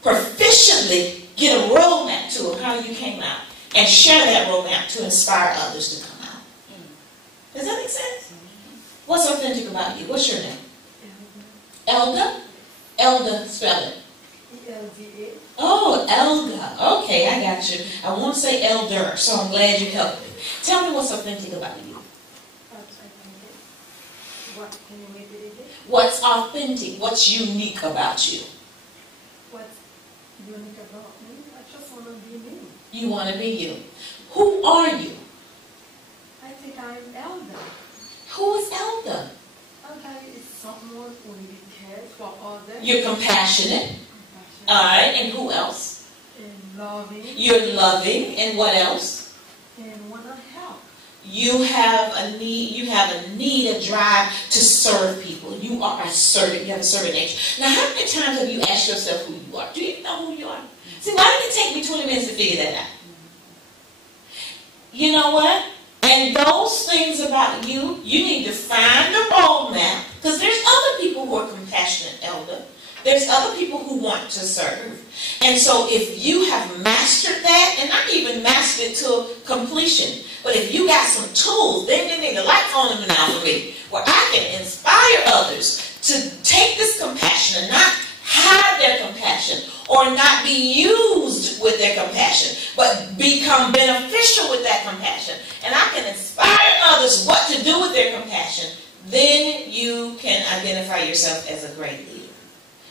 proficiently get a roadmap to of how you came out and share that roadmap to inspire others to come out. Does that make sense? What's authentic about you? What's your name? Elda? Elda, spell it. E-L-D-A. Oh, Elda. Okay, I got you. I want to say elder, so I'm glad you helped me. Tell me what's authentic about you. What can you make it again? What's authentic? What's unique about you? What's unique about me? I just want to be me. You want to be you. Who are you? I think I'm Elda. Who is Elda? Elda is someone who really cares for others. You're compassionate. All right, and who else? And loving. You're loving, and what else? And want to help. You have a need, a drive to serve people. You are a servant. You have a servant nature. Now, how many times have you asked yourself who you are? Do you know who you are? See, why did it take me 20 minutes to figure that out? You know what? And those things about you, you need to find the roadmap, because there's other people who are compassionate, Elder. There's other people who want to serve. And so if you have mastered that, and not even mastered it to completion, but if you got some tools, then the lights on them now for me, where I can inspire others to take this compassion and not hide their compassion or not be used with their compassion, but become beneficial with that compassion. And I can inspire others what to do with their compassion. Then you can identify yourself as a great leader.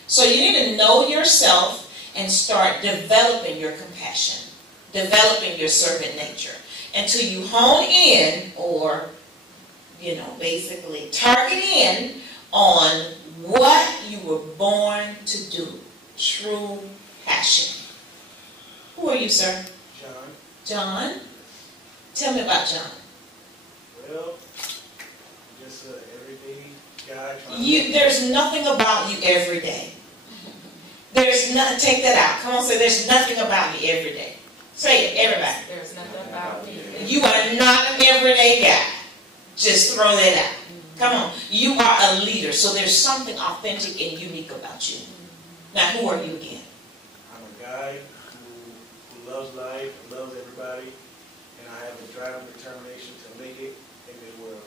So you need to know yourself and start developing your compassion, developing your servant nature, until you hone in, or, basically target in on what you were born to do. True passion. Who are you, sir? John. John? Tell me about John. Well, just an everyday guy. There's nothing about you every day. There's nothing. Take that out. Come on, say there's nothing about me every day. Say it, everybody. There's nothing about me. You are not an everyday guy. Just throw that out. Come on. You are a leader, so there's something authentic and unique about you. Now, who are you again? I'm a guy who loves life, loves everybody, and I have a drive and determination to make it in this world.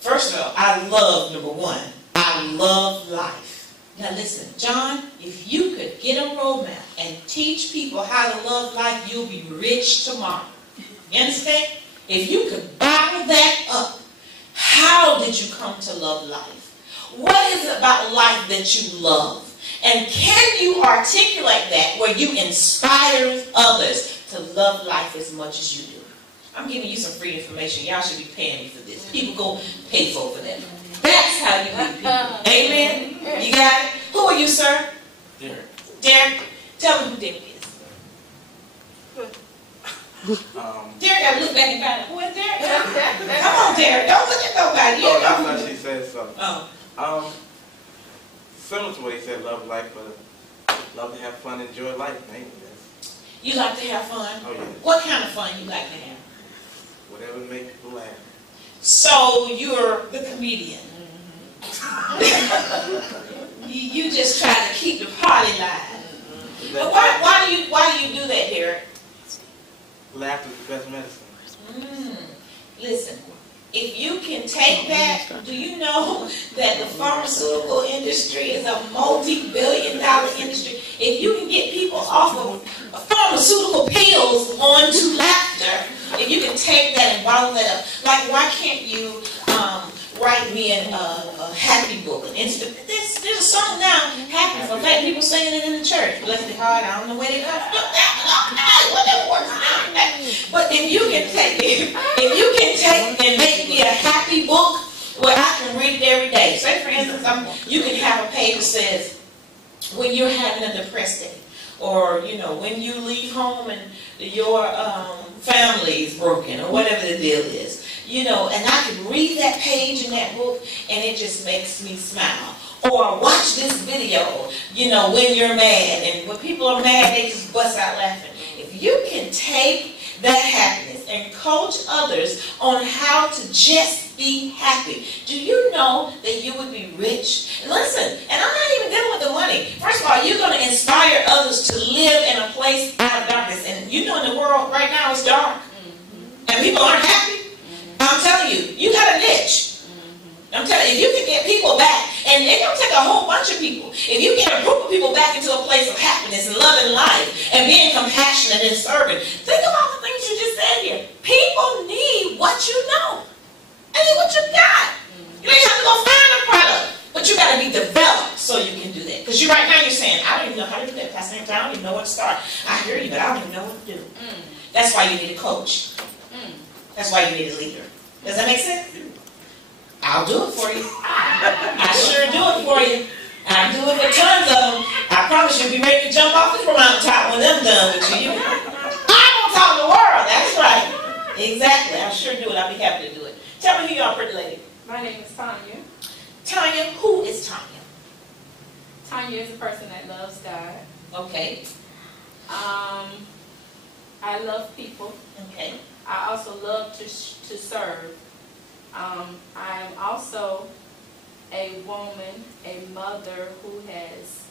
First of all, I love, number one, I love life. Now listen, John, if you could get a roadmap and teach people how to love life, you'll be rich tomorrow. You understand? If you could bottle that up, how did you come to love life? What is it about life that you love? And can you articulate that where you inspire others to love life as much as you do? I'm giving you some free information. Y'all should be paying me for this. People go pay for that. That's how you meet people. Amen? You got it? Who are you, sir? Derek. Derek? Tell me who Derek is. Derek, I look back and find out who is Derek? Come on, Derek. Don't look at nobody. Oh, I thought she said something. Oh. Similar to what he said, love life, but love to have fun, enjoy life, man. You like to have fun? Oh, yeah. What kind of fun you like to have? Whatever make people laugh. So you're the comedian. You just try to keep the party live. But why do you do that, Derek? Laughter is the best medicine. Listen, if you can take that, do you know that the pharmaceutical industry is a multi-billion-dollar industry? If you can get people off of pharmaceutical pills onto laughter, if you can take that and bottle that up, like why can't you write me a happy book? There's a song now, happy. In fact, people singing it in the church. Bless their heart, I don't know where they go. Whatever works. But if you can take and make me a happy book where I can read it every day. Say, for instance, you can have a page that says, when you're having a depressed day, or when you leave home and your family is broken, or whatever the deal is, and I can read that page in that book and it just makes me smile. Or watch this video, when you're mad, and when people are mad, they just bust out laughing. If you can take that happiness and coach others on how to just be happy, do you know that you would be rich? Listen, and I'm not even dealing with the money. First of all, you're going to inspire others to live in a place out of darkness. And in the world right now it's dark. And people aren't happy. I'm telling you, you got a niche. I'm telling you, if you can get people back, and it don't take a whole bunch of people. If you get a group of people back into a place of happiness and loving life and being compassionate and serving, think about the things you just said here. People need what you know. They need what you got. You ain't have to go find a product, but you got to be developed so you can do that. Because right now you're saying, I don't even know how to do that, Pastor Hampton. I don't even know where to start. I hear you, but I don't even know what to do. That's why you need a coach. That's why you need a leader. Does that make sense? I'll do it for you. I sure do it for you. I'll do it for tons of them. I promise you'll be ready to jump off the mountaintop when I'm done with you. I don't talk the world. That's right. Exactly. I'll sure do it. I'll be happy to do it. Tell me who you are, pretty lady. My name is Tanya. Tanya, who is Tanya? Tanya is a person that loves God. Okay. I love people. Okay. I also love to serve. I'm also a woman, a mother who has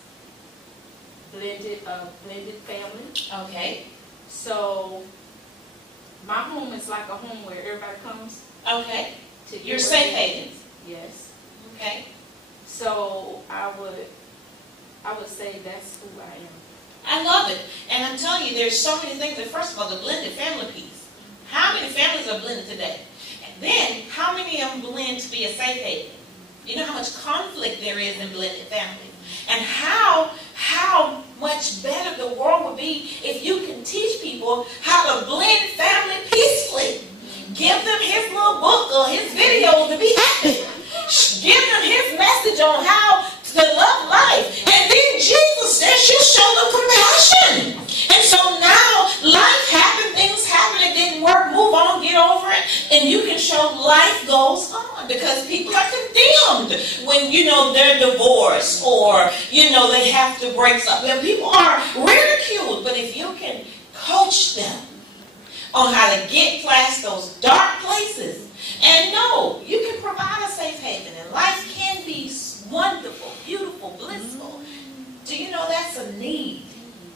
blended family. Okay. So my home is like a home where everybody comes. Okay. To You're safe haven. Yes. Okay. So I would say that's who I am. I love it. And I'm telling you, there's so many things. First of all, the blended family piece. How many families are blended today? And then, how many of them blend to be a safe haven? You know how much conflict there is in blended families. And how much better the world would be if you can teach people how to blend family peacefully. Give them his little book or his video to be happy. Give them his message on how to love life. And then Jesus says you show them compassion. And so now life happened, things happen, it didn't work, move on, get over it. And you can show life goes on because people are condemned when, they're divorced or, they have to break something. And people are ridiculed. But if you can coach them on how to get past those dark places and know you can provide a safe haven and life can be wonderful, beautiful, blissful. Do you know that's a need?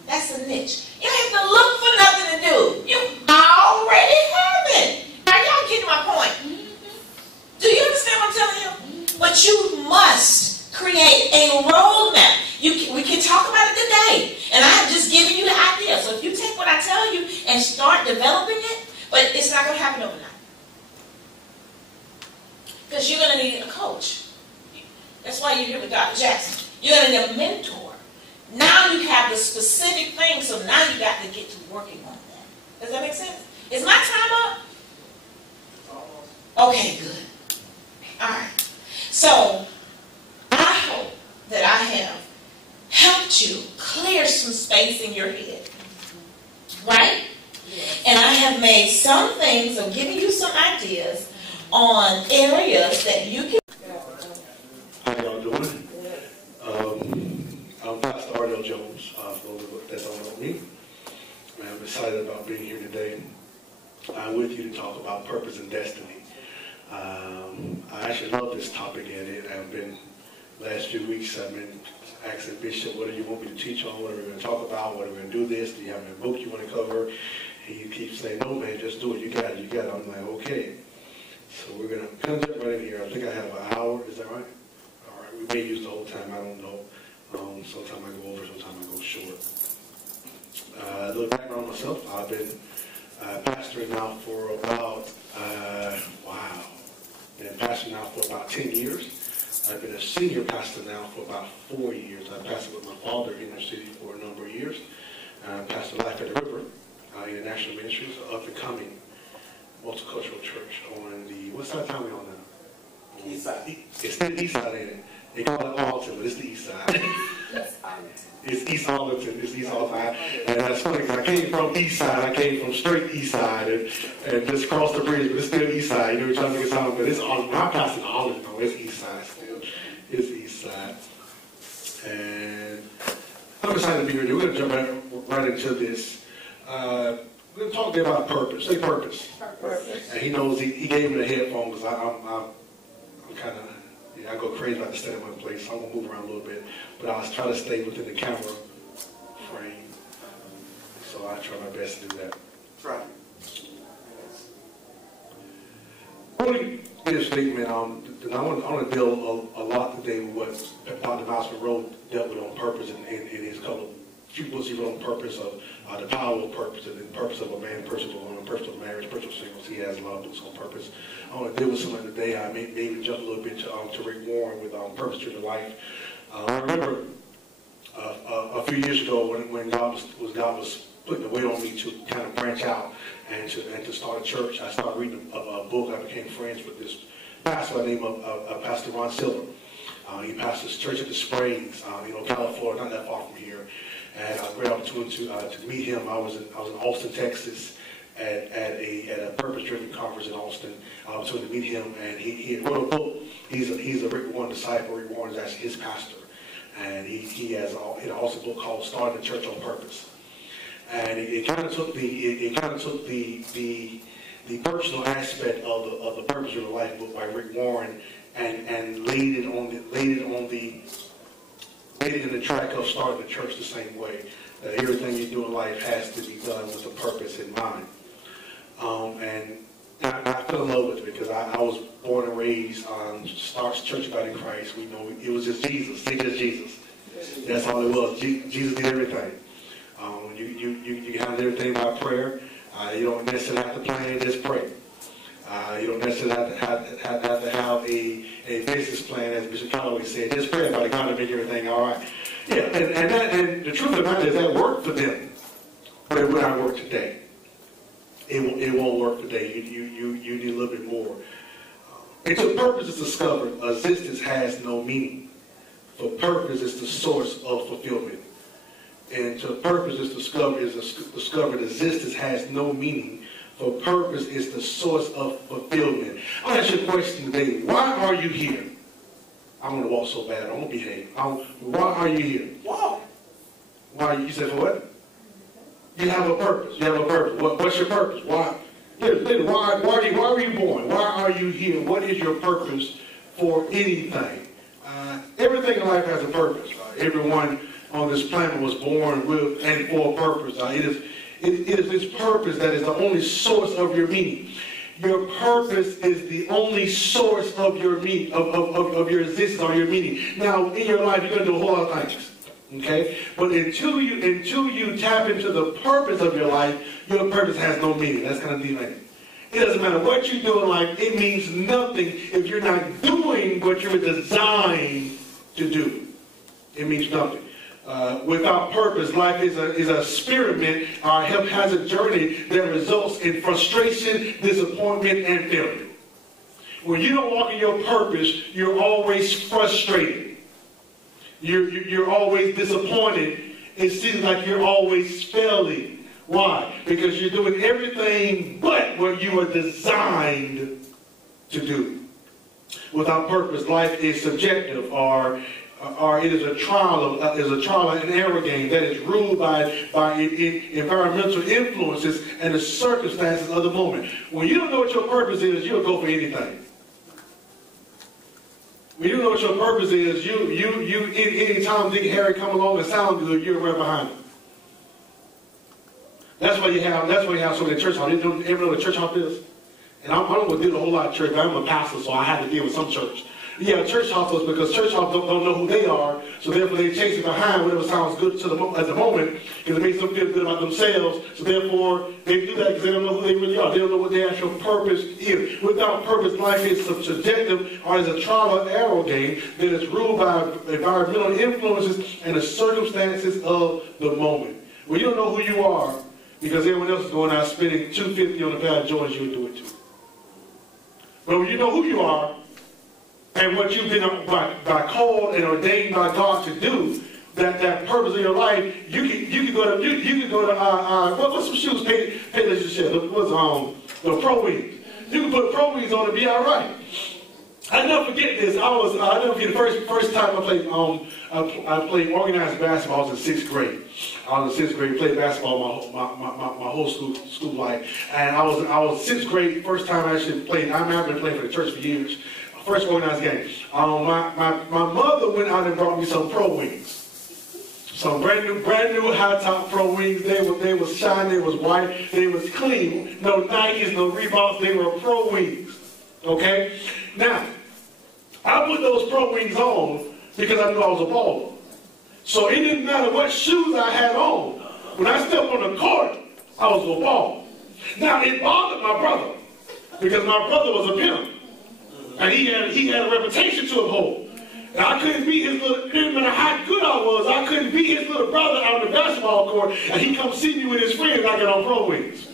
That's a niche. You don't have to look for nothing to do. You already have it. Are y'all getting my point? Do you understand what I'm telling you? But you must create a roadmap. We can talk about it today. And I'm just giving you the idea. So if you take what I tell you and start developing it, but it's not going to happen overnight. Because you're going to need a coach. That's why you're here with Dr. Jackson. You're going to need a mentor. Now you have the specific thing, so now you got to get to working on that. Does that make sense? Is my time up? Okay, good. All right. So I hope that I have helped you clear some space in your head. Right? Yes. And I have made some things, I'm giving you some ideas on areas that you can. How y'all doing? I'm Pastor Ardell Jones. For those that don't know me, I'm excited about being here today. I'm with you to talk about purpose and destiny. I actually love this topic, and I've been last few weeks. I've been asking Bishop, what do you want me to teach on? What are we going to talk about? What are we going to do this? Do you have a book you want to cover? And he keeps saying, no, man, just do it. You got it. You got it. I'm like, okay. So we're going to come jump right in here. I think I have an hour. Is that right? All right. We may use the whole time. I don't know. Sometimes I go over. Sometimes I go short. A little background on myself. I've been pastoring now for about, been pastoring now for about 10 years. I've been a senior pastor now for about 4 years. I pastored with my father in the city for a number of years. I pastored Life at the River, International Ministries, up and coming multicultural church on the, what side of town we on now? East side. It's the east side, ain't it? They call it Arlington, but it's the east side. It's East Arlington. It's East Arlington. And that's funny because I came from east side. I came from straight east side and just crossed the bridge, but it's still east side. You know, we're trying to make it sound, but it's not passing Arlington. No, it's east side still. It's east side. And I'm excited to be here. We're going to jump right into this. We're going to talk about purpose. Say purpose. Purpose. And he knows he gave me the headphones because I'm kind of, I go crazy about to stay in one place. So I'm going to move around a little bit. But I was trying to stay within the camera frame. So I try my best to do that. That's right. I want to get a statement. I want to deal a lot today with what Dr. Miles Monroe dealt with on purpose in his few books he wrote on purpose of the power of purpose and the purpose of a man, purpose of a woman, purpose of marriage, purpose of singles. He has a lot of books on purpose. I want to deal with something today. I maybe jump a little bit to Rick Warren with Purpose Driven Life. I remember a few years ago when God was putting the weight on me to kind of branch out and to start a church. I started reading a book. I became friends with this pastor by the name of Pastor Ron Silver. He pastors church at the Springs, California, not that far from here. And I had a great opportunity to meet him. I was in Austin, Texas, at a purpose-driven conference in Austin. I was going to meet him, and he wrote a book. He's a Rick Warren disciple. Rick Warren is actually his pastor, and he has also a book called "Starting the Church on Purpose." And it kind of took the personal aspect of the Purpose of the Life book by Rick Warren and laid it in the track of starting the church the same way. That everything you do in life has to be done with a purpose in mind. And I fell in love with it because I was born and raised on Starks Church of God in Christ. We know it was just Jesus. It was Jesus. That's all it was. Jesus did everything. You handle everything by prayer. You don't necessarily have to plan, just pray. You don't necessarily have to have a business plan, as Bishop Calloway said. Just pray about it. God will make everything all right. Yeah, and the truth of the matter is that worked for them, but it will not work today. It won't work today. You need a little bit more. Until purpose is discovered, existence has no meaning. For purpose is the source of fulfillment. And until purpose is discovered, existence has no meaning. For purpose is the source of fulfillment. I'll ask you a question today. Why are you here? I'm going to walk so bad. I'm going to behave. Why are you here? Why? You said for what? You have a purpose. You have a purpose. What's your purpose? Why? Why were you born? Why are you here? What is your purpose for anything? Everything in life has a purpose. Everyone on this planet was born with and for a purpose. It is this purpose that is the only source of your meaning. Your purpose is the only source of your meaning, of your existence or your meaning. Now, in your life, you're going to do a whole lot of things. Okay? But until you tap into the purpose of your life, your purpose has no meaning. That's kind of deep. It doesn't matter what you do in life. It means nothing if you're not doing what you're designed to do. It means nothing. Without purpose, life is an experiment or a haphazard journey that results in frustration, disappointment, and failure. When you don't walk in your purpose, you're always frustrated. You're always disappointed. It seems like you're always failing. Why? Because you're doing everything but what you were designed to do. Without purpose, life is subjective, or it is a trial and error game that is ruled by environmental influences and the circumstances of the moment. When you don't know what your purpose is, you'll go for anything. When you don't know what your purpose is, any Tom, Dick, Harry come along and sound good, you're right behind them. That's why you have so many church hops. You ever know what a church hop is? And I don't deal with a whole lot of church, but I'm a pastor, so I have to deal with some church. Yeah, church hoppers, because church hoppers don't know who they are, so therefore they chase it behind whatever sounds good to them at the moment, because it makes them feel good about themselves. So therefore they do that because they don't know who they really are. They don't know what their actual purpose is. Without purpose, life is subjective, or is a trial and error game that is ruled by environmental influences and the circumstances of the moment. When you don't know who you are, because everyone else is going out spending $250 on a pair of Jordans, you'll do it too. But when you know who you are, and what you've been by called and ordained by God to do, that purpose of your life, you can go to what's some shoes pay that you said? The Pro Wings. You can put Pro Wings on and be all right. I never forget this. I never forget the first time I played organized basketball. I was in 6th grade. I was in 6th grade, played basketball my whole school life, and I was 6th grade. First time I actually played. I've been playing for the church for years. First organized game. My mother went out and brought me some Pro Wings. Some brand new high top Pro Wings. They was shiny, they was white, they was clean. No Nikes, no Reeboks, they were Pro Wings. Okay? Now, I put those Pro Wings on because I knew I was a baller. So it didn't matter what shoes I had on. When I stepped on the court, I was a ball. Now it bothered my brother because my brother was a pimp. And he had a reputation to uphold. And I couldn't be his little, it didn't matter how good I was, I couldn't be his little brother out on the basketball court, and he come see me with his friends, I get on Pro Wings.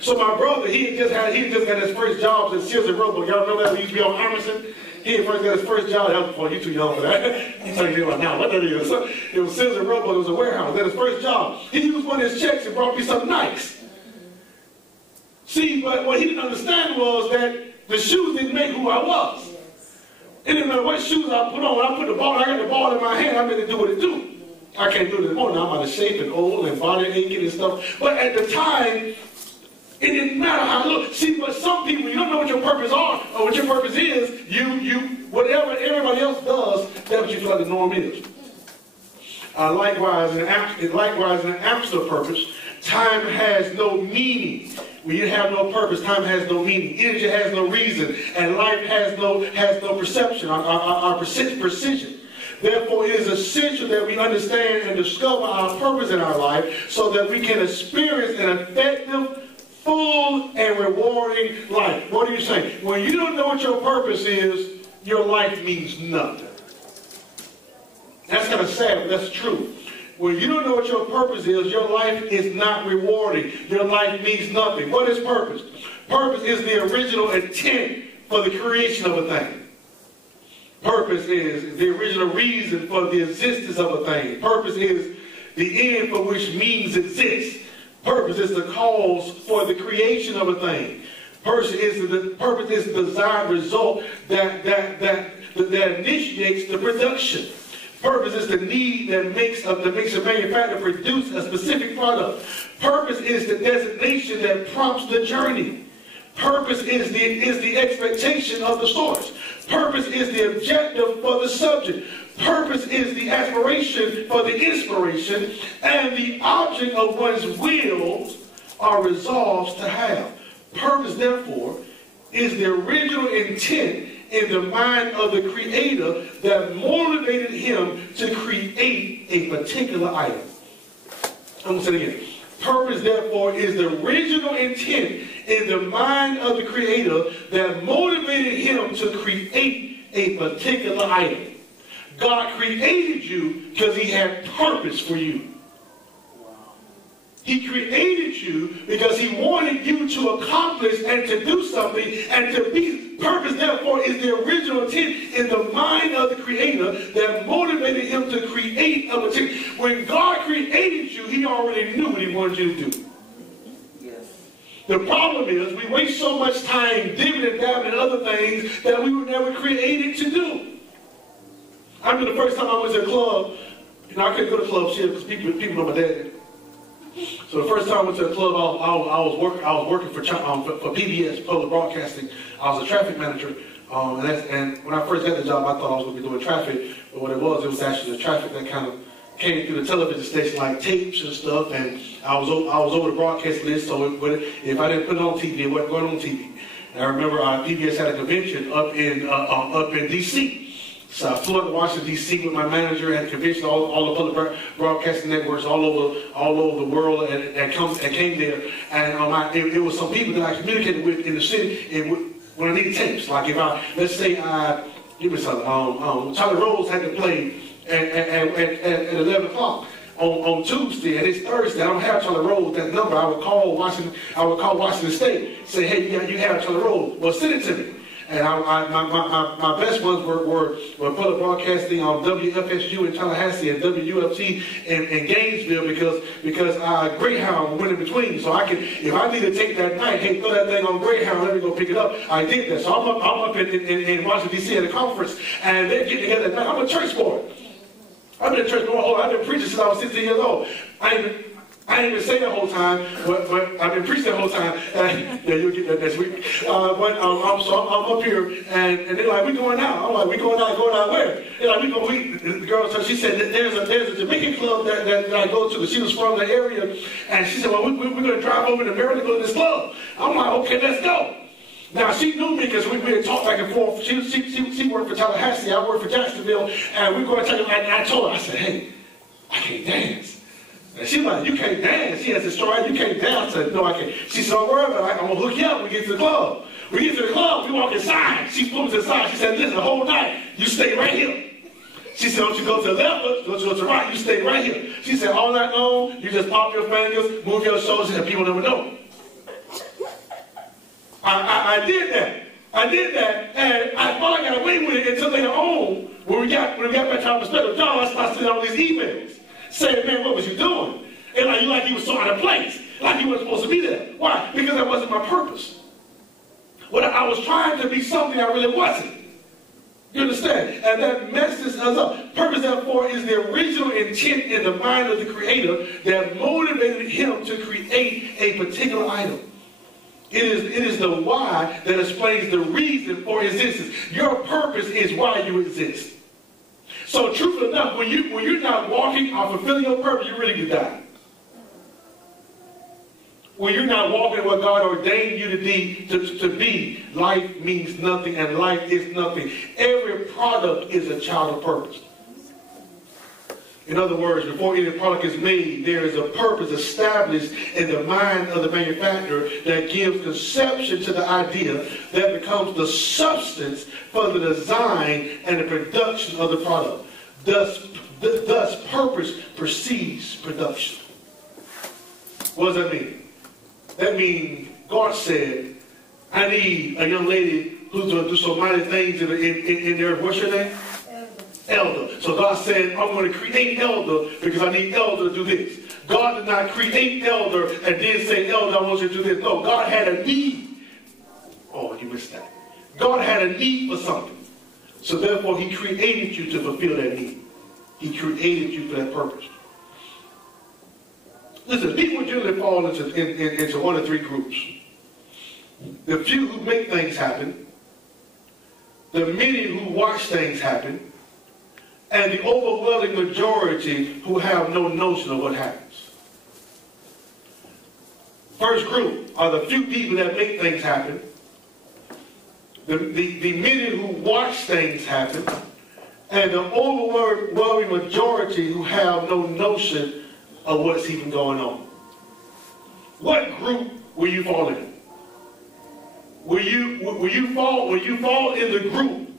So my brother, he had just got his first job at Sears and Roebuck. Y'all remember that? He used to be on Emerson. He had first got his first job. That was before you too young for that. You talking about now, what that is? So it was Sears and Roebuck. It was a warehouse. That his first job. He used one of his checks and brought me some Nikes. See, but what he didn't understand was that the shoes didn't make who I was. It didn't matter what shoes I put on. When I put the ball, I got the ball in my hand, I meant to do what it do. I can't do it anymore. Now I'm out of shape and old and body aching and stuff. But at the time, it didn't matter how I look. See, but some people, you don't know what your purpose are or what your purpose is. Whatever everybody else does, that's what you feel like the norm is. Likewise, in the absence of purpose, time has no meaning. When you have no purpose, time has no meaning. Energy has no reason, and life has no perception, our precision. Therefore, it is essential that we understand and discover our purpose in our life so that we can experience an effective, full, and rewarding life. What are you saying? When you don't know what your purpose is, your life means nothing. That's kind of sad, but that's true. When you don't know what your purpose is, your life is not rewarding. Your life means nothing. What is purpose? Purpose is the original intent for the creation of a thing. Purpose is the original reason for the existence of a thing. Purpose is the end for which means exist. Purpose is the cause for the creation of a thing. Purpose is the desired result that initiates the production. Purpose is the need that makes a manufacturer produce a specific product. Purpose is the designation that prompts the journey. Purpose is the expectation of the source. Purpose is the objective for the subject. Purpose is the aspiration for the inspiration, and the object of one's will or resolves to have. Purpose, therefore, is the original intent in the mind of the Creator that motivated him to create a particular item. I'm going to say it again. Purpose, therefore, is the original intent in the mind of the Creator that motivated him to create a particular item. God created you because he had purpose for you. He created you because he wanted you to accomplish and to do something and to be. Purpose, therefore, is the original intent in the mind of the Creator that motivated him to create a particular. When God created you, he already knew what he wanted you to do. Yes. The problem is we waste so much time dibbing and dabbing and other things that we were never created to do. I remember the first time I went to a club, I couldn't go to clubs here because people know my dad. So the first time I went to a club, I was working for PBS, Public Broadcasting. I was a traffic manager, and when I first got the job, I thought I was going to be doing traffic, but what it was actually the traffic that kind of came through the television station, like tapes and stuff, and I was over the broadcast list, so if I didn't put it on TV, it wasn't going on TV. And I remember PBS had a convention up in D.C., so I flew up to Washington, D.C. with my manager at a convention, all the public broadcasting networks all over the world that came there. And it was some people that I communicated with in the city when I needed tapes. Like let's say, give me something, Charlie Rose had to play at 11 o'clock on Tuesday, and it's Thursday. I don't have Charlie Rose, that number. I would call Washington State, say, hey, you have Charlie Rose. Well, send it to me. And my best ones were public broadcasting on WFSU in Tallahassee and WUFT in Gainesville because Greyhound went in between. So if I need to take that night, hey, throw that thing on Greyhound, let me go pick it up. I did that. So I'm up in Washington, D.C. at a conference, and they're getting together at night. I'm a church boy. I've been in church my whole life. I've been preaching since I was 16 years old. I didn't even say the whole time, but I've been preaching the whole time. Yeah, you'll get that next week. I'm up here, and they're like, we going out. I'm like, we going out where? They're like, the girl, so she said, there's a Jamaican club that I go to. She was from the area, and she said, well, we're going to drive over to Maryland to go to this club. I'm like, okay, let's go. Now, she knew me because we had talked back and forth. She worked for Tallahassee, I worked for Jacksonville, and we were going to take it. And I told her, I said, hey, I can't dance. And she's like, you can't dance. She has this story, you can't dance. I said, no, I can't. She said, don't worry about it. I'm going to hook you up when we get to the club. We get to the club, we walk inside. She pulled us inside. She said, listen, the whole night, you stay right here. She said, don't you go to the left, don't you go to the right, you stay right here. She said, all night long, you just pop your fingers, move your shoulders, and people never know. I did that, and I thought I got away with it until later on, when we got back to our perspective. John, I started sending all these emails, saying, man, what was you doing? And like you was so out of place. Like he wasn't supposed to be there. Why? Because that wasn't my purpose. When I was trying to be something I really wasn't. You understand? And that messes us up. Purpose, therefore, is the original intent in the mind of the Creator that motivated him to create a particular item. It is the why that explains the reason for existence. Your purpose is why you exist. So, truthfully enough, when you're not walking or fulfilling your purpose, you really could die. When you're not walking what God ordained you to be, life means nothing and life is nothing. Every product is a child of purpose. In other words, before any product is made, there is a purpose established in the mind of the manufacturer that gives conception to the idea that becomes the substance for the design and the production of the product. Thus purpose precedes production. What does that mean? That means God said, I need a young lady who's going to do so mighty things in their, what's your name? Elder. So God said, I'm going to create Elder because I need Elder to do this. God did not create Elder and then say, Elder, I want you to do this. No, God had a need. Oh, you missed that. God had a need for something. So therefore, he created you to fulfill that need. He created you for that purpose. Listen, people generally fall into one of three groups. The few who make things happen, the many who watch things happen, and the overwhelming majority who have no notion of what happens. First group are the few people that make things happen, the many who watch things happen, and the overwhelming majority who have no notion of what's even going on. What group will you fall in? Will you fall in the group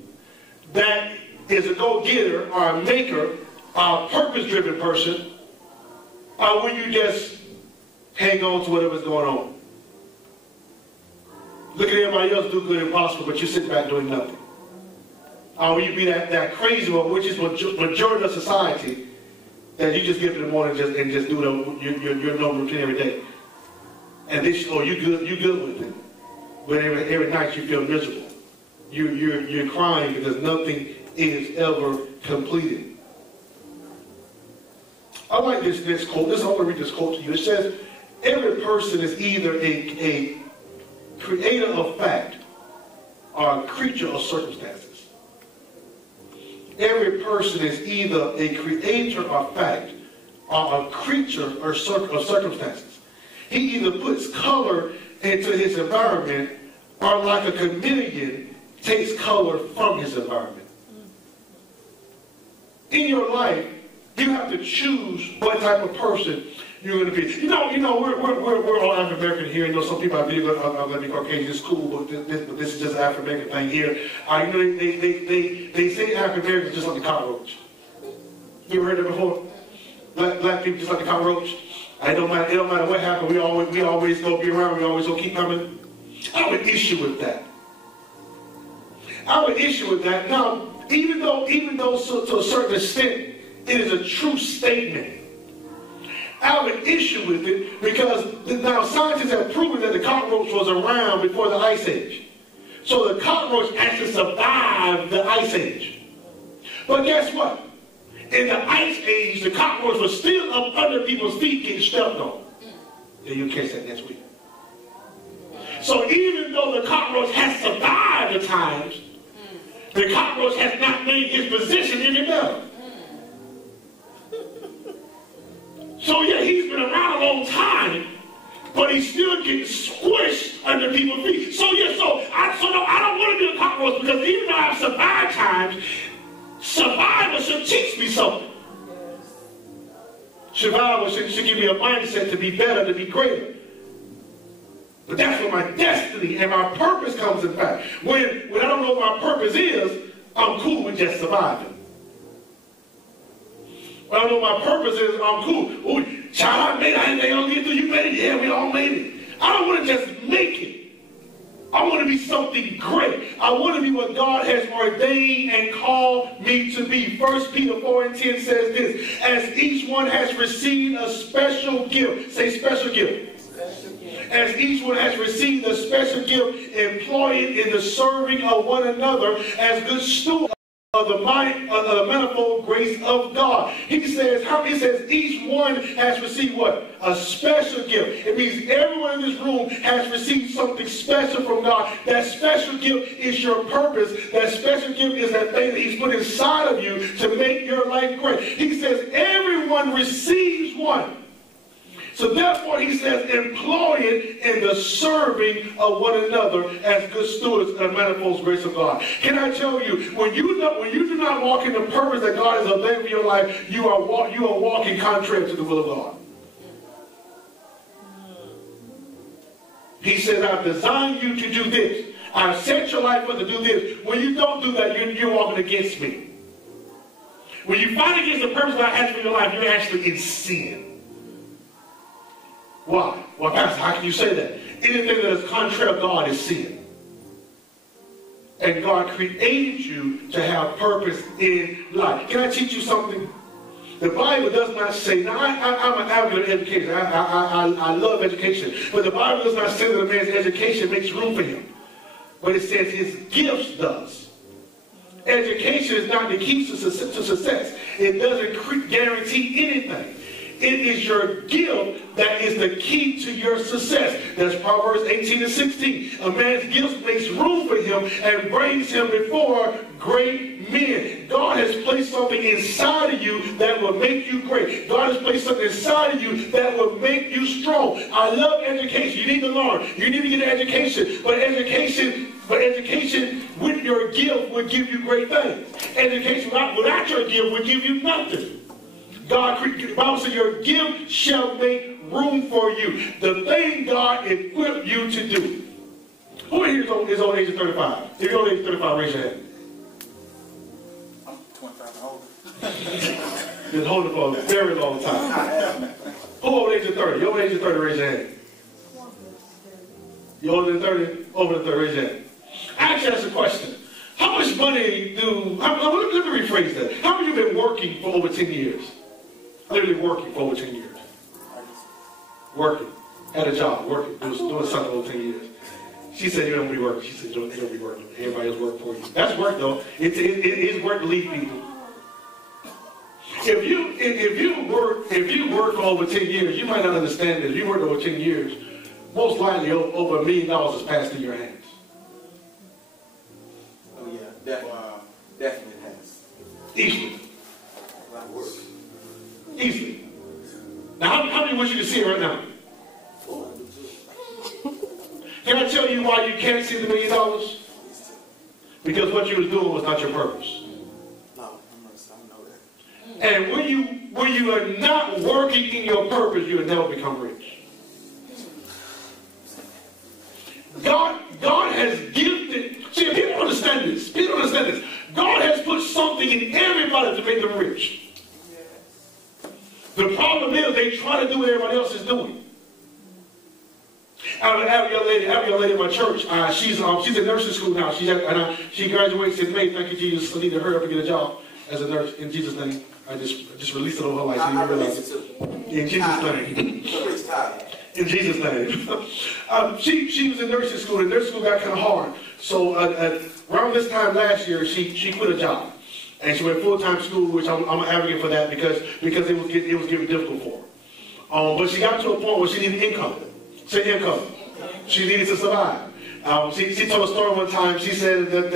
that is a go-getter or a maker or a purpose-driven person, or will you just hang on to whatever's going on? Look at everybody else do good and prosper, but you sit back doing nothing. Or will you be that crazy one, which is majority of society, that you just get up in the morning and just do your normal routine every day. And this, you good with it. But every night you feel miserable. You're crying because nothing is ever completed. I like this quote. I want to read this quote to you. It says, every person is either a creator of fact or a creature of circumstances. Every person is either a creator of fact or a creature of circumstances. He either puts color into his environment or, like a chameleon, takes color from his environment. In your life, you have to choose what type of person you're going to be. You know, we're all African American here. You know, some people are going to be Caucasian. It's cool, but this is just an African American thing here. You know, they say African Americans just like the cockroach. You ever heard that before? Black people just like the cockroach. It don't matter what happened. We always go be around. We always go keep coming. I have an issue with that. Now, even though to a certain extent it is a true statement, I have an issue with it because now scientists have proven that the cockroach was around before the Ice Age. So the cockroach actually survived the Ice Age. But guess what? In the Ice Age, the cockroach was still up under people's feet getting stepped on. Yeah, you'll catch that next week. So even though the cockroach has survived the times, the cockroach has not made his position any better. So yeah, he's been around a long time, but he's still getting squished under people's feet. So yeah, I don't want to be a cockroach because even though I've survived times, survival should teach me something. Survival should give me a mindset to be better, to be greater. But that's where my destiny and my purpose comes in fact. When I don't know what my purpose is, I'm cool with just surviving. When I know what my purpose is, I'm cool. Oh, child, I made it. I ain't gonna get through. You made it. Yeah, we all made it. I don't want to just make it. I want to be something great. I want to be what God has ordained and called me to be. 1 Peter 4:10 says this, as each one has received a special gift. Say special gift. as each one has received a special gift, employ it in the serving of one another as good stewards of the manifold grace of God. He says each one has received what? A special gift. It means everyone in this room has received something special from God. That special gift is your purpose. That special gift is that thing that He's put inside of you to make your life great. He says everyone receives one. So therefore, he says, employ it in the serving of one another as good stewards of the manifold grace of God. Can I tell you, when you do not walk in the purpose that God has ordained for your life, you are walking contrary to the will of God. He says, I've designed you to do this. I've set your life up to do this. When you don't do that, you're walking against me. When you fight against the purpose that I have for your life, you're actually in sin. Why? Well, Pastor, how can you say that? Anything that is contrary to God is sin. And God created you to have purpose in life. Can I teach you something? The Bible does not say, now I'm an advocate of education. I love education. But the Bible does not say that a man's education makes room for him. But it says his gifts does. Education is not the key to success. It doesn't guarantee anything. It is your gift that is the key to your success. That's Proverbs 18:16. A man's gift makes room for him and brings him before great men. God has placed something inside of you that will make you great. God has placed something inside of you that will make you strong. I love education. You need to learn. You need to get an education. But education with your gift will give you great things. Education without your gift will give you nothing. The Bible says your gift shall make room for you. The thing God equipped you to do. Who here is on age of 35? If you're on age of 35, raise your hand. I'm 25 and older. Been holding for a very long time. Who over the age of 30? You're over the age of 30, raise your hand. You're older than 30? Over the 30, raise your hand. I actually asked a question. How much money let me rephrase that. How many of you been working for over 10 years? Literally working for over 10 years. Working. At a job. Working. Doing something over 10 years. She said you don't be working. She said you don't be working. Everybody else working for you. That's work though. It is work to lead people. If you work for over 10 years, you might not understand this. If you work over 10 years, most likely over $1 million has passed through your hands. Oh yeah, definitely has. Easily. A lot of work. Easily. Now, how many wish you could see it right now? Can I tell you why you can't see the $1 million? Because what you was doing was not your purpose. No, I know that. And when you are not working in your purpose, you will never become rich. God has gifted. See, people understand this. People understand this. God has put something in everybody to make them rich. The problem is they try to do what everybody else is doing. I have a young lady in my church. She's in nursing school now. She graduates in May. Thank you, Jesus. I need to hurry up and get a job as a nurse in Jesus' name. I just released it over her life. I released it too. In Jesus' name. In Jesus' name. She was in nursing school, and nursing school got kind of hard. So around this time last year, she quit a job. And she went full-time school, which I'm an advocate for that because it was getting difficult for her. But she got to a point where she needed income. Say income. She needed to survive. She told a story one time. She said that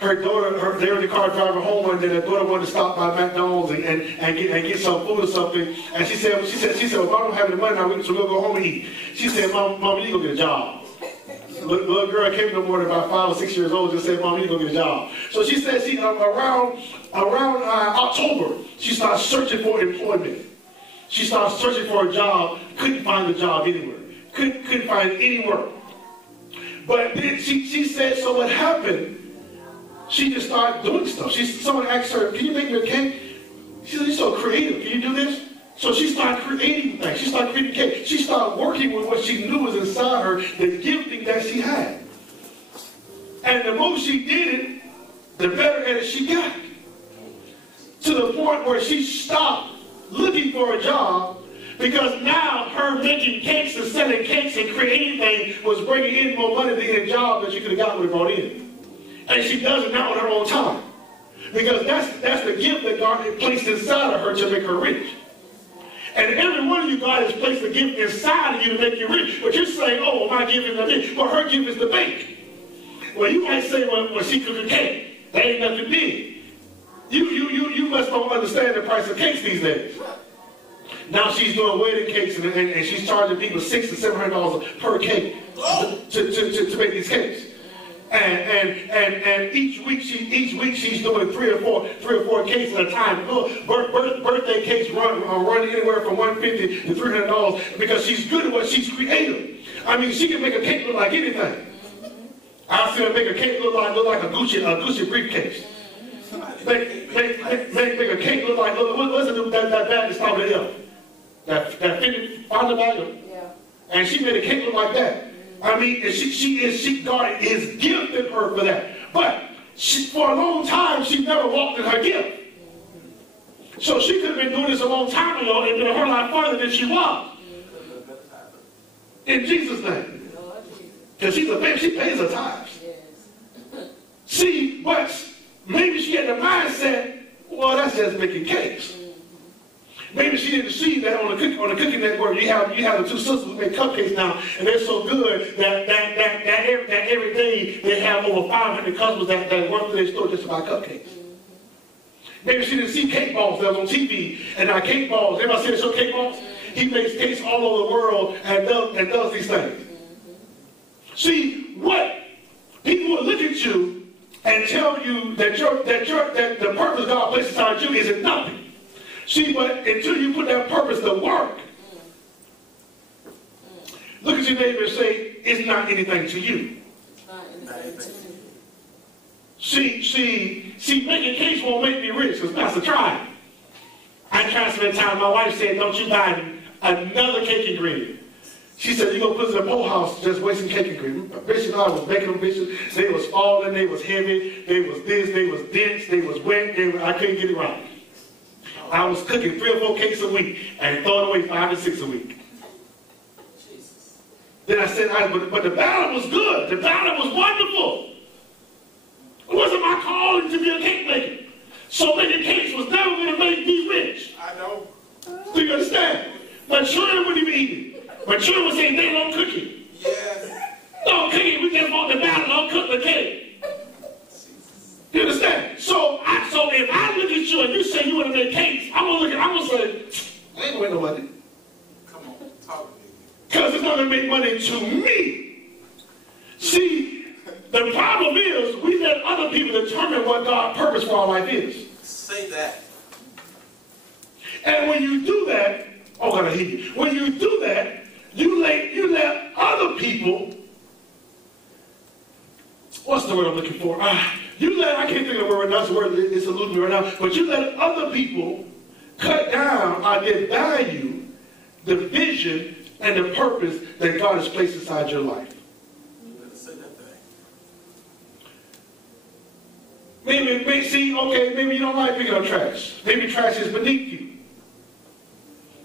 her daughter, they were in the car driving home one day. Her daughter wanted to stop by McDonald's and get some food or something. And she said, well, I don't have any money now, so we'll go home and eat. She said, Mom, you go get a job. Little girl came in the morning about 5 or 6 years old and said, Mom, you need to go get a job. So she said around October, she started searching for employment. She started searching for a job, couldn't find a job anywhere. Couldn't find any work. But then she said, so what happened? She just started doing stuff. Someone asked her, can you make me a cake? She said, you're so creative. Can you do this? So she started creating things. She started creating cake. She started working with what she knew was inside her, the gifting that she had. And the more she did it, the better at it she got. To the point where she stopped looking for a job Because now her making cakes and selling cakes and creating things was bringing in more money than any job that she could have got would have brought in. And she does it now on her own time. Because that's the gift that God had placed inside of her to make her rich. And every one of you, God has placed a gift inside of you to make you rich. But you're saying, oh, my gift is the big. Well, her gift is the bake. Well, you might say, well, she cooked a cake. That ain't nothing big. You must don't understand the price of cakes these days. Now she's doing wedding cakes and she's charging people $600 to $700 per cake to make these cakes. And each week she's doing three or four cakes at a time. Birthday cakes run anywhere from $150 to $300 because she's good at what she's creative. I mean, she can make a cake look like anything. I've seen her make a cake look like a Gucci briefcase. Make a cake look like what's that bag that's called the L? That $50 bag. Yeah. And she made a cake look like that. I mean, God is gifted her for that. But for a long time, she never walked in her gift. So she could have been doing this a long time ago and been a whole lot farther than she was. In Jesus' name. Because she's a baby, she pays her tithes. See, but maybe she had the mindset, well, that's just making cakes. Maybe she didn't see that on the cooking network. You have the two sisters who make cupcakes now, and they're so good that every day they have over 500 customers that work for their store just to buy cupcakes. Maybe she didn't see Cake Boss that was on TV, and now Cake Boss. Everybody see the show Cake Boss? He makes cakes all over the world and does these things. See, what people will look at you and tell you that the purpose God placed inside you isn't nothing. See, but until you put that purpose to work, look at your neighbor and say, it's not anything to you. See, making cakes won't make me rich, because Pastor tried. I tried to spend time. My wife said, don't you buy another cake ingredient. She said, you're going to put it in a pole house just wasting cake ingredient. Bishop and I was making them bitches. They was falling, they was heavy, they was this, they was dense, they was wet, I couldn't get it right. I was cooking 3 or 4 cakes a week and throwing away 5 or 6 a week. Jesus. Then I said, but the battle was good. The battle was wonderful. It wasn't my calling to be a cake maker. So making cakes was never going to make me rich. I know. Do you understand? My children wouldn't even eat it. My children would say, they don't cook it. Yes. No cooking, we just want the battle, don't cook the cake. You understand? So if I look at you and you say you want to make cakes, I'm gonna say, I ain't gonna make no money. Come on, talk to me. Because it's not gonna make money to me. See, the problem is we let other people determine what God's purpose for our life is. Say that. And when you do that, oh God, I hear you. When you do that, you let other people. What's the word I'm looking for? I can't think of the word, that's the word, it's eluding me right now, but you let other people cut down on their value, the vision, and the purpose that God has placed inside your life. Maybe you don't like picking up trash. Maybe trash is beneath you.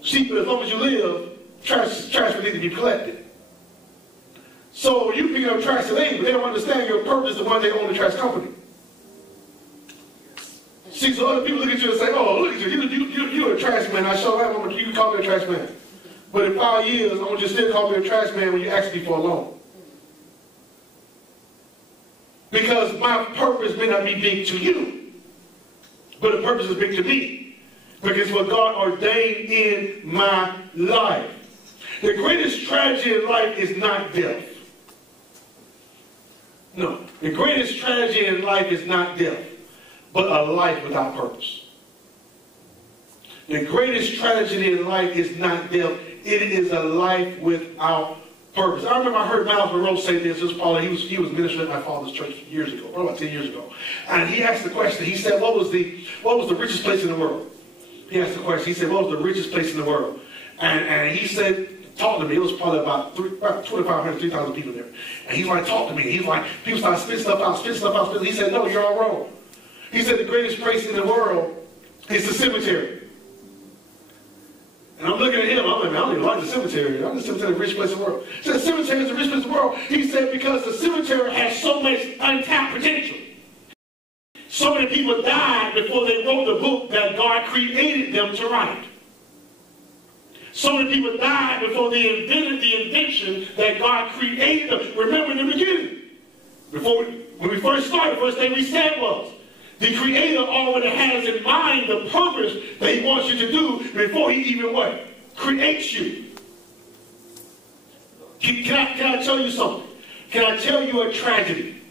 See, but as long as you live, trash beneath you, you collect it. So you pick up trash today, but they don't understand your purpose, the one they own the trash company. See, so other people look at you and say, oh, look at you, you're a trash man. I sure am, you can call me a trash man. But in 5 years, I want you to still call me a trash man when you ask me for a loan. Because my purpose may not be big to you, but the purpose is big to me. Because what God ordained in my life. The greatest tragedy in life is not death. No, the greatest tragedy in life is not death, but a life without purpose. The greatest tragedy in life is not death, it is a life without purpose. I remember I heard Miles Monroe say this. This was probably, he was ministering at my father's church years ago, probably about 10 years ago. And he asked the question, he said, what was the richest place in the world? He asked the question, he said, what was the richest place in the world? And he said, talk to me. It was probably about 2,500, 3,000 people there. And he's like, talk to me. He's like, people start spitting stuff out. He said, no, you're all wrong. He said, the greatest place in the world is the cemetery. And I'm looking at him. I'm like, the cemetery. I'm the cemetery, the richest place in the world. He said the cemetery is the richest place in the world. He said because the cemetery has so much untapped potential. So many people died before they wrote the book that God created them to write. So many people died before they invented the invention that God created them. Remember in the beginning, when we first started, the first thing we said was, the Creator already has in mind the purpose that He wants you to do before He even what? Creates you. Can I tell you something? Can I tell you a tragedy?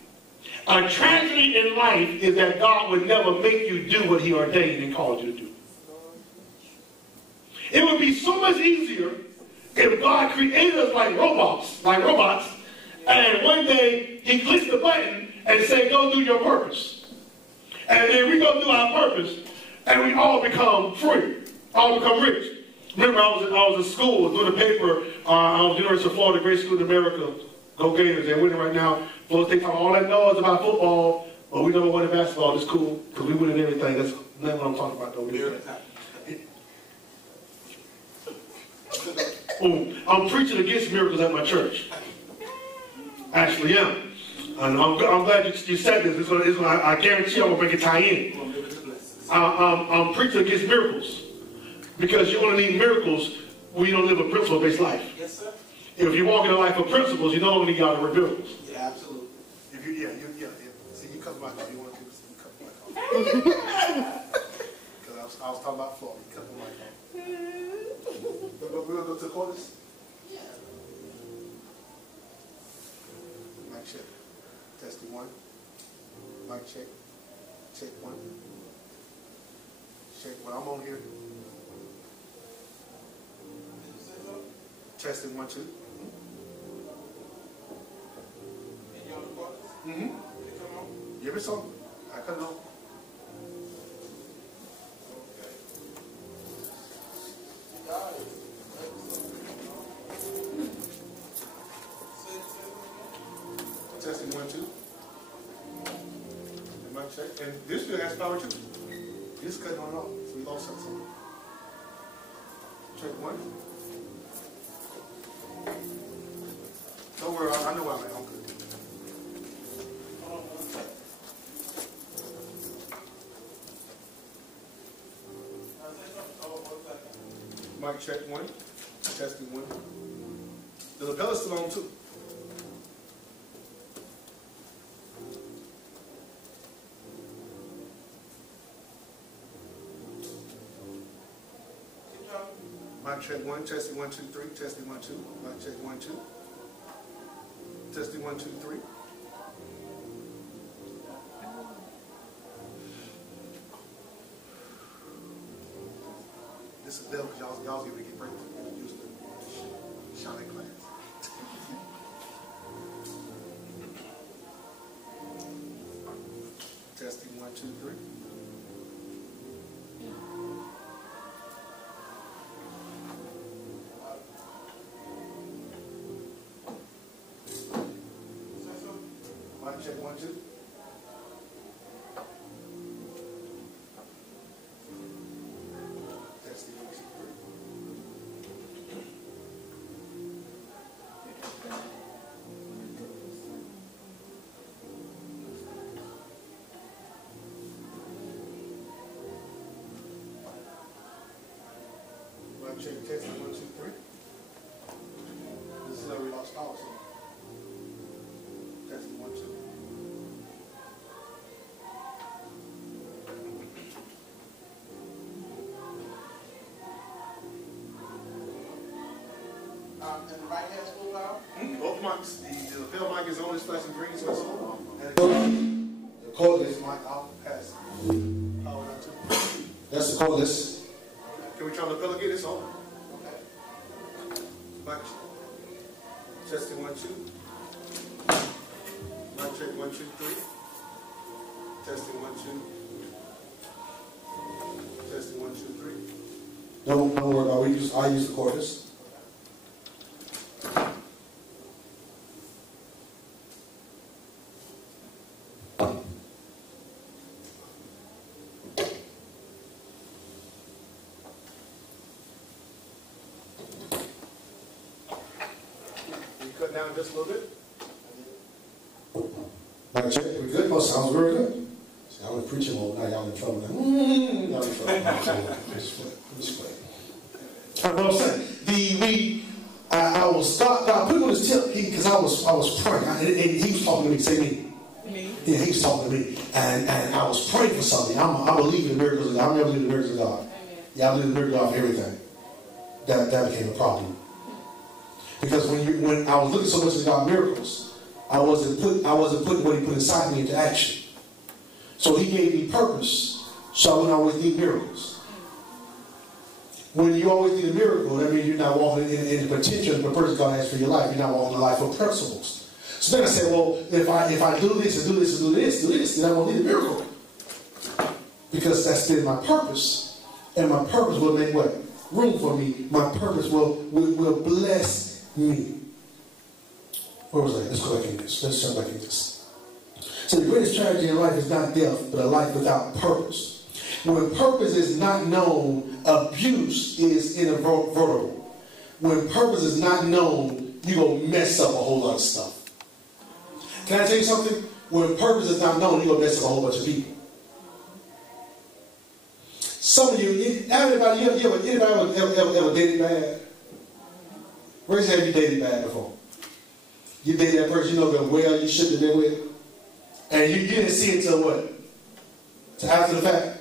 A tragedy in life is that God would never make you do what He ordained and called you to do. It would be so much easier if God created us like robots, and one day He clicks the button and say, go do your purpose. And then we go do our purpose, and we all become free, all become rich. Remember, I was in school, doing a paper on the University of Florida, great school in America. Go Gators, they're winning right now. Florida State talking all that noise about football, but we never won in basketball. It's cool, because we winning everything. That's not what I'm talking about, though. I'm preaching against miracles at my church. Actually, yeah. And I'm glad you said this. I guarantee I'm going to make it tie in. I'm preaching against miracles. Because you only need miracles when you don't live a principle-based life. Yes, sir. If you walk in a life of principles, you don't only got to miracles. Yeah, absolutely. See, you cut my call. You want to cut my call. Because I was talking about Florida. You cut my call. We're going to go to the chorus? Yeah. Mic check. Testing one. Mic check. Check one. Check when I'm on here. Testing 1, 2. Mm-hmm. Give it some. I cut it off. Testing 1, 2. And mic check. And this still has power too. You just cut it on and off. So we lost something. Check 1. Don't worry, I know where I'm at. I'm good. Mic check 1. Testing 1. The lapel's still on too. Mic check 1. Testing 1, 2, 3. Testing 1, 2. Mic check 1, 2. Testing 1, 2, 3. This is devil because y'all get to get used to shouting class. Testing 1, 2, 3. Check 1, 2. Testing 1, 2, 3. Mic check, testing 1, 2, 3. This is where we lost power. Testing 1, 2. And the mic has full power? Both mics, the lapel mic is only flashing green, so it's on. And the cordless mic, I'll pass power down to. That's the cordless. Can we try the lapel again? It's on. Okay. Mic testing 1, 2. Mic check 1, 2, 3. Testing 1, 2. Testing 1, 2, 3. Don't worry about it. I use the cordless. it down just a little bit. Mic check, we good? Oh, sounds very good. See, I was preaching mode, now y'all in trouble now. Y'all in trouble. Just play. What I'm saying, I was start. I put him on his tip because I was praying, and he was talking to me. Say me. Yeah, he was talking to me, and I was praying for something. I believe in the miracles of God. I never believe in the miracles of God. Yeah, I believe in the miracles of God for everything. That became a problem because when I was looking so much at God's miracles, I wasn't putting what He put inside me into action. So He gave me purpose, so I wouldn't always need miracles. When you always need a miracle, that means you're not walking in the potential of the purpose God has for your life. You're not walking a life of principles. So then I said, well, if I do this and do this and do this, then I won't need a miracle. Because that's been my purpose. And my purpose will make what? Room for me. My purpose will bless me. Where was I? Let's go back in this. Let's jump back in this. So the greatest tragedy in life is not death, but a life without purpose. When purpose is not known, abuse is inevitable. When purpose is not known, you're going to mess up a whole lot of stuff. Can I tell you something? When purpose is not known, you're going to mess up a whole bunch of people. Some of you, anybody ever dated bad? Where's have you dated bad before? You dated that person you know them well, you shouldn't have been with, and you didn't see it till what? Till after the fact?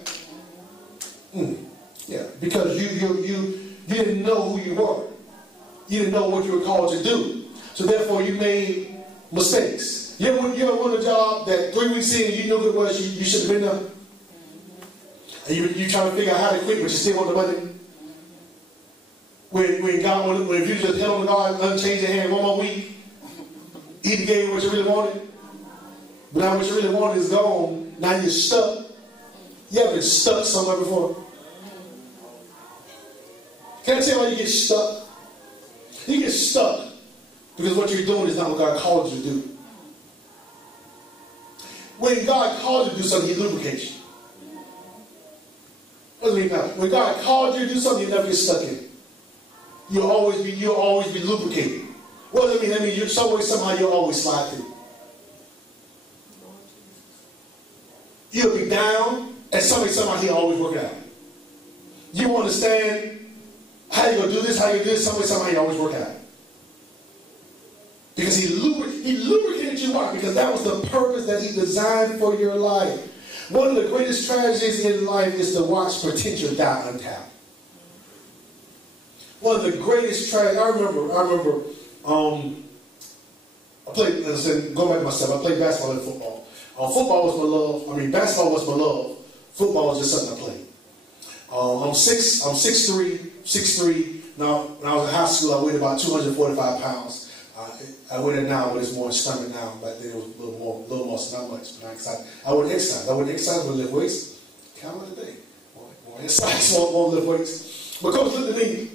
Yeah, because you didn't know who you were. You didn't know what you were called to do. So therefore you made mistakes. You ever won a job that 3 weeks in you knew it was you should have been there? And you trying to figure out how to quit, but you still want the money? When if you just held on to God and unchanged your hand 1 more week, He gave you what you really wanted. But now what you really wanted is gone. Now you're stuck. You ever been stuck somewhere before? Can I tell you why you get stuck? You get stuck because what you're doing is not what God called you to do. When God called you to do something, He lubricates you. What does it mean now? When God called you to do something, you never get stuck in it. You'll always be lubricated. What does it mean? That means somehow you'll always slide through. You'll be down, and somehow He'll always work it out. You understand how you're going to do this, how you do this, somehow He always work it out. Because He lubricated you out, because that was the purpose that He designed for your life. One of the greatest tragedies in life is to watch potential die untapped. One of the greatest tragedies, I remember, I played, as I said, going back to myself, I played basketball and football. Football was my love. Basketball was my love. Football was just something I played. I'm 6'3". Now, when I was in high school, I weighed about 245 pounds. I weigh it now, but it's more stomach now. Back then it was a little more, not much. But I wouldn't exercise. I wouldn't lift weights. Count of the day. More exercise, more lift weights. But Coach looked at me,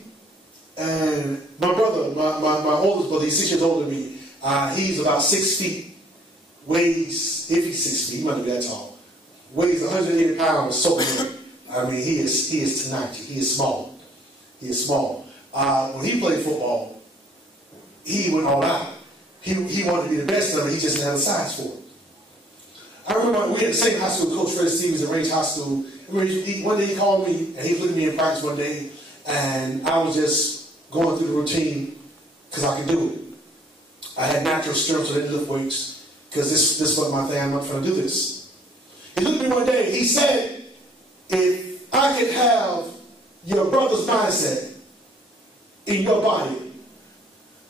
and my brother, my oldest brother, he's 6 years older than me. He's about 6 feet. Weighs, if he's 6 feet, he might be that tall. Weighs 180 pounds, soaking. I mean, he is tonight. He is small. He is small. When he played football, he went all out. He wanted to be the best of it. He just didn't have the size for it. I remember we had the same high school. Coach Fred Stevens at Range High School. One day he called me, and he looked at me in practice one day, and I was just going through the routine because I could do it. I had natural strength, so I didn't lift weights because this wasn't my thing. I'm not trying to do this. He looked at me one day. He said, if I could have your brother's mindset in your body,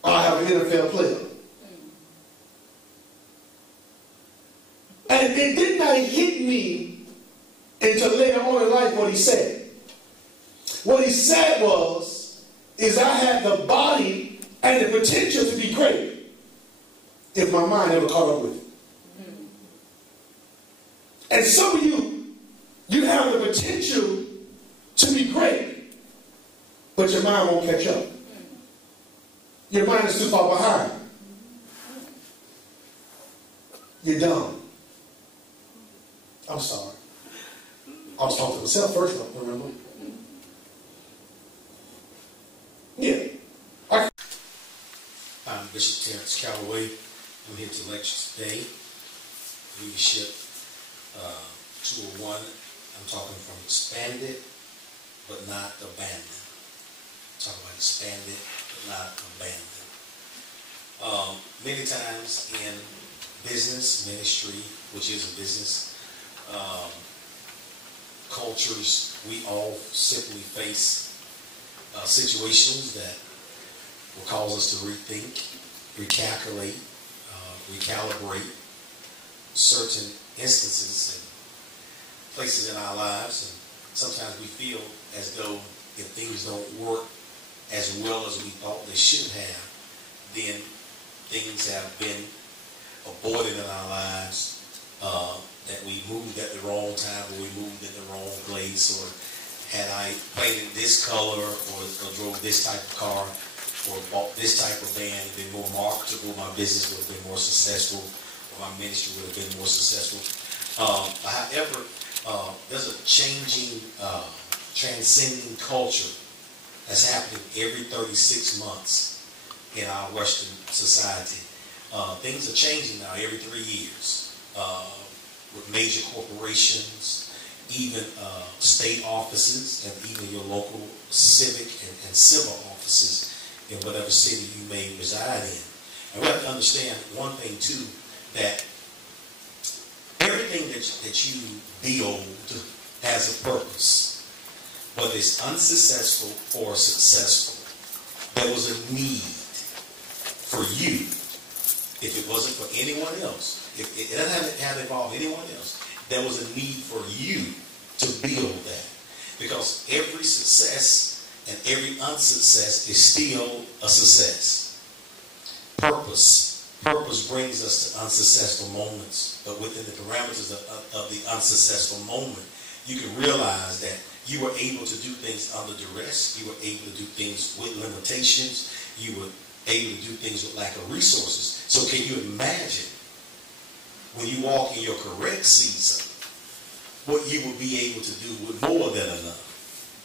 I'll have an NFL player. And it did not hit me until later on in life what he said. What he said is I had the body and the potential to be great if my mind ever caught up with it. And some of you have the potential to be great, but your mind won't catch up. Your mind is too far behind. You're dumb. I'm sorry. I was talking to myself first, remember? Yeah. Bishop Terrence Calloway. I'm here to lecture today. Leadership 201. I'm talking from expanded but not abandoned. Talk about expanded but not abandoned. Many times in business, ministry, which is a business, cultures, we all simply face situations that will cause us to rethink, recalculate, recalibrate certain instances and places in our lives. And sometimes we feel as though if things don't work as well as we thought they should have, then things have been aborted in our lives, that we moved at the wrong time, or we moved in the wrong place, or had I painted this color, or drove this type of car, or bought this type of van, and been more marketable, my business would have been more successful, or my ministry would have been more successful. However, there's a changing, transcending culture that's happening every 36 months in our Western society. Things are changing now every 3 years, with major corporations, even state offices, and even your local civic and civil offices in whatever city you may reside in. And we have to understand one thing too, that everything that you build has a purpose, whether it's unsuccessful or successful. There was a need for you. If it wasn't for anyone else, if it doesn't have to involve anyone else, there was a need for you to build that. Because every success and every unsuccess is still a success. Purpose brings us to unsuccessful moments, but within the parameters of the unsuccessful moment, you can realize that you were able to do things under duress, you were able to do things with limitations, you were able to do things with lack of resources. So can you imagine when you walk in your correct season, what you will be able to do with more than enough,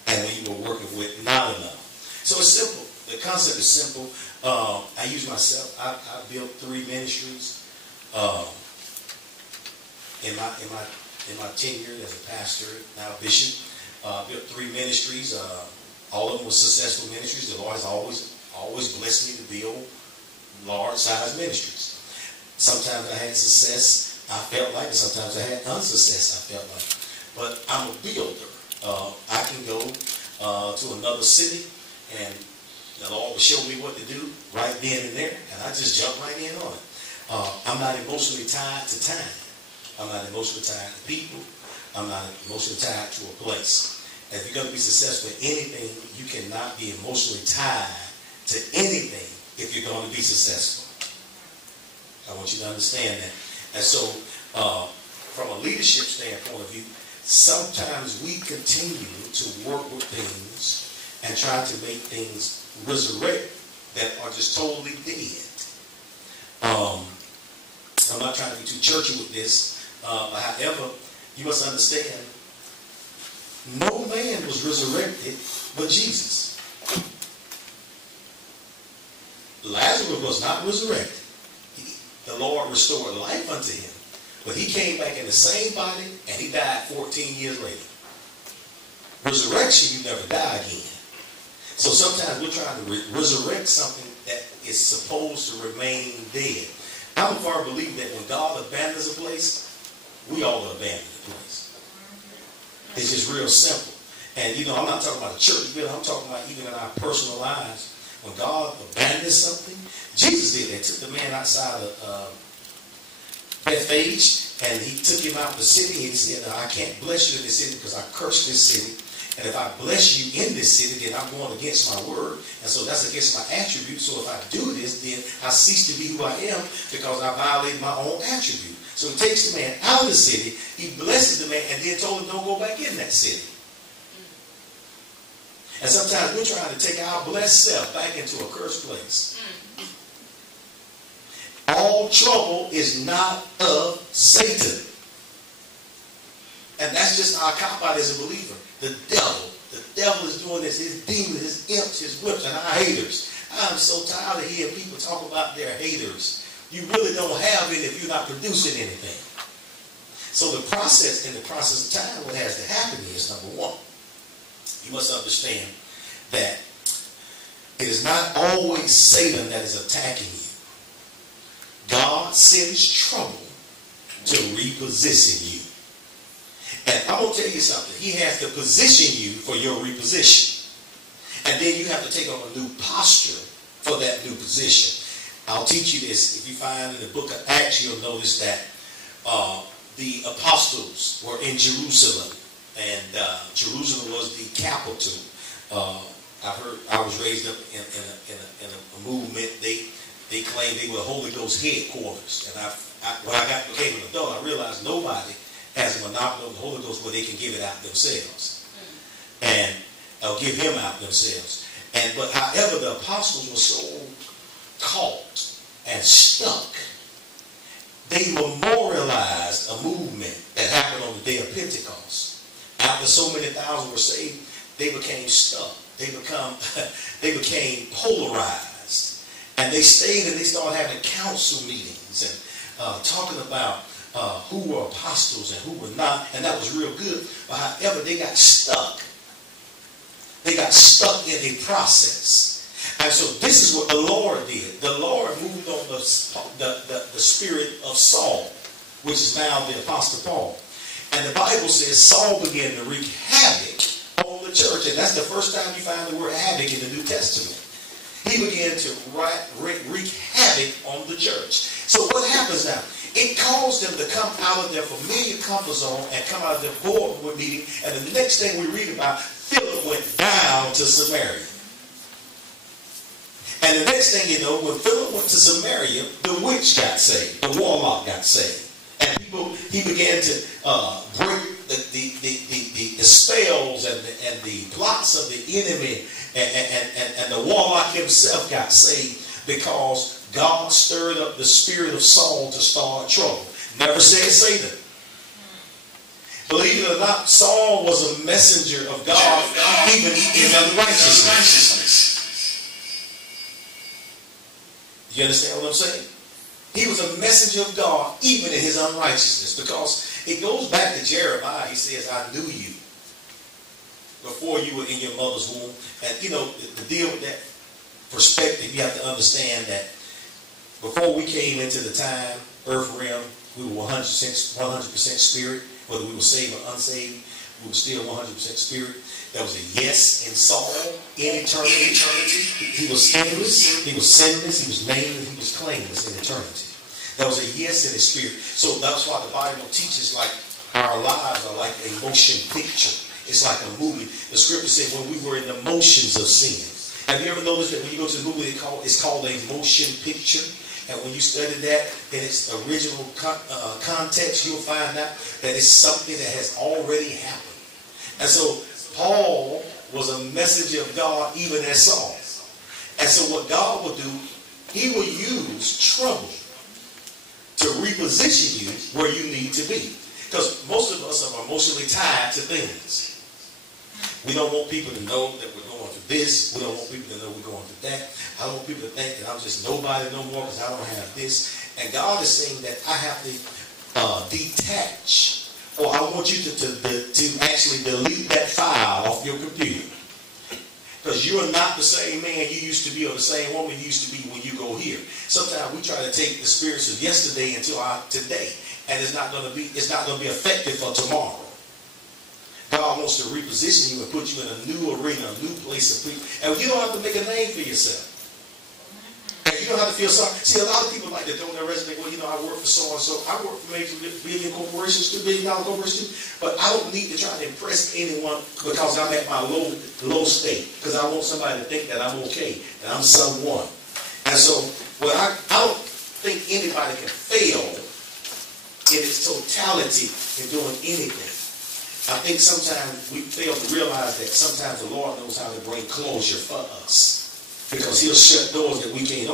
and when you were working with not enough? So it's simple. The concept is simple. I use myself. I built 3 ministries in my tenure as a pastor, now bishop. Built 3 ministries. All of them were successful ministries. The Lord has always blessed me to build large-sized ministries. Sometimes I had success, I felt like, and sometimes I had unsuccess, I felt like. But I'm a builder. I can go to another city, and the Lord will show me what to do right then and there, and I just jump right in on it. I'm not emotionally tied to time. I'm not emotionally tied to people. I'm not emotionally tied to a place. And if you're going to be successful in anything, you cannot be emotionally tied to anything if you're going to be successful. I want you to understand that. And so, from a leadership standpoint of view, sometimes we continue to work with things and try to make things resurrect that are just totally dead. I'm not trying to be too churchy with this, however, you must understand, no man was resurrected but Jesus. Lazarus was not resurrected. The Lord restored life unto him, but he came back in the same body and he died 14 years later. Resurrection, you never die again. So sometimes we're trying to resurrect something that is supposed to remain dead. I'm a firm believer that when God abandons a place, we all abandon the place. It's just real simple. And you know, I'm not talking about a church building, I'm talking about even in our personal lives. When God abandons something, Jesus did that. Took the man outside of Bethphage, and he took him out of the city, and he said, I can't bless you in this city because I cursed this city. And if I bless you in this city, then I'm going against my word. And so that's against my attribute. So if I do this, then I cease to be who I am because I violated my own attribute. So he takes the man out of the city, he blesses the man, and then told him don't go back in that city. And sometimes we're trying to take our blessed self back into a cursed place. All trouble is not of Satan. And that's just our cop-out as a believer. The devil is doing this. His demons, his imps, his whips, and our haters. I'm so tired of hearing people talk about their haters. You really don't have any if you're not producing anything. So in the process of time, what has to happen is, number one, you must understand that it is not always Satan that is attacking you. God sends trouble to reposition you. And I'm going to tell you something. He has to position you for your reposition. And then you have to take on a new posture for that new position. I'll teach you this. If you find in the book of Acts, you'll notice that the apostles were in Jerusalem. And Jerusalem was the capital. I was raised up in a movement. They claimed they were Holy Ghost headquarters. And when I became an adult, I realized nobody has a monopoly of the Holy Ghost where they can give it out themselves. And give him out themselves. But however, the apostles were so caught and stuck, they memorialized a movement that happened on the day of Pentecost. After so many thousand were saved, they became stuck. They became polarized. And they stayed and they started having council meetings and talking about who were apostles and who were not. And that was real good. But however, they got stuck. They got stuck in a process. And so this is what the Lord did. The Lord moved on the spirit of Saul, which is now the Apostle Paul. And the Bible says Saul began to wreak havoc on the church. And that's the first time you find the word havoc in the New Testament. He began to wreak havoc on the church. So what happens now? It caused them to come out of their familiar comfort zone and come out of their boardroom meeting. And the next thing we read about, Philip went down to Samaria. And the next thing you know, when Philip went to Samaria, the witch got saved. The warlock got saved. And he began to break the spells and the plots of the enemy. And the warlock himself got saved because God stirred up the spirit of Saul to start trouble. Never said Satan. Believe it or not, Saul was a messenger of God, even in unrighteousness. You understand what I'm saying? He was a messenger of God, even in his unrighteousness, because it goes back to Jeremiah. He says, I knew you before you were in your mother's womb. And you know, the deal with that perspective, you have to understand that before we came into the time, earth realm, we were 100% spirit. Whether we were saved or unsaved, we were still 100% spirit. There was a yes in Saul in eternity. He was sinless, he was nameless, he was claimless in eternity. There was a yes in his spirit. So that's why the Bible teaches like our lives are like a motion picture. It's like a movie. The scripture said when we were in the motions of sin. Have you ever noticed that when you go to the movie, it's called a motion picture? And when you study that in its original context, you'll find out that it's something that has already happened. And so Paul was a messenger of God even as Saul. And so what God will do, he will use trouble to reposition you where you need to be. Because most of us are emotionally tied to things. We don't want people to know that we're going through this. We don't want people to know we're going through that. I don't want people to think that I'm just nobody no more because I don't have this. And God is saying that I have to detach, or I want you to actually delete that file off your computer. Because you are not the same man you used to be or the same woman you used to be when you go here. Sometimes we try to take the spirits of yesterday into our today, and it's not going to be effective for tomorrow. God wants to reposition you and put you in a new arena, a new place of peace. And you don't have to make a name for yourself. And you don't have to feel sorry. See, a lot of people like to throw in their resume, well, you know, I work for so-and-so. I work for major billion corporations, $2 billion corporations, but I don't need to try to impress anyone because I'm at my low state. Because I want somebody to think that I'm okay, that I'm someone. And so, well, I don't think anybody can fail in its totality in doing anything. I think sometimes we fail to realize that sometimes the Lord knows how to bring closure for us. Because he'll shut doors that we can't open.